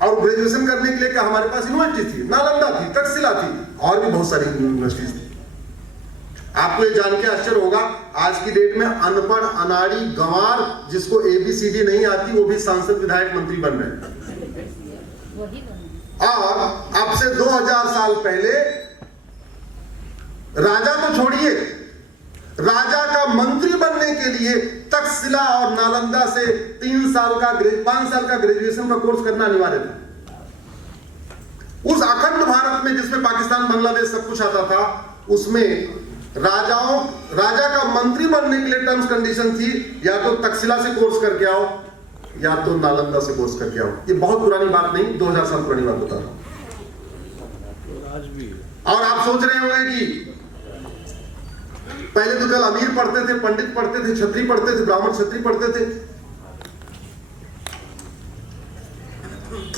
और ग्रेजुएशन करने के लिए क्या हमारे पास यूनिवर्सिटी थी, नालंदा थी, तक्षशिला थी, और भी बहुत सारी यूनिवर्सिटीज थी। आपको ये जान के आश्चर्य होगा, आज की डेट में अनपढ़, अनाड़ी, गंवार, जिसको ABCD नहीं आती, वो भी सांसद, विधायक, मंत्री बन रहे हैं। और अब से 2000 साल पहले राजा तो छोड़िए, राजा का मंत्री बनने के लिए तक्षशिला और नालंदा से 5 साल का ग्रेजुएशन का कोर्स करना अनिवार्य था। उस अखंड भारत में जिसमें पाकिस्तान, बांग्लादेश सब कुछ आता था, उसमें राजा का मंत्री बनने के लिए टर्म्स कंडीशन थी, या तो तक्षशिला से कोर्स करके आओ या तो नालंदा से कोर्स करके आओ। ये बहुत पुरानी बात नहीं, 2000 साल पुरानी बात बता रहा हूं। और आप सोच रहे होंगे कि पहले तो कल अमीर पढ़ते थे, पंडित पढ़ते थे, छत्री पढ़ते थे, ब्राह्मण क्षत्रिय पढ़ते थे।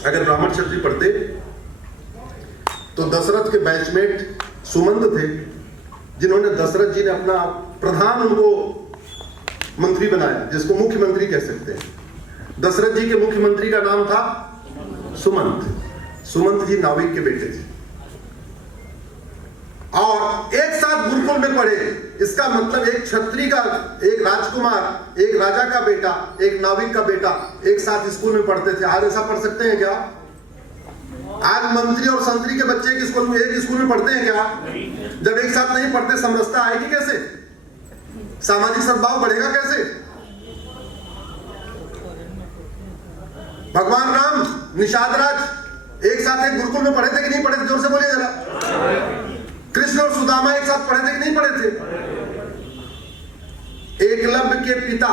अगर ब्राह्मण क्षत्रिय पढ़ते तो दशरथ के बैचमेट सुमंत थे, जिन्होंने दशरथ जी ने अपना प्रधान उनको मंत्री बनाया, जिसको मुख्यमंत्री कह सकते हैं। दशरथ जी के मुख्यमंत्री का नाम था सुमंत। सुमंत जी नाविक के बेटे थे और एक साथ गुरुकुल में पढ़े। इसका मतलब एक क्षत्रिय का, एक राजकुमार, एक राजा का बेटा, एक नाविक का बेटा एक साथ स्कूल में पढ़ते थे। आज ऐसा पढ़ सकते हैं क्या? आज मंत्री और संतरी के बच्चे एक स्कूल में पढ़ते हैं क्या? जब एक साथ नहीं पढ़ते, समरसता आएगी कैसे? सामाजिक सद्भाव बढ़ेगा कैसे? भगवान राम, निषाद राज एक साथ एक गुरुकुल में पढ़े थे कि नहीं पढ़े थे? जोर से बोलिए जरा। कृष्ण और सुदामा एक साथ पढ़े थे कि नहीं पढ़े थे? एकलव्य के पिता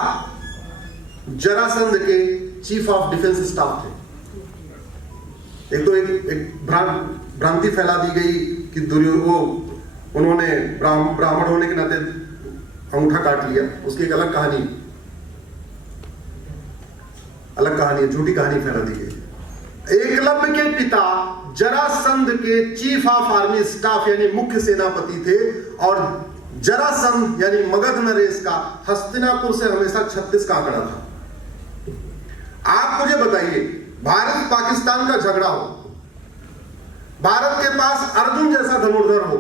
जरासंध के चीफ ऑफ डिफेंस स्टाफ थे। एक भ्रांति फैला दी गई कि उन्होंने ब्राह्मण होने के नाते अंगूठा काट लिया। उसकी एक अलग कहानी है, झूठी कहानी फैला दी गई। एकलव्य के पिता जरासंध के चीफ ऑफ आर्मी स्टाफ यानी मुख्य सेनापति थे, और जरासंध यानी मगध नरेश का हस्तिनापुर से हमेशा 36 का आंकड़ा था। आप मुझे बताइए, भारत पाकिस्तान का झगड़ा हो, भारत के पास अर्जुन जैसा धनुर्धर हो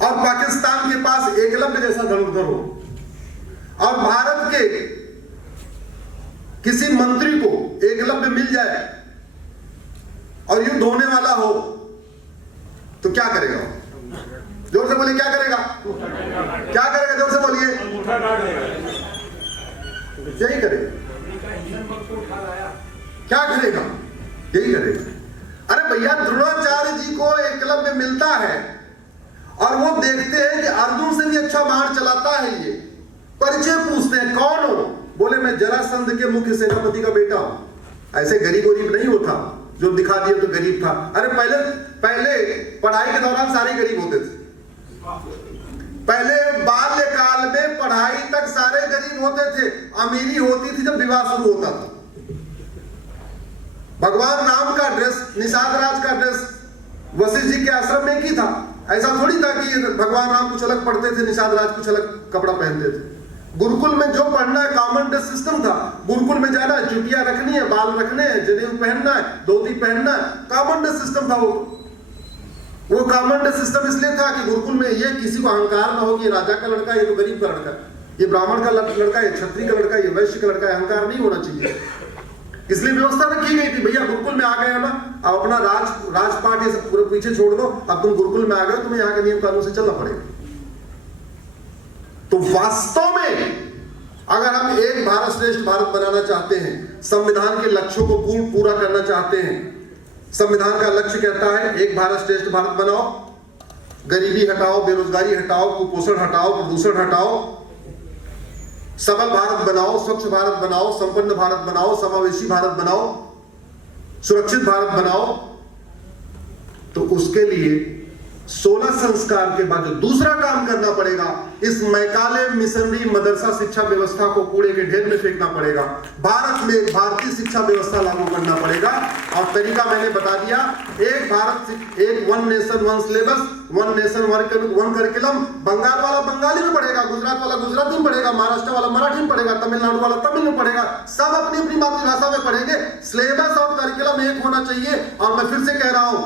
और पाकिस्तान के पास एकलव्य जैसा धनुर्धर हो, और भारत के किसी मंत्री को एकलव्य मिल जाए और युद्ध होने वाला हो, तो क्या करेगा? जोर से बोलिए, क्या करेगा? क्या करेगा? जोर से बोलिए। यही करेगा। क्या करेगा? यही करेगा। अरे भैया, द्रोणाचार्य जी को एकलव्य मिलता है और वो देखते हैं कि अर्जुन से भी अच्छा बाण चलाता है ये। परिचय पूछते हैं, कौन हो? बोले मैं जरासंध के मुख्य सेनापति का बेटा हूं। ऐसे गरीब नहीं होता जो दिखा दिया तो गरीब था। अरे पहले पढ़ाई के दौरान सारे गरीब होते थे। पहले बाल्यकाल में पढ़ाई तक सारे गरीब होते थे। अमीरी होती थी जब विवाह शुरू होता था। भगवान राम का ड्रेस, निषाद राज का ड्रेस वशिष्ठ जी के आश्रम में ही था। ऐसा थोड़ी था कि भगवान राम कुछ अलग पढ़ते थे, निषाद राज कुछ अलग कपड़ा पहनते थे। गुरुकुल में जो पढ़ना है कॉमन ड्रेस सिस्टम था। गुरुकुल में जाना है, चुटिया रखनी है, बाल रखने हैं, जनेऊ पहनना है, धोती पहनना है, कॉमन ड्रेस सिस्टम था। वो कॉमन ड्रेस सिस्टम इसलिए था कि गुरुकुल में ये किसी को अहंकार ना हो कि ये राजा का लड़का है, ये तो गरीब का लड़का, ये ब्राह्मण का लड़का, ये क्षत्रिय का लड़का, ये वैश्य का लड़का है। अहंकार नहीं होना चाहिए, इसलिए व्यवस्था रखी गई थी। भैया गुरुकुल में आ गए हो ना, अब अपना राजपाट ये सब पूरे पीछे छोड़ दो। अब तुम गुरुकुल में आ गए, तुम्हें यहाँ के नियम कानून से चलना पड़ेगा। तो वास्तव में अगर हम एक भारत श्रेष्ठ भारत बनाना चाहते हैं, संविधान के लक्ष्यों को पूरा करना चाहते हैं, संविधान का लक्ष्य कहता है एक भारत श्रेष्ठ भारत बनाओ, गरीबी हटाओ, बेरोजगारी हटाओ, कुपोषण हटाओ, प्रदूषण हटाओ, सबल भारत बनाओ, स्वच्छ भारत बनाओ, संपन्न भारत बनाओ, समावेशी भारत बनाओ, सुरक्षित भारत बनाओ। तो उसके लिए 16 संस्कार के बाद जो दूसरा काम करना पड़ेगा, इस मैकाले मिशनरी मदरसा शिक्षा व्यवस्था को कूड़े के ढेर में फेंकना पड़ेगा। भारत में एक भारतीय शिक्षा व्यवस्था लागू करना पड़ेगा। और तरीका मैंने बता दिया, एक भारत, एक one nation one syllabus, one nation one curriculum. Bengal वाला बंगाली में पढ़ेगा, गुजरात वाला गुजराती में पढ़ेगा, महाराष्ट्र वाला मराठी में पढ़ेगा, तमिलनाडु वाला तमिल में पढ़ेगा, सब अपनी अपनी मातृभाषा में पढ़ेंगे। सिलेबस और करिकुलम एक होना चाहिए। और मैं फिर से कह रहा हूं,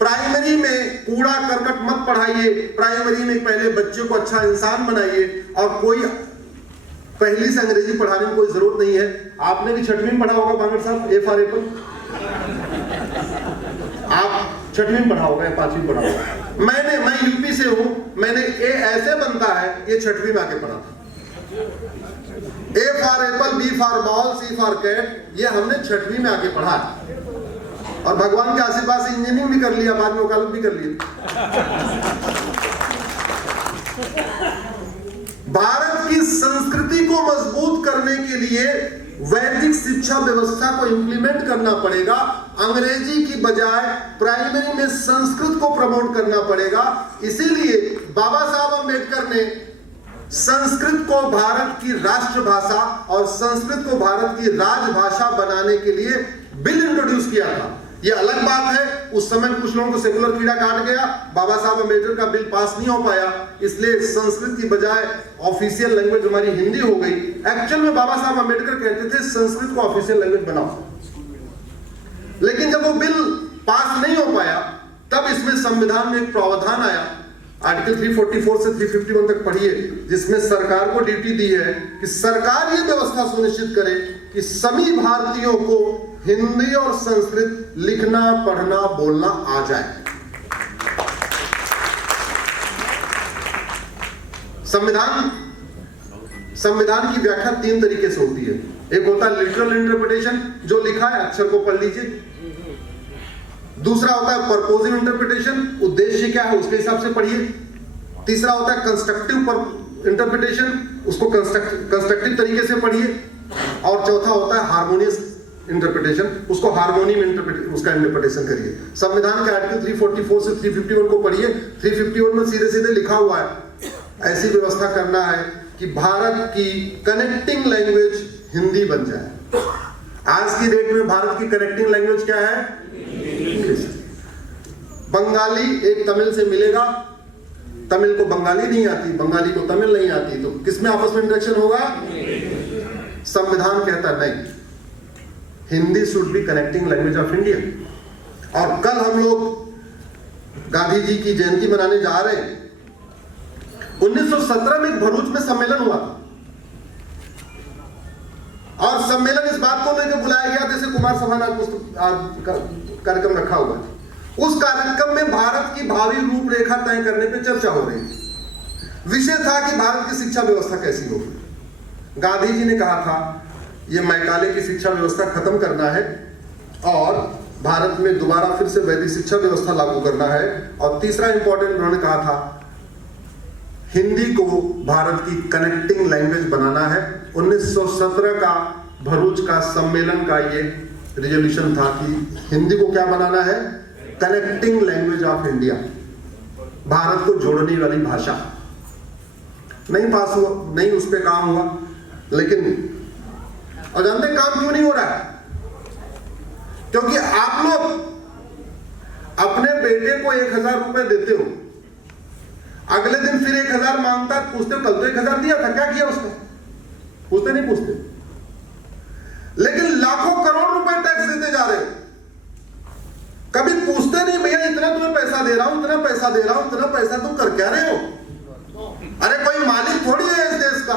प्राइमरी में कूड़ा करकट मत पढ़ाइए, प्राइमरी में पहले बच्चे को अच्छा इंसान बनाइए। और कोई पहली से अंग्रेजी पढ़ाने में कोई जरूरत नहीं है। आपने भी छठवीं में पढ़ा होगा बांगड़ साहब, एफ आर एपल, आप छठवीं में पढ़ा होगा या 5वीं पढ़ा होगा। मैं यूपी से हूं, मैंने ए ऐसे बनता है ये 6वीं में आके पढ़ा था। A for apple, B for ball, C for cat, ये हमने 6वीं में आके पढ़ा है। और भगवान के आशीर्वाद से इंजीनियरिंग भी कर लिया, बाद में वकालत भी कर लिया। भारत की संस्कृति को मजबूत करने के लिए वैदिक शिक्षा व्यवस्था को इंप्लीमेंट करना पड़ेगा। अंग्रेजी की बजाय प्राइमरी में संस्कृत को प्रमोट करना पड़ेगा। इसीलिए बाबा साहब अम्बेडकर ने संस्कृत को भारत की राष्ट्रभाषा और संस्कृत को भारत की राजभाषा बनाने के लिए बिल इंट्रोड्यूस किया था। यह अलग बात है, उस समय कुछ लोगों को सेकुलर कीड़ा काट गया, बाबा साहब अम्बेडकर का बिल पास नहीं हो पाया, इसलिए संस्कृत की बजाय ऑफिशियल लैंग्वेज हमारी हिंदी हो गई। एक्चुअल में बाबा साहब अम्बेडकर कहते थे संस्कृत को ऑफिशियल लैंग्वेज बनाओ, लेकिन जब वो बिल पास नहीं हो पाया तब इसमें संविधान में एक प्रावधान आया, आर्टिकल 344 से 351 तक पढ़िए, जिसमें सरकार को ड्यूटी दी है कि सरकार ये व्यवस्था सुनिश्चित करे कि सभी भारतीयों को हिंदी और संस्कृत लिखना, पढ़ना, बोलना आ जाए। संविधान की व्याख्या 3 तरीके से होती है। एक होता है लिटरल इंटरप्रिटेशन, जो लिखा है अक्षर को पढ़ लीजिए। दूसरा होता है पर्पोजिव इंटरप्रिटेशन, उद्देश्य क्या है उसके हिसाब से पढ़िए। तीसरा होता है कंस्ट्रक्टिव इंटरप्रिटेशन, उसको कंस्ट्रक्टिव तरीके से पढ़िए। और चौथा होता है हार्मोनियस इंटरप्रिटेशन, उसको हार्मोनी में उसका इंटरप्रिटेशन करिए। संविधान के आर्टिकल 344 से 351 को पढ़िए। 351 में सीधे सीधे लिखा हुआ है ऐसी व्यवस्था करना है कि भारत की कनेक्टिंग लैंग्वेज हिंदी बन जाए। आज की डेट में भारत की कनेक्टिंग लैंग्वेज क्या है? बंगाली एक तमिल से मिलेगा, तमिल को बंगाली नहीं आती, बंगाली को तमिल नहीं आती, तो किसमें आपस में इंटरेक्शन होगा? संविधान कहता नहीं, Hindi should be connecting language of India. और कल हम लोग गांधी जी की जयंती मनाने जा रहे हैं। 1917 में भरूच में सम्मेलन हुआ और सम्मेलन इस बात को लेकर बुलाया गया जैसे कुमार सभानाथ कार्यक्रम रखा हुआ है। उस कार्यक्रम में भारत की भावी रूपरेखा तय करने पर चर्चा हो रही थी। विषय था कि भारत की शिक्षा व्यवस्था कैसी होगी। गांधी जी ने कहा था ये मैकाले की शिक्षा व्यवस्था खत्म करना है और भारत में दोबारा फिर से वैदिक शिक्षा व्यवस्था लागू करना है। और तीसरा इंपॉर्टेंट उन्होंने कहा था हिंदी को भारत की कनेक्टिंग लैंग्वेज बनाना है। 1917 का भरूच का सम्मेलन का ये रिजोल्यूशन था कि हिंदी को क्या बनाना है? Connecting language of India, Bharat को जोड़ने वाली भाषा। नहीं पास हुआ, नहीं उस पर काम हुआ। लेकिन और जानते काम क्यों नहीं हो रहा है? क्योंकि आप लोग अपने बेटे को 1000 रुपए देते हो, अगले दिन फिर 1000 मांगता, पूछते कल तो 1000 दिया था, क्या किया उसने? पूछते नहीं पूछते। लेकिन लाखों करोड़ रुपए टैक्स देते जा रहे हो, कभी पूछते नहीं भैया इतना तुम्हें पैसा दे रहा हूं, इतना पैसा दे रहा हूं, इतना पैसा तुम कर क्या रहे हो? अरे कोई मालिक थोड़ी है इस देश का,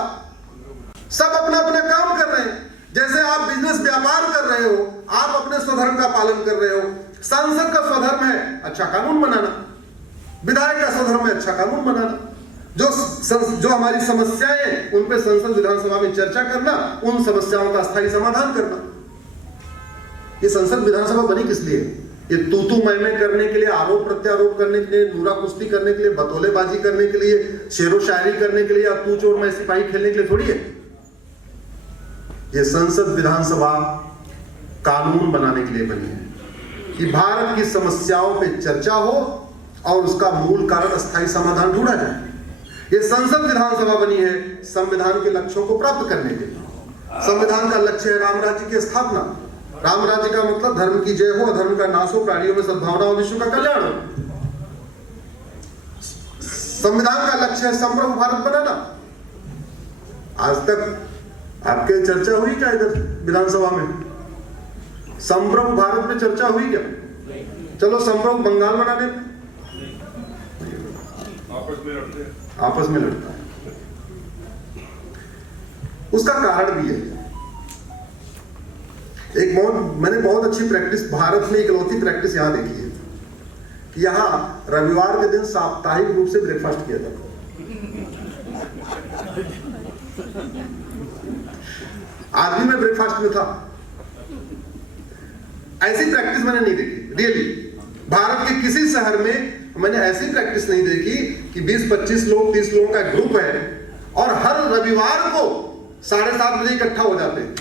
सब अपना अपना काम कर रहे हैं। जैसे आप बिजनेस व्यापार कर रहे हो, आप अपने स्वधर्म का पालन कर रहे हो। सांसद का स्वधर्म है अच्छा कानून बनाना, विधायक का स्वधर्म है अच्छा कानून बनाना। जो हमारी समस्याएं उन पे संसद विधानसभा में चर्चा करना, उन समस्याओं का स्थायी समाधान करना। ये संसद विधानसभा बनी किस लिए? ये तू मैं करने के लिए, आरोप प्रत्यारोप करने के लिए, नूरा कुश्ती करने के लिए, बतौलेबाजी करने के लिए, शेरो शायरी करने के लिए, या तू चोर मैं सिपाही खेलने के लिए थोड़ी है। ये संसद विधानसभा कानून बनाने के लिए बनी है कि भारत की समस्याओं पे चर्चा हो और उसका मूल कारण अस्थायी समाधान ढूंढा जाए। ये संसद विधानसभा बनी है संविधान के लक्ष्यों को प्राप्त करने के लिए। संविधान का लक्ष्य है राम राज्य की स्थापना। राम राज्य का मतलब धर्म की जय हो, अधर्म का नाश हो, प्राणियों में सद्भावना और विश्व का कल्याण हो। संविधान का लक्ष्य है समृद्ध भारत बनाना। आज तक आपके चर्चा हुई क्या इधर विधानसभा में? समृद्ध भारत में चर्चा हुई क्या? चलो समृद्ध बंगाल बनाने आपस में लड़ता है। उसका कारण भी है मैंने बहुत अच्छी प्रैक्टिस, भारत में इकलौती प्रैक्टिस यहां देखी है कि यहां रविवार के दिन साप्ताहिक रूप से ब्रेकफास्ट किया जाता है। आज भी मैं ब्रेकफास्ट में था। ऐसी प्रैक्टिस मैंने नहीं देखी रियली। भारत के किसी शहर में मैंने ऐसी प्रैक्टिस नहीं देखी कि 20-25 लोग 30 लोगों का ग्रुप है और हर रविवार को 7:30 बजे इकट्ठा हो जाते हैं।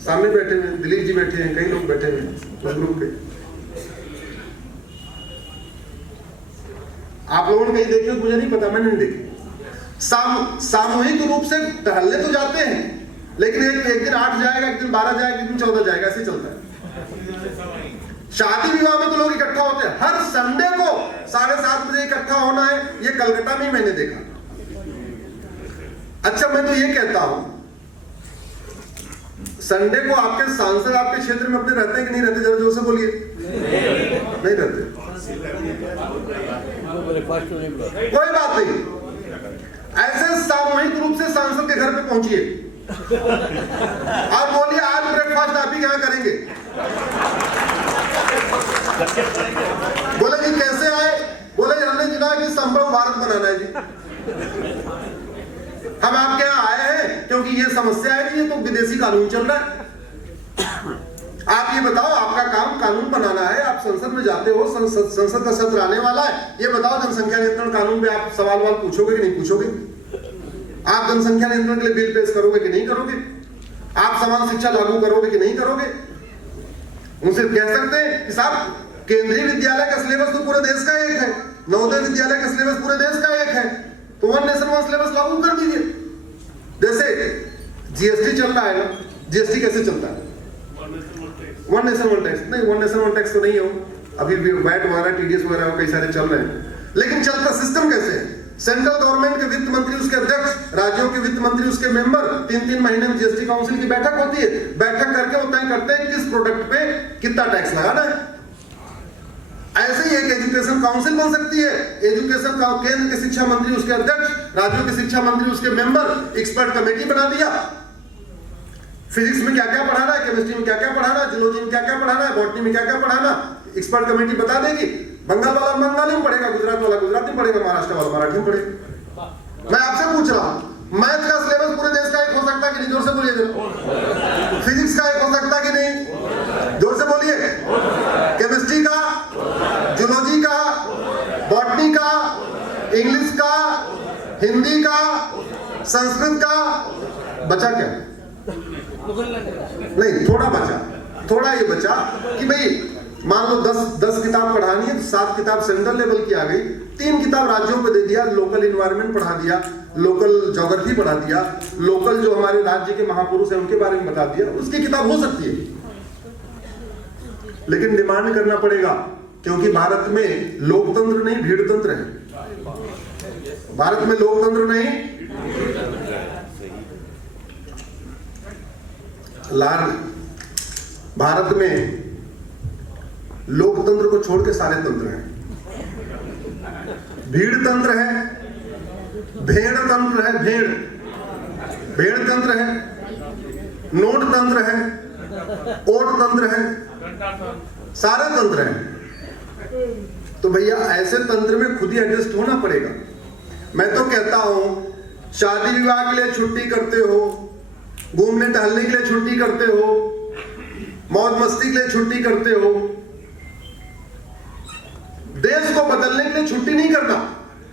सामने बैठे हुए दिलीप जी बैठे हैं, कई लोग बैठे हुए उस ग्रुप के। आप लोगों ने कहीं देखी हो? मुझे नहीं पता, मैंने नहीं देखी। सामूहिक रूप से टहलने तो जाते हैं, लेकिन एक दिन 8 जाएगा, एक दिन 12 जाएगा, एक दिन 14 जाएगा, ऐसे चलता है। शादी विवाह में तो लोग इकट्ठा होते हैं। हर संडे को 7:30 बजे इकट्ठा होना है, ये कलकत्ता में मैंने देखा। अच्छा, मैं तो ये कहता हूं, संडे को आपके सांसद आपके क्षेत्र में अपने रहते हैं कि नहीं रहते? जरा जोर से बोलिए। नहीं रहते। कोई बात नहीं, ऐसे सामूहिक रूप से सांसद के घर पे पहुंचिए और बोलिए आज ब्रेकफास्ट आप ही यहां करेंगे। बोले जी कैसे आए? बोले हमने चुना कि संभव भारत बनाना है जी। हम आपके यहाँ आए हैं क्योंकि ये समस्या है कि ये तो विदेशी कानून चल रहा है। आप ये बताओ, आपका काम कानून बनाना है, आप संसद में जाते हो, संसद का सत्र आने वाला है, ये बताओ जनसंख्या नियंत्रण कानून पे आप सवाल पूछोगे कि नहीं पूछोगे? आप जनसंख्या नियंत्रण के लिए बिल पेश करोगे कि नहीं करोगे? आप समान शिक्षा लागू करोगे कि नहीं करोगे? उनसे कह सकते हैं कि साहब केंद्रीय विद्यालय का सिलेबस तो पूरे देश का एक है, नवोदय विद्यालय का सिलेबस पूरे देश का एक है, तो वन नेशन वन सिलेबस लागू कर दीजिए। जैसे जीएसटी चल रहा है ना, जीएसटी कैसे चलता है? One nation one tax. नहीं, वन नेशन वन टैक्स तो नहीं हो, अभी वैट वगैरह टीडीएस वगैरह कई सारे चल रहे हैं, लेकिन चलता सिस्टम कैसे है? सेंट्रल गवर्नमेंट के वित्त मंत्री, उसके अध्यक्ष, राज्यों के वित्त मंत्री, उसके मेंबर, 3-3 महीने में जीएसटी काउंसिल की बैठक होती है। बैठक करके वो तय करते हैं किस प्रोडक्ट पे कितना टैक्स लगाना है। ऐसे ही एक एजुकेशन काउंसिल बन सकती है। एजुकेशन का केंद्र के शिक्षा मंत्री, उसके अध्यक्ष, राज्यों के शिक्षा मंत्री, उसके मेंबर, एक्सपर्ट कमेटी बना दिया। फिजिक्स में क्या क्या पढ़ाना है, केमिस्ट्री में क्या क्या पढ़ाना है, जूलॉजी में क्या क्या पढ़ाना है, बॉटनी में क्या क्या पढ़ाना, एक्सपर्ट कमेटी बता देगी। बंगाल वाला बंगाली में पढ़ेगा, गुजरात वाला गुजराती में पढ़ेगा, महाराष्ट्र वाला मराठी में पढ़ेगा। मैं आपसे पूछ रहा हूं, मैथ का सिलेबस पूरे देश का एक हो सकता है कि नहीं? जोर से बोलिए जरा। फिजिक्स का एक हो सकता है कि नहीं? जोर से बोलिए। केमिस्ट्री का, जूलॉजी का, बॉटनी का, इंग्लिश का, हिंदी का, संस्कृत का, बचा क्या? नहीं, थोड़ा बचा, थोड़ा ये बचा कि भाई मान लो 10 किताब पढ़ानी है तो 7 किताब सेंट्रल लेवल की आ गई, 3 किताब राज्यों पे दे दिया, लोकल इन्वायरमेंट पढ़ा दिया, लोकल ज्योग्राफी पढ़ा दिया, लोकल जो हमारे राज्य के महापुरुष हैं उनके बारे में बता दिया। उसकी किताब हो सकती है, लेकिन डिमांड करना पड़ेगा, क्योंकि भारत में लोकतंत्र नहीं भीड़तंत्र है। भारत में लोकतंत्र नहीं, भारत में लोकतंत्र को छोड़ के सारे तंत्र हैं। भीड़ तंत्र है, भेड़ तंत्र है, भेड़ तंत्र है, नोट तंत्र है, ओट तंत्र है, सारे तंत्र हैं। तो भैया ऐसे तंत्र में खुद ही एडजस्ट होना पड़ेगा। मैं तो कहता हूं, शादी विवाह के लिए छुट्टी करते हो, घूमने टहलने के लिए छुट्टी करते हो, मौज मस्ती के लिए छुट्टी करते हो, देश को बदलने के लिए छुट्टी नहीं करना।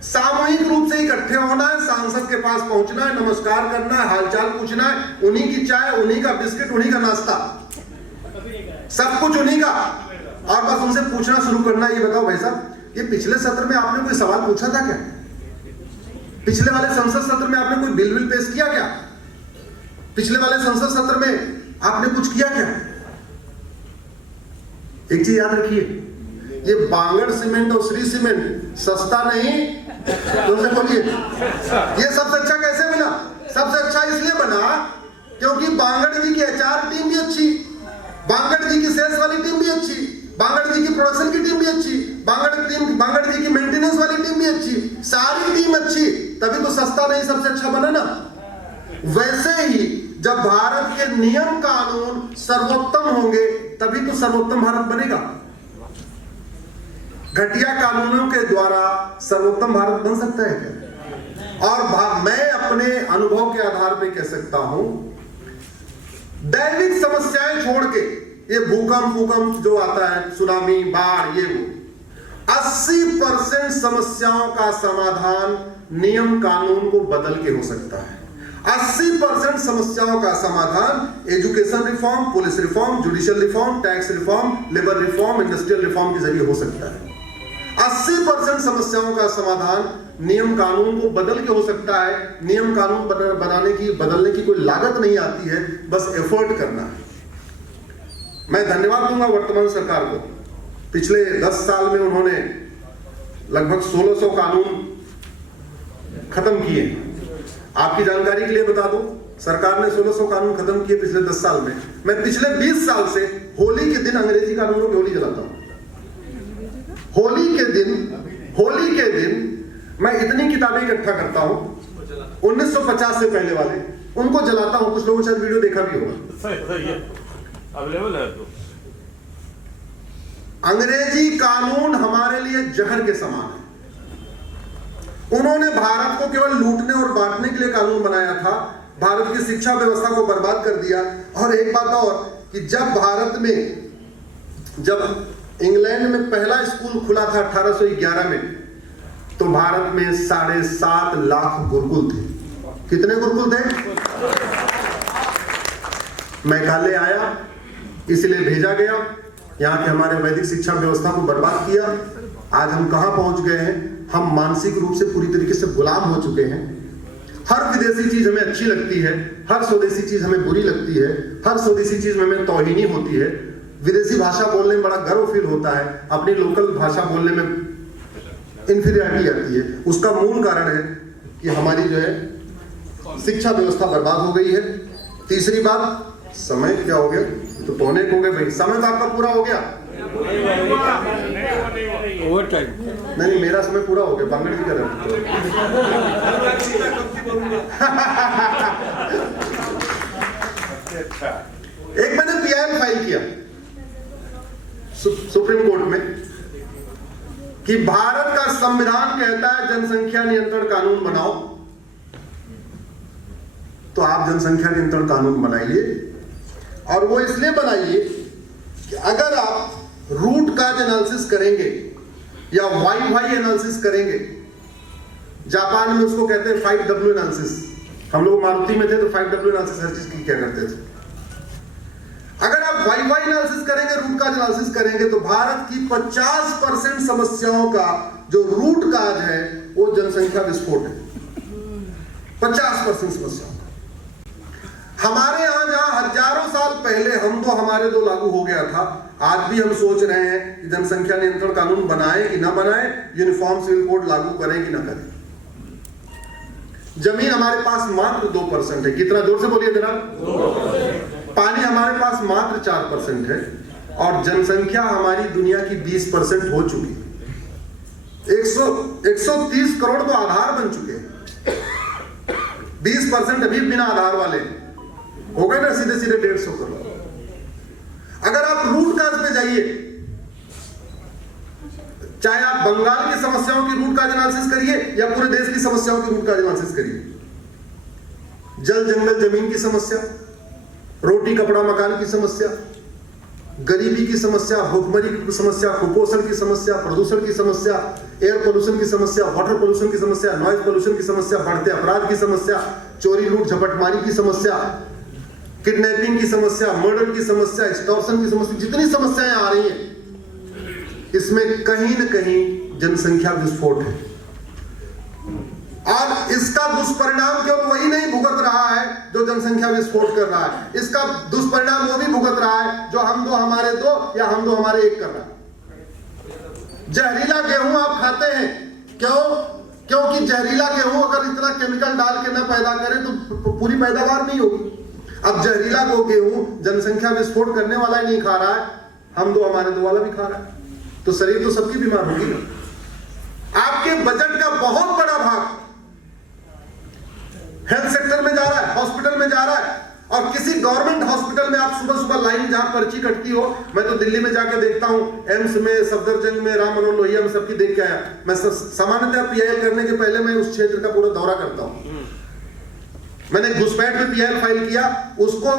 सामूहिक रूप से इकट्ठे होना है, सांसद के पास पहुंचना है, नमस्कार करना है, हालचाल पूछना है, उन्हीं की चाय, उन्हीं का बिस्किट, उन्हीं का नाश्ता, सब कुछ उन्हीं का, और बस उनसे पूछना शुरू करना, ये बताओ भाई साहब ये पिछले सत्र में आपने कोई सवाल पूछा था क्या? पिछले वाले संसद सत्र में आपने कोई बिल पेश किया क्या? पिछले वाले संसद सत्र में आपने कुछ किया क्या? एक चीज याद रखिए, ये बांगड़ सीमेंट और श्री सीमेंट सस्ता नहीं, तो बोलिए ये सबसे अच्छा कैसे बना? सबसे अच्छा इसलिए बना क्योंकि बांगड़ जी की एचआर टीम भी अच्छी, बांगड़ जी की सेल्स वाली टीम भी अच्छी, बांगड़ जी की प्रोडक्शन की टीम भी अच्छी, बांगड़ जी की मेंटेनेंस वाली टीम भी अच्छी, सारी टीम अच्छी, तभी तो सस्ता नहीं सबसे अच्छा बना ना। वैसे ही जब भारत के नियम कानून सर्वोत्तम होंगे तभी तो सर्वोत्तम भारत बनेगा। घटिया कानूनों के द्वारा सर्वोत्तम भारत बन सकता है क्या? और मैं अपने अनुभव के आधार पर कह सकता हूं, दैविक समस्याएं छोड़ के, ये भूकंप जो आता है, सुनामी, बाढ़, ये वो 80% समस्याओं का समाधान नियम कानून को बदल के हो सकता है। 80% समस्याओं का समाधान education reform, police reform, judicial reform, tax reform, labour reform, industrial reform के जरिए हो सकता है। 80% समस्याओं का समाधान नियम कानून को बदल के हो सकता है। नियम कानून बदलने की कोई लागत नहीं आती है, बस एफर्ट करना है। मैं धन्यवाद दूंगा वर्तमान सरकार को, पिछले 10 साल में उन्होंने लगभग 1600 कानून खत्म किए। आपकी जानकारी के लिए बता दूं, सरकार ने 1600 कानून खत्म किए पिछले 10 साल में। मैं पिछले 20 साल से होली के दिन अंग्रेजी कानूनों की होली जलाता हूं। होली के दिन मैं इतनी किताबें इकट्ठा करता हूं, 1950 से पहले वाले, उनको जलाता हूं। कुछ लोगों शायद वीडियो देखा भी होगा, अवेलेबल है तो। अंग्रेजी कानून हमारे लिए जहर के समान है। उन्होंने भारत को केवल लूटने और बांटने के लिए कानून बनाया था, भारत की शिक्षा व्यवस्था को बर्बाद कर दिया। और एक बात और कि जब इंग्लैंड में पहला स्कूल खुला था 1811 में, तो भारत में 7.5 लाख गुरुकुल थे। कितने गुरुकुल थे? मैकाले आया, इसलिए भेजा गया, यहाँ के हमारे वैदिक शिक्षा व्यवस्था को बर्बाद किया। आज हम कहां पहुंच गए हैं? हम मानसिक रूप से पूरी तरीके से गुलाम हो चुके हैं। हर विदेशी चीज हमें अच्छी लगती है, हर स्वदेशी चीज हमें बुरी लगती है, हर स्वदेशी चीज में हमें तौहीनी होती है। विदेशी भाषा बोलने में बड़ा गर्व फील होता है, अपनी लोकल भाषा बोलने में इंफीरियरिटी आती है। उसका मूल कारण है कि हमारी जो है शिक्षा व्यवस्था बर्बाद हो गई है। तीसरी बात, समय क्या हो गया? तो पौने हो गए भाई, समय तो आपका पूरा हो गया। ओवर टाइम नहीं, मेरा समय पूरा हो गया, बांगड़ की तरह। एक मैंने पीआईएल फाइल किया सुप्रीम कोर्ट में कि भारत का संविधान कहता है जनसंख्या नियंत्रण कानून बनाओ, तो आप जनसंख्या नियंत्रण कानून बनाइए। और वो इसलिए बनाइए कि अगर आप रूट काज एनालिसिस करेंगे या वाई एनालिसिस करेंगे, जापान में उसको कहते हैं 5W एनालिसिस। हम लोग मारुति में थे तो 5W एनालिसिस हर चीज की क्या करते थे। अगर आप वाई एनालिसिस करेंगे, रूट काज एनालिसिस करेंगे, तो भारत की 50% समस्याओं का जो रूट काज है वो जनसंख्या विस्फोट है। 50% समस्याओं। हमारे यहां जहां हजारों साल पहले हमारे दो लागू हो गया था, आज भी हम सोच रहे हैं कि जनसंख्या नियंत्रण कानून बनाए कि ना बनाए, यूनिफॉर्म सिविल कोड लागू करें कि ना करें। जमीन हमारे पास मात्र 2% है। कितना? जोर से बोलिए जरा। पानी हमारे पास मात्र 4% है और जनसंख्या हमारी दुनिया की 20% हो चुकी है। 130 करोड़ तो आधार बन चुके हैं, 20% अभी बिना आधार वाले हो गए ना, सीधे 150 करोड़। अगर आप रूट काज पे जाइए, चाहे आप बंगाल की समस्याओं की रूट काज एनालिसिस करिए या पूरे देश की समस्याओं की रूट काज एनालिसिस करिए, जल जंगल जमीन की समस्या, रोटी कपड़ा मकान की समस्या, गरीबी की समस्या, भूखमरी की समस्या, कुपोषण की समस्या, प्रदूषण की समस्या, एयर पोल्यूशन की समस्या, वाटर पोल्यूशन की समस्या, नॉइज पोल्यूशन की समस्या, बढ़ते अपराध की समस्या, चोरी लूट झपटमारी की समस्या, किडनैपिंग की समस्या, मर्डर की समस्या, एक्सटॉर्शन की समस्या, जितनी समस्याएं आ रही हैं, इसमें कहीं न कहीं जनसंख्या विस्फोट है। और इसका दुष्परिणाम केवल वही नहीं भुगत रहा है जो जनसंख्या विस्फोट कर रहा है, इसका दुष्परिणाम वो भी भुगत रहा है जो हम दो हमारे दो या हम दो हमारे एक कर रहा है। जहरीला गेहूं आप खाते हैं, क्यों? क्योंकि जहरीला गेहूं अगर इतना केमिकल डाल के ना पैदा करें तो पूरी पैदावार नहीं होगी। अब जहरीला गेहूं जनसंख्या विस्फोट करने वाला ही नहीं खा रहा है, हम दो हमारे दो वाला भी खा रहा है, तो शरीर तो सबकी बीमार होगी ना। आपके बजट का बहुत बड़ा भाग हेल्थ सेक्टर में जा रहा है, हॉस्पिटल में जा रहा है। और किसी गवर्नमेंट हॉस्पिटल में आप सुबह सुबह लाइन जहां पर्ची कटती हो, मैं तो दिल्ली में जाकर देखता हूं, एम्स में, सफदरजंग में, राम मनोहर लोहिया में, सबकी देख के आया। मैं सामान्यतः पीआईएल करने के पहले मैं उस क्षेत्र का पूरा दौरा करता हूं। मैंने घुसपैठ में पीआईएल फाइल किया, उसको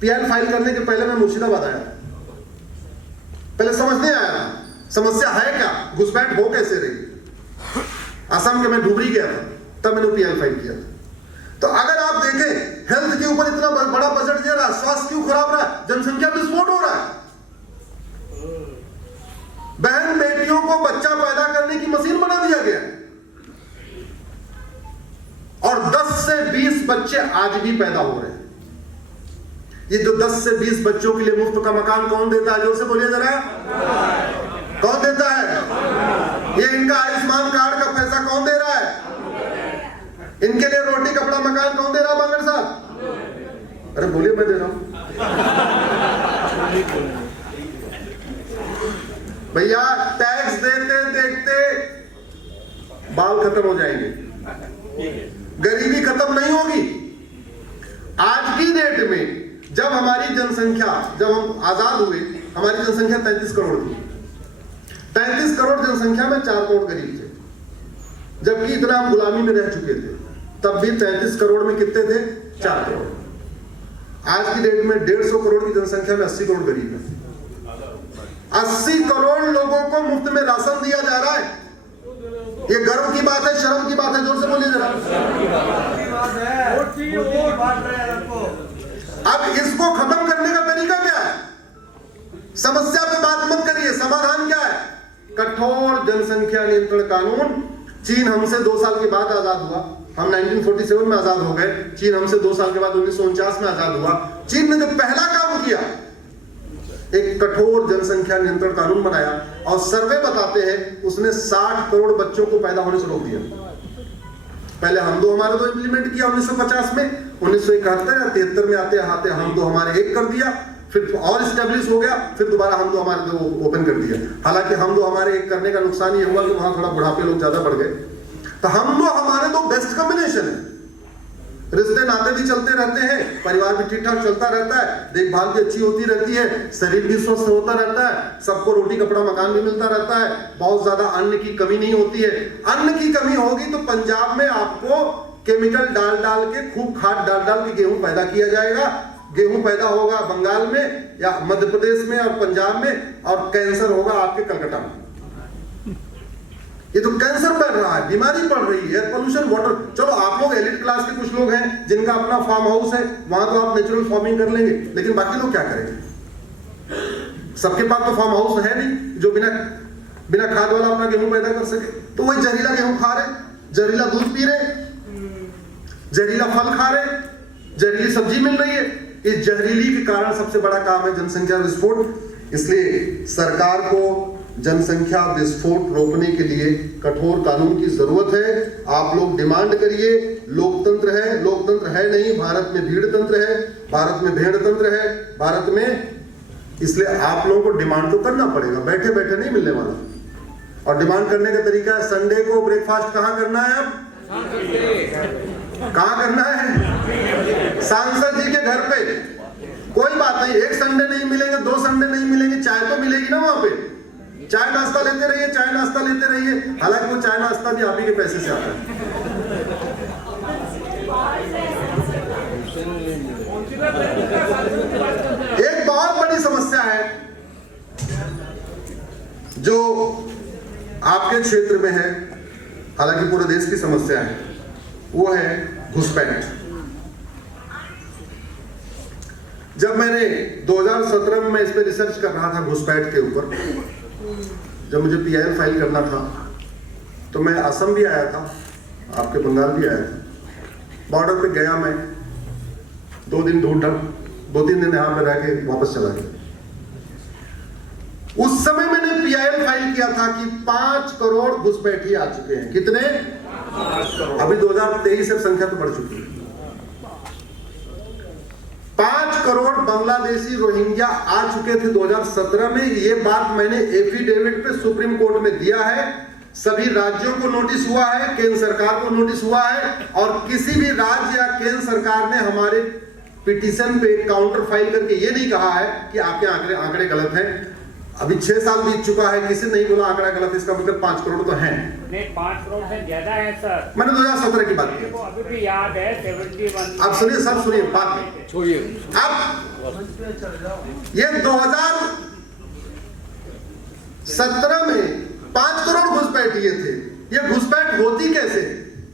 पीआईएल फाइल करने के पहले मैं मुर्शिदाबाद आया, पहले समझ नहीं आया समस्या है क्या, घुसपैठ हो कैसे रही। असम के मैं डुबरी गया था, तब मैंने पीआईएल फाइल किया था। तो अगर आप देखें हेल्थ के ऊपर इतना बड़ा बजट दे रहा है, स्वास्थ्य क्यों खराब रहा है? जनसंख्या विस्फोट हो रहा है। बहन बेटियों को बच्चा पैदा करने की मशीन बना दिया गया और 10 से 20 बच्चे आज भी पैदा हो रहे हैं। ये जो 10 से 20 बच्चों के लिए मुफ्त का मकान कौन देता है? जोर से बोलिए जरा, कौन देता है? ये इनका आयुष्मान कार्ड का पैसा कौन दे रहा है? इनके लिए रोटी कपड़ा मकान कौन दे रहा है? बांगर साहब, अरे बोलिए, मैं दे रहा हूं भैया। टैक्स देते देखते बाल खत्म हो जाएंगे, गरीबी खत्म नहीं होगी। आज की डेट में जब हमारी जनसंख्या, जब हम आजाद हुए, हमारी जनसंख्या 33 करोड़ थी। 33 करोड़ जनसंख्या में 4 करोड़ गरीब थे, जबकि इतना हम गुलामी में रह चुके थे। तब भी 33 करोड़ में कितने थे? 4 करोड़। आज की डेट में 150 करोड़ की जनसंख्या में 80 करोड़ गरीब है। 80 करोड़ लोगों को मुफ्त में राशन दिया जा रहा है। ये गर्व की बात है, शर्म की बात है? जोर से बोलिए जरा। अब इसको खत्म करने का तरीका क्या है? समस्या पे बात मत करिए, समाधान क्या है? कठोर जनसंख्या नियंत्रण कानून। चीन हमसे 2 साल के बाद आजाद हुआ, हम 1947 में आजाद हो गए, चीन हमसे 2 साल के बाद 1949 में आजाद हुआ। चीन ने जो पहला काम किया, एक कठोर जनसंख्या नियंत्रण कानून बनाया और सर्वे बताते हैं उसने 60 करोड़ बच्चों को पैदा होने से रोक दिया। पहले हम दो हमारे दो इंप्लीमेंट किया 1950 में, 1971 या 73 में आते आते हम दो हमारे एक कर दिया, फिर और स्टेब्लिश हो गया, फिर दोबारा हम दो हमारे दो ओपन कर दिया। हालांकि हम दो हमारे एक करने का नुकसान ये हुआ कि वहां थोड़ा बुढ़ापे लोग ज्यादा बढ़ गए। तो हम दो हमारे दो बेस्ट कॉम्बिनेशन है, रिश्ते नाते भी चलते रहते हैं, परिवार भी ठीक ठाक चलता रहता है, देखभाल भी अच्छी होती रहती है, शरीर भी स्वस्थ होता रहता है, सबको रोटी कपड़ा मकान भी मिलता रहता है, बहुत ज्यादा अन्न की कमी नहीं होती है। अन्न की कमी होगी तो पंजाब में आपको केमिकल डाल डाल के, खूब खाद डाल डाल के गेहूं पैदा किया जाएगा। गेहूं पैदा होगा बंगाल में या मध्य प्रदेश में और पंजाब में, और कैंसर होगा आपके कलकत्ता में। ये तो कैंसर बढ़ रहा है, बीमारी बढ़ रही है, एयर पोल्यूशन, वाटर। चलो आप लोग एलिट क्लास के कुछ लोग हैं जिनका अपना फार्म हाउस है, वहां तो आप नेचुरल फार्मिंग कर लेंगे, लेकिन बाकी लोग क्या करेंगे? सबके पास तो फार्म हाउस है नहीं जो बिना खाद वाला अपना गेहूं पैदा कर सके। तो वही जहरीला गेहूं खा रहे, जहरीला दूध पी रहे, जहरीला फल खा रहे, जहरीली सब्जी मिल रही है। इस जहरीली के कारण सबसे बड़ा काम है जनसंख्या विस्फोट। इसलिए सरकार को जनसंख्या विस्फोट रोकने के लिए कठोर कानून की जरूरत है। आप लोग डिमांड करिए, लोकतंत्र है नहीं, भारत में भीड़ तंत्र है, भारत में भेड़ तंत्र है, भारत में। इसलिए आप लोगों को डिमांड तो करना पड़ेगा, बैठे बैठे नहीं मिलने वाला। और डिमांड करने का तरीका है, संडे को ब्रेकफास्ट कहां करना है? अब कहां करना है? सांसद जी के घर पे। कोई बात नहीं, एक संडे नहीं मिलेंगे, 2 संडे नहीं मिलेंगे, चाय तो मिलेगी ना वहां पे। चाय नाश्ता लेते रहिए, चाय नाश्ता लेते रहिए। हालांकि वो चाय नाश्ता भी आप ही के पैसे से आता है। एक बहुत बड़ी समस्या है जो आपके क्षेत्र में है, हालांकि पूरे देश की समस्या है, वो है घुसपैठ। जब मैंने 2017 में इस पे रिसर्च कर रहा था घुसपैठ के ऊपर, जब मुझे पीआईएल फाइल करना था, तो मैं असम भी आया था, आपके बंगाल भी आया था, बॉर्डर पे गया मैं, 2 दिन ढूंढा, 2-3 दिन यहाँ पे रह के वापस चला गया। उस समय मैंने PIL फाइल किया था कि 5 करोड़ घुसपैठी आ चुके हैं। कितने? 5 करोड़। अभी 2023 से संख्या तो बढ़ चुकी है। 5 करोड़ बांग्लादेशी रोहिंग्या आ चुके थे 2017 में। ये बात मैंने एफिडेविट पे सुप्रीम कोर्ट में दिया है। सभी राज्यों को नोटिस हुआ है, केंद्र सरकार को नोटिस हुआ है, और किसी भी राज्य या केंद्र सरकार ने हमारे पिटीशन पे काउंटर फाइल करके ये नहीं कहा है कि आपके आंकड़े गलत हैं। अभी 6 साल बीत चुका है, किसी ने नहीं बोला आंकड़ा गलत है, इसका मतलब 5 करोड़ तो है। नहीं, 5 करोड़ से ज्यादा है सर। मैंने 2017 की बात की। अभी भी याद है 71। आप सुनिए, सब सुनिए बात में। अब ये 2017 में 5 करोड़ घुसपैठिए थे। ये घुसपैठ होती कैसे,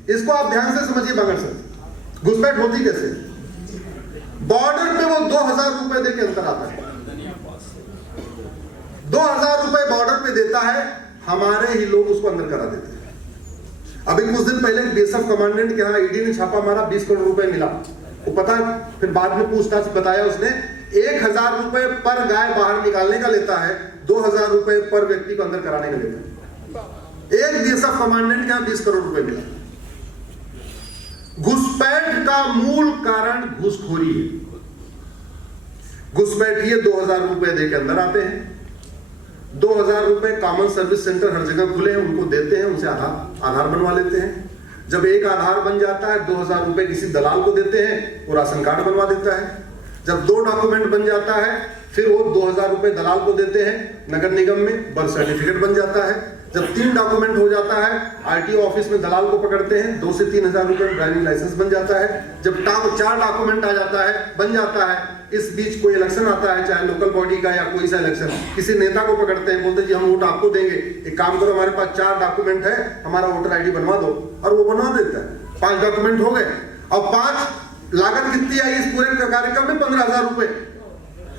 इसको आप ध्यान से समझिए बांगर सर। घुसपैठ होती कैसे? बॉर्डर पे वो 2000 रुपए दे के अंतर आता है। 2000 रुपए बॉर्डर पे देता है, हमारे ही लोग उसको अंदर करा देते हैं। अभी कुछ दिन पहले BSF कमांडेंट के यहाँ ईडी ने छापा मारा, 20 करोड़ रुपए मिला। वो पता, फिर बाद में पूछताछ बताया उसने 1000 रुपए पर गाय बाहर निकालने का लेता है, 2000 रुपए पर व्यक्ति को अंदर कराने का लेता है। एक BSF कमांडेंट के यहाँ 20 करोड़ रुपए मिला। घुसपैठ का मूल कारण घूसखोरी है। घुसपैठिए 2000 रुपए दे के अंदर आते हैं। 2000 रुपए कॉमन सर्विस सेंटर हर जगह खुले हैं, उनको देते हैं, उनसे आधार बनवा लेते हैं। जब एक आधार बन जाता है, 2000 रुपए किसी दलाल को देते हैं, वो राशन कार्ड बनवा देता है। जब 2 डॉक्यूमेंट बन जाता है, फिर वो 2000 रुपए दलाल को देते हैं नगर निगम में, बर्थ सर्टिफिकेट बन जाता है। जब 3 डॉक्यूमेंट हो जाता है, RTO ऑफिस में दलाल को पकड़ते हैं, 2 से 3000 रुपए में ड्राइविंग लाइसेंस बन जाता है। जब 4 डॉक्यूमेंट आ जाता है, बन जाता है, इस बीच कोई इलेक्शन आता है, चाहे लोकल बॉडी का या कोई सा इलेक्शन, किसी नेता को पकड़ते हैं, बोलते जी हम वोट आपको देंगे, एक काम करो हमारे पास 4 डॉक्यूमेंट है, हमारा वोटर ID बनवा दो, और वो बनवा देता है। 5 डॉक्यूमेंट हो गए। और 5 लागत कितनी आई इस पूरे कार्यक्रम में? 15,000 रुपए।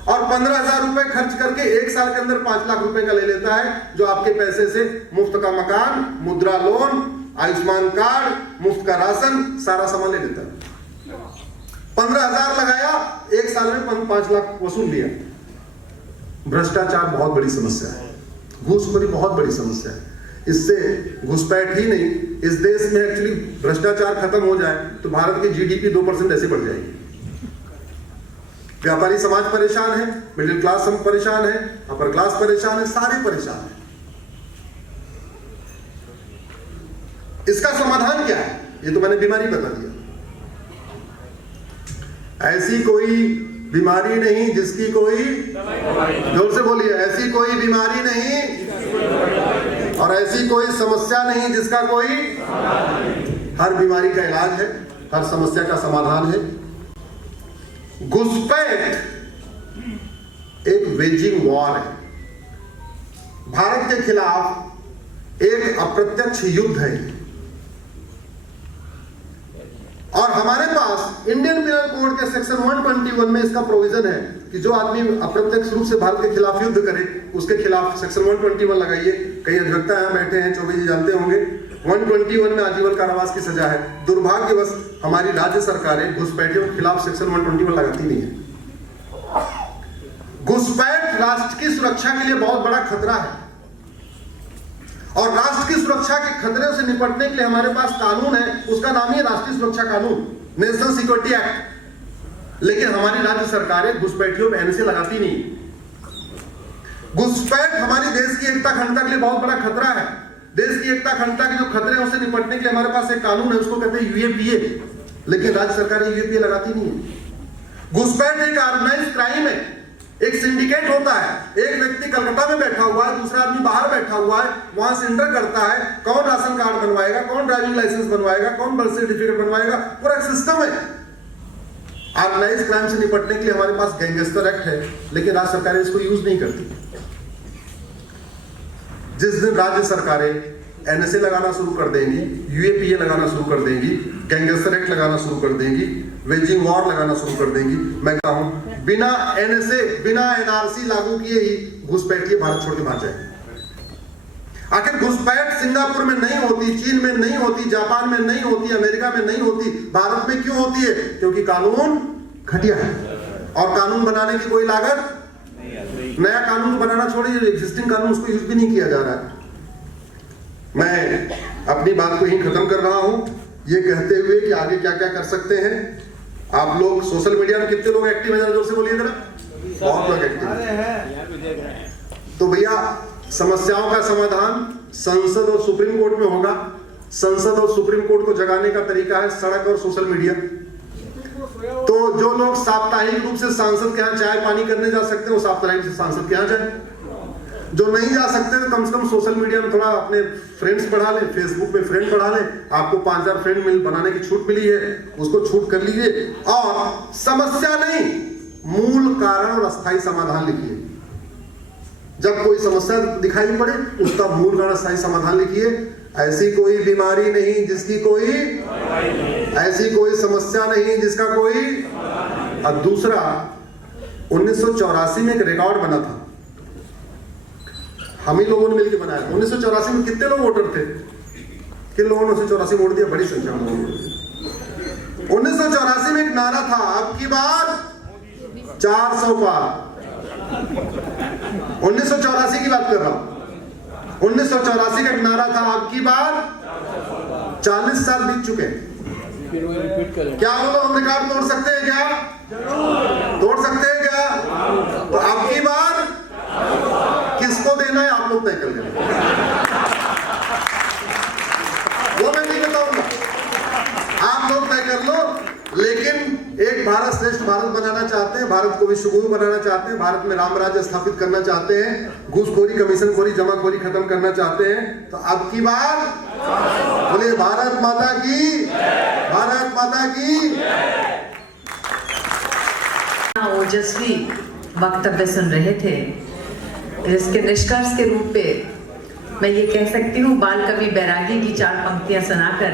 और 15,000 रुपए खर्च करके 1 साल के अंदर 5 लाख रुपए का ले लेता है, जो आपके पैसे से मुफ्त का मकान, मुद्रा लोन, आयुष्मान कार्ड, मुफ्त का राशन, सारा सामान ले लेता है। 15,000 लगाया, 1 साल में 5 लाख वसूल लिया। भ्रष्टाचार बहुत बड़ी समस्या है, घूसखोरी बहुत बड़ी समस्या है। इससे घुसपैठ ही नहीं, इस देश में एक्चुअली भ्रष्टाचार खत्म हो जाए तो भारत की GDP 2% ऐसे बढ़ जाएगी। व्यापारी समाज परेशान है, मिडिल क्लास हम परेशान है, अपर क्लास परेशान है, सारे परेशान है। इसका समाधान क्या है? ये तो मैंने बीमारी बता दिया। ऐसी कोई बीमारी नहीं जिसकी कोई, जोर से बोलिए, ऐसी कोई बीमारी नहीं और ऐसी कोई समस्या नहीं जिसका कोई, हर बीमारी का इलाज है, हर समस्या का समाधान है। घुसपैठ एक वेजिंग वॉर है, भारत के खिलाफ एक अप्रत्यक्ष युद्ध है। और हमारे पास इंडियन पिनल कोड के सेक्शन 121 में इसका प्रोविजन है कि जो आदमी अप्रत्यक्ष रूप से भारत के खिलाफ युद्ध करे, उसके खिलाफ सेक्शन 121 लगाइए। कई अधिवक्ता यहाँ बैठे हैं, चौबे जी जानते होंगे, 121 में आजीवन कारावास की सजा है। दुर्भाग्यवश हमारी राज्य सरकारें घुसपैठियों के खिलाफ सेक्शन 121 लगाती नहीं है। घुसपैठ राष्ट्र की सुरक्षा के लिए बहुत बड़ा खतरा है, और राष्ट्र की सुरक्षा के खतरे से निपटने के लिए हमारे पास कानून है, उसका नाम है राष्ट्रीय सुरक्षा कानून, नेशनल सिक्योरिटी एक्ट। लेकिन हमारी राज्य सरकारें घुसपैठियों पर NSA लगाती नहीं। घुसपैठ हमारी देश की एकता अखंडता के लिए बहुत बड़ा खतरा है। देश की एकता अखंडता के जो खतरे हैं उससे निपटने के लिए हमारे पास एक कानून है, उसको कहते हैं UAPA, लेकिन राज्य सरकारें UAPA लगाती नहीं है। घुसपैठ एक ऑर्गेनाइज्ड क्राइम है, एक सिंडिकेट होता है। एक व्यक्ति कलकत्ता में बैठा हुआ है, दूसरा आदमी बाहर बैठा हुआ है, वहां से इंटर करता है, कौन राशन कार्ड बनवाएगा, कौन ड्राइविंग लाइसेंस बनवाएगा, कौन बर्थ सर्टिफिकेट बनवाएगा, पूरा एक सिस्टम है। ऑर्गेनाइज्ड क्राइम से निपटने के लिए हमारे पास गैंगस्टर एक्ट है, लेकिन राज्य सरकारें इसको यूज नहीं करती। जिस दिन राज्य सरकारें NSA लगाना शुरू कर देंगी, UAPA लगाना शुरू कर देंगी, गैंगस्टर एक्ट लगाना शुरू कर देंगी, वेजिंग वॉर लगाना शुरू कर देंगी, मैं कहता हूं बिना NSA, बिना NRC लागू किए ही घुसपैठिए भारत छोड़ के भाग जाएंगे। आखिर घुसपैठ सिंगापुर में नहीं होती, चीन में नहीं होती, जापान में नहीं होती, अमेरिका में नहीं होती, भारत में क्यों होती है? क्योंकि कानून घटिया है और कानून बनाने की कोई लागत, नया कानून बनाना छोड़िए, एग्जिस्टिंग कानून उसको यूज भी नहीं किया जा रहा है। मैं अपनी बात को यहीं खत्म कर रहा हूं, ये कहते हुए कि आगे क्या क्या कर सकते हैं। आप लोग सोशल मीडिया में कितने लोग एक्टिव हैं, जरा जोर से बोलिए जरा। बहुत लोग एक्टिव हैं। तो भैया समस्याओं का समाधान संसद और सुप्रीम कोर्ट में होगा। संसद और सुप्रीम कोर्ट को जगाने का तरीका है सड़क और सोशल मीडिया। तो जो लोग साप्ताहिक रूप से सांसद के यहाँ चाय पानी करने जा सकते हैं, वो साप्ताहिक से सांसद के यहाँ जाए। जो नहीं जा सकते तो कम से कम सोशल मीडिया में थोड़ा अपने फ्रेंड्स बढ़ा लें, फेसबुक पे फ्रेंड बढ़ा लें। आपको 5000 फ्रेंड बनाने की छूट मिली है, उसको छूट कर लीजिए और समस्या नहीं, मूल कारण और अस्थायी समाधान लिखिए। जब कोई समस्या दिखाई पड़े उसका मूल कारण अस्थायी समाधान लिखिए। ऐसी कोई बीमारी नहीं जिसकी कोई, ऐसी कोई समस्या नहीं जिसका कोई। और दूसरा, 1984 में एक रिकॉर्ड बना था, हम ही लोगों ने मिलकर बनाया। 1984 में कितने लोग वोटर थे? किन लोगों ने 1984 वोट दिया? बड़ी संख्या में लोगों ने। 1984 में एक नारा था, अब की बार 400 पार। 1984 की बात कर रहा हूं। 1984 का एक नारा था, अब की बार 40 साल बीत चुके हैं। क्या वो लोग हम रिकॉर्ड तोड़ सकते हैं? क्या तोड़ सकते हैं क्या? तो अब की बार किसको देना है आप लोग तय कर लेंगे, वो मैं नहीं बताऊंगा, आप लोग तय कर लो। लेकिन एक भारत श्रेष्ठ भारत बनाना चाहते हैं, भारत को विश्वगुरु बनाना चाहते हैं, भारत में राम राज्य स्थापित करना चाहते हैं, घूसखोरी, कमीशनखोरी, जमाखोरी खत्म करना चाहते हैं। तो अब की बार बोले भारत माता की, भारत माता की। ओजस्वी वक्तव्य सुन रहे थे, जिसके निष्कर्ष के रूप पे मैं ये कह सकती हूँ, बाल कवि बैरागी की 4 पंक्तियां सुनाकर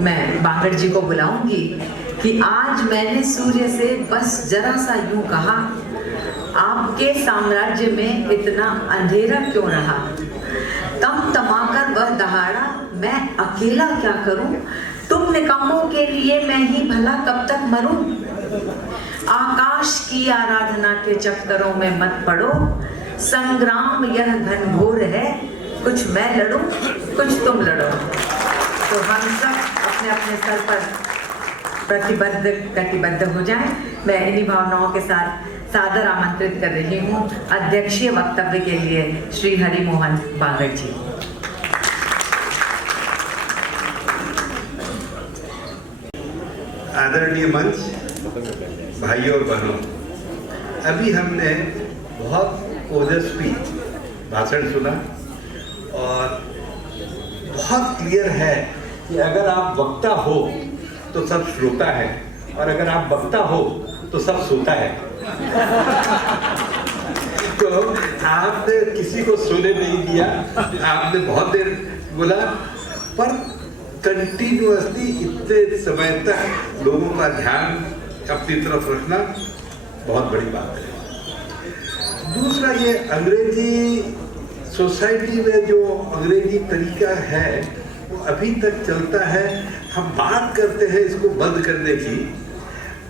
मैं बांगड़ जी को बुलाऊंगी कि आज मैंने सूर्य से बस जरा सा यूं कहा, आपके साम्राज्य में इतना अंधेरा क्यों रहा? तम तमाकर वह दहाड़ा, मैं अकेला क्या करूं? तुम निकम्मों के लिए मैं ही भला कब तक मरूं? आकाश की आराधना के चक्करों में मत पड़ो, संग्राम यह घनघोर है, कुछ मैं लड़ूं कुछ तुम लड़ो। तो हम सब अपने अपने स्तर पर कटिबद्ध हो जाएं। मैं इन्हीं भावनाओं के साथ सादर आमंत्रित कर रही हूँ अध्यक्षीय वक्तव्य के लिए श्री हरि मोहन बांगड़ जी। आदरणीय मंच, भाइयों और बहनों, अभी हमने बहुत ओजस्वी भाषण सुना और बहुत क्लियर है कि अगर आप वक्ता हो तो सब श्रोता है और अगर आप वक्ता हो तो सब सोता है। तो आपने किसी को सोने नहीं दिया, आपने बहुत देर बोला, पर कंटिन्यूअसली इतने समय तक लोगों का ध्यान अपनी तरफ रखना बहुत बड़ी बात है। दूसरा, ये अंग्रेजी सोसाइटी में जो अंग्रेजी तरीका है वो अभी तक चलता है। हम बात करते हैं इसको बंद करने की,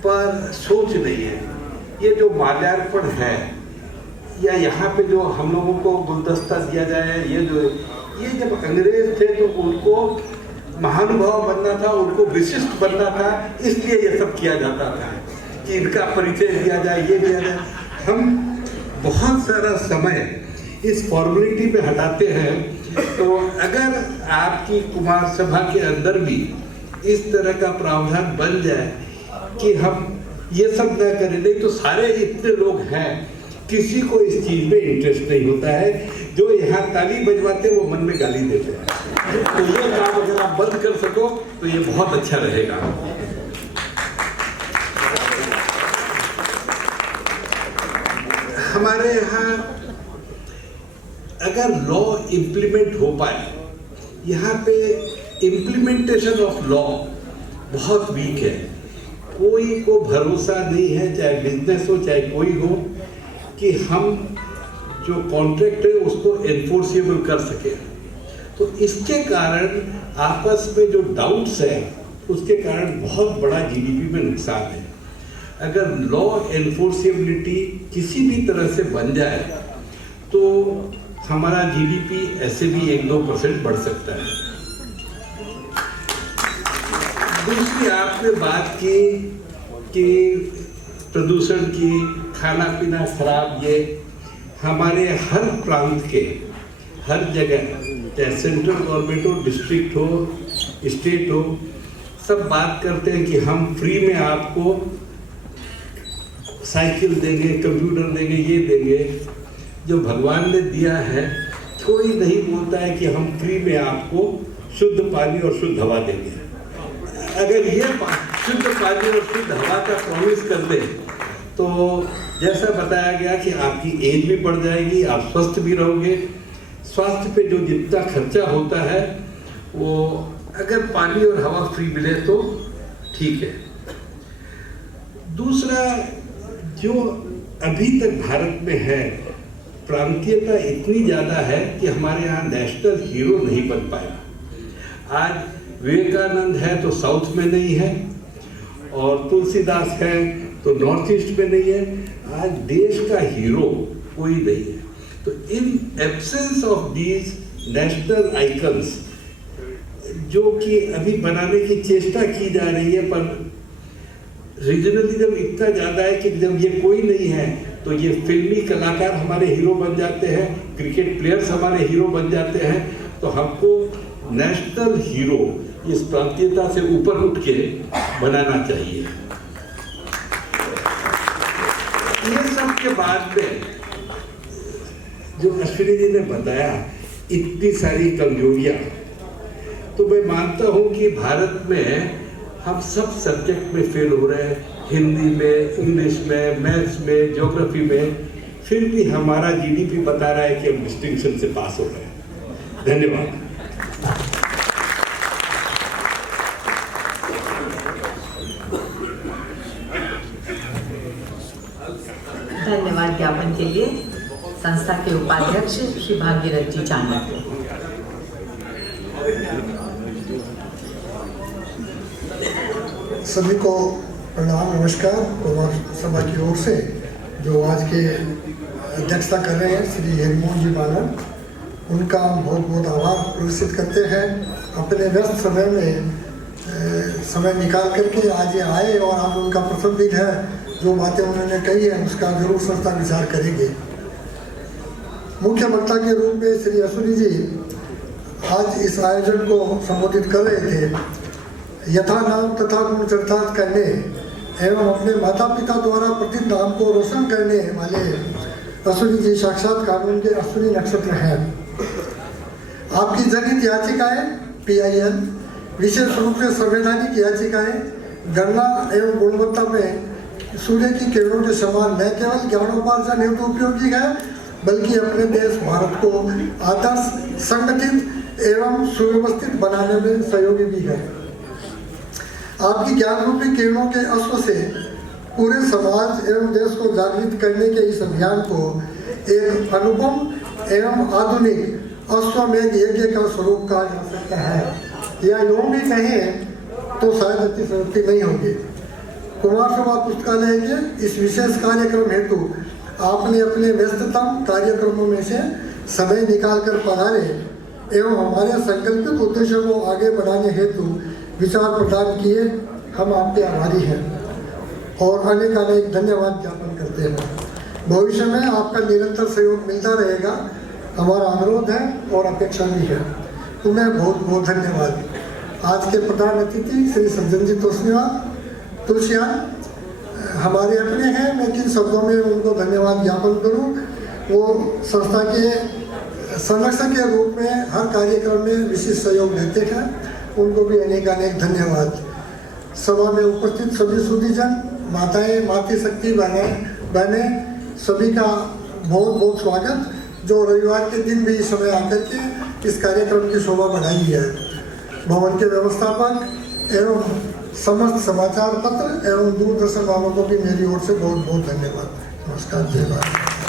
पर सोच नहीं है। ये जो माल्यार्पण है या यहाँ पे जो हम लोगों को गुलदस्ता दिया जाए, ये जब अंग्रेज थे तो उनको महानुभाव बनना था, उनको विशिष्ट बनना था, इसलिए ये सब किया जाता था कि इनका परिचय दिया जाए, ये दिया जाए। हम बहुत सारा समय इस फॉर्मेलिटी पे हटाते हैं। तो अगर आपकी कुमार सभा के अंदर भी इस तरह का प्रावधान बन जाए कि हम ये सब न करें, नहीं तो सारे इतने लोग हैं, किसी को इस चीज में इंटरेस्ट नहीं होता है। जो यहाँ ताली बजवाते वो मन में गाली देते हैं। तो ये काम अगर आप बंद कर सको तो ये बहुत अच्छा रहेगा। हमारे यहाँ अगर लॉ इम्प्लीमेंट हो पाए, यहाँ पे इम्प्लीमेंटेशन ऑफ लॉ बहुत वीक है। कोई को भरोसा नहीं है, चाहे बिजनेस हो चाहे कोई हो, कि हम जो कॉन्ट्रैक्ट है उसको एनफोर्सेबल कर सके। तो इसके कारण आपस में जो डाउट्स है उसके कारण बहुत बड़ा जीडीपी में नुकसान है। अगर लॉ एनफोर्सेबिलिटी किसी भी तरह से बन जाए तो हमारा जीडीपी ऐसे भी 1-2% बढ़ सकता है। दूसरी आपने बात की कि प्रदूषण की, खाना पीना खराब, ये हमारे हर प्रांत के हर जगह, चाहे सेंट्रल गवर्नमेंट हो, डिस्ट्रिक्ट हो, स्टेट हो, सब बात करते हैं कि हम फ्री में आपको साइकिल देंगे, कंप्यूटर देंगे, ये देंगे। जो भगवान ने दिया है, कोई नहीं बोलता है कि हम फ्री में आपको शुद्ध पानी और शुद्ध हवा देंगे। अगर ये शुद्ध पानी और शुद्ध हवा का प्रॉमिस कर दे तो जैसा बताया गया कि आपकी एज भी बढ़ जाएगी, आप स्वस्थ भी रहोगे। स्वास्थ्य पे जो जितना खर्चा होता है वो अगर पानी और हवा फ्री मिले तो ठीक है। दूसरा, जो अभी तक भारत में है, प्रांतीयता इतनी ज़्यादा है कि हमारे यहाँ नेशनल हीरो नहीं बन पाया। आज विवेकानंद है तो साउथ में नहीं है, और तुलसीदास है तो नॉर्थ ईस्ट में नहीं है। आज देश का हीरो कोई नहीं है। तो in absence of these national icons, जो कि अभी बनाने की चेष्टा की जा रही है, पर रीजनलिज्म इतना ज़्यादा है कि जब ये कोई नहीं है तो ये फिल्मी कलाकार हमारे हीरो बन जाते हैं, क्रिकेट प्लेयर्स हमारे हीरो बन जाते हैं। तो हमको नेशनल हीरो इस प्रांतीयता से ऊपर उठ के बनाना चाहिए। ये सब के बाद में जो अश्विनी जी ने बताया, इतनी सारी कमजोरियां, तो मैं मानता हूं कि भारत में हम सब सब्जेक्ट में फेल हो रहे हैं, हिंदी में, इंग्लिश में, मैथ्स में, ज्योग्राफी में, फिर भी हमारा जीडीपी बता रहा है कि हम डिस्टिंक्शन से पास हो रहे हैं। धन्यवाद। धन्यवाद ज्ञापन के लिए संस्था के उपाध्यक्ष श्री भागीरथ जी चाणक्य। सभी को प्रणाम, नमस्कार। कुमार सभा की ओर से जो आज के अध्यक्षता कर रहे हैं श्री हरिमोहन जी बालन, उनका हम बहुत बहुत आभार प्रदर्शित करते हैं। अपने व्यस्त समय में समय निकाल करके आज ये आए और आज उनका प्रथम दिन है। जो बातें उन्होंने कही है उसका जरूर संस्था विचार करेंगे। मुख्य वक्ता के रूप में श्री अश्विनी जी आज इस आयोजन को संबोधित कर रहे थे। यथा नाम तथा गुण चरितार्थ करने एवं अपने माता पिता द्वारा प्रतित नाम को रोशन करने वाले अश्विनी जी साक्षात कानून के अश्विनी नक्षत्र हैं। आपकी जनहित याचिकाएं PIL, विशेष रूप से संवैधानिक याचिकाएं गणना एवं गुणवत्ता में सूर्य की किरणों के समान न केवल ज्ञानोपार्जन हेतु उपयोगी है, बल्कि अपने देश भारत को आदर्श, संगठित एवं सुव्यवस्थित बनाने में सहयोगी भी है। आपकी ज्ञान रूपी किरणों के अश्व से पूरे समाज एवं देश को जागृत करने के इस अभियान को एक अनुपम एवं आधुनिक अश्वमेध यज्ञ का स्वरूप कहा जा सकता है। या यूं भी कहें तो शायद अतिशयोक्ति नहीं होगी। कुमार सभा पुस्तकालय के इस विशेष कार्यक्रम हेतु आपने अपने व्यस्ततम कार्यक्रमों में से समय निकालकर पधारे एवं हमारे संकल्पित उद्देश्यों को आगे बढ़ाने हेतु विचार प्रदान किए। हम आपके आभारी हैं और अनेक धन्यवाद ज्ञापन करते हैं। भविष्य में आपका निरंतर सहयोग मिलता रहेगा, हमारा अनुरोध है और अपेक्षा भी है। तुम्हें बहुत बहुत धन्यवाद। आज के प्रधान अतिथि श्री सज्जन जी तुलसियान हमारे अपने हैं, मैं किन शब्दों में उनको धन्यवाद ज्ञापन करूं। वो संस्था के संरक्षक के रूप में हर कार्यक्रम में विशेष सहयोग देते हैं, उनको भी अनेक धन्यवाद। सभा में उपस्थित सभी सुधीजन, माताएं, मातृशक्ति बहनें, सभी का बहुत बहुत स्वागत, जो रविवार के दिन भी इस समय आकर के इस कार्यक्रम की शोभा बढ़ाई है। भवन के व्यवस्थापक एवं समस्त समाचार पत्र एवं दूरदर्शन वालों को भी मेरी ओर से बहुत बहुत धन्यवाद। नमस्कार, जय भारत।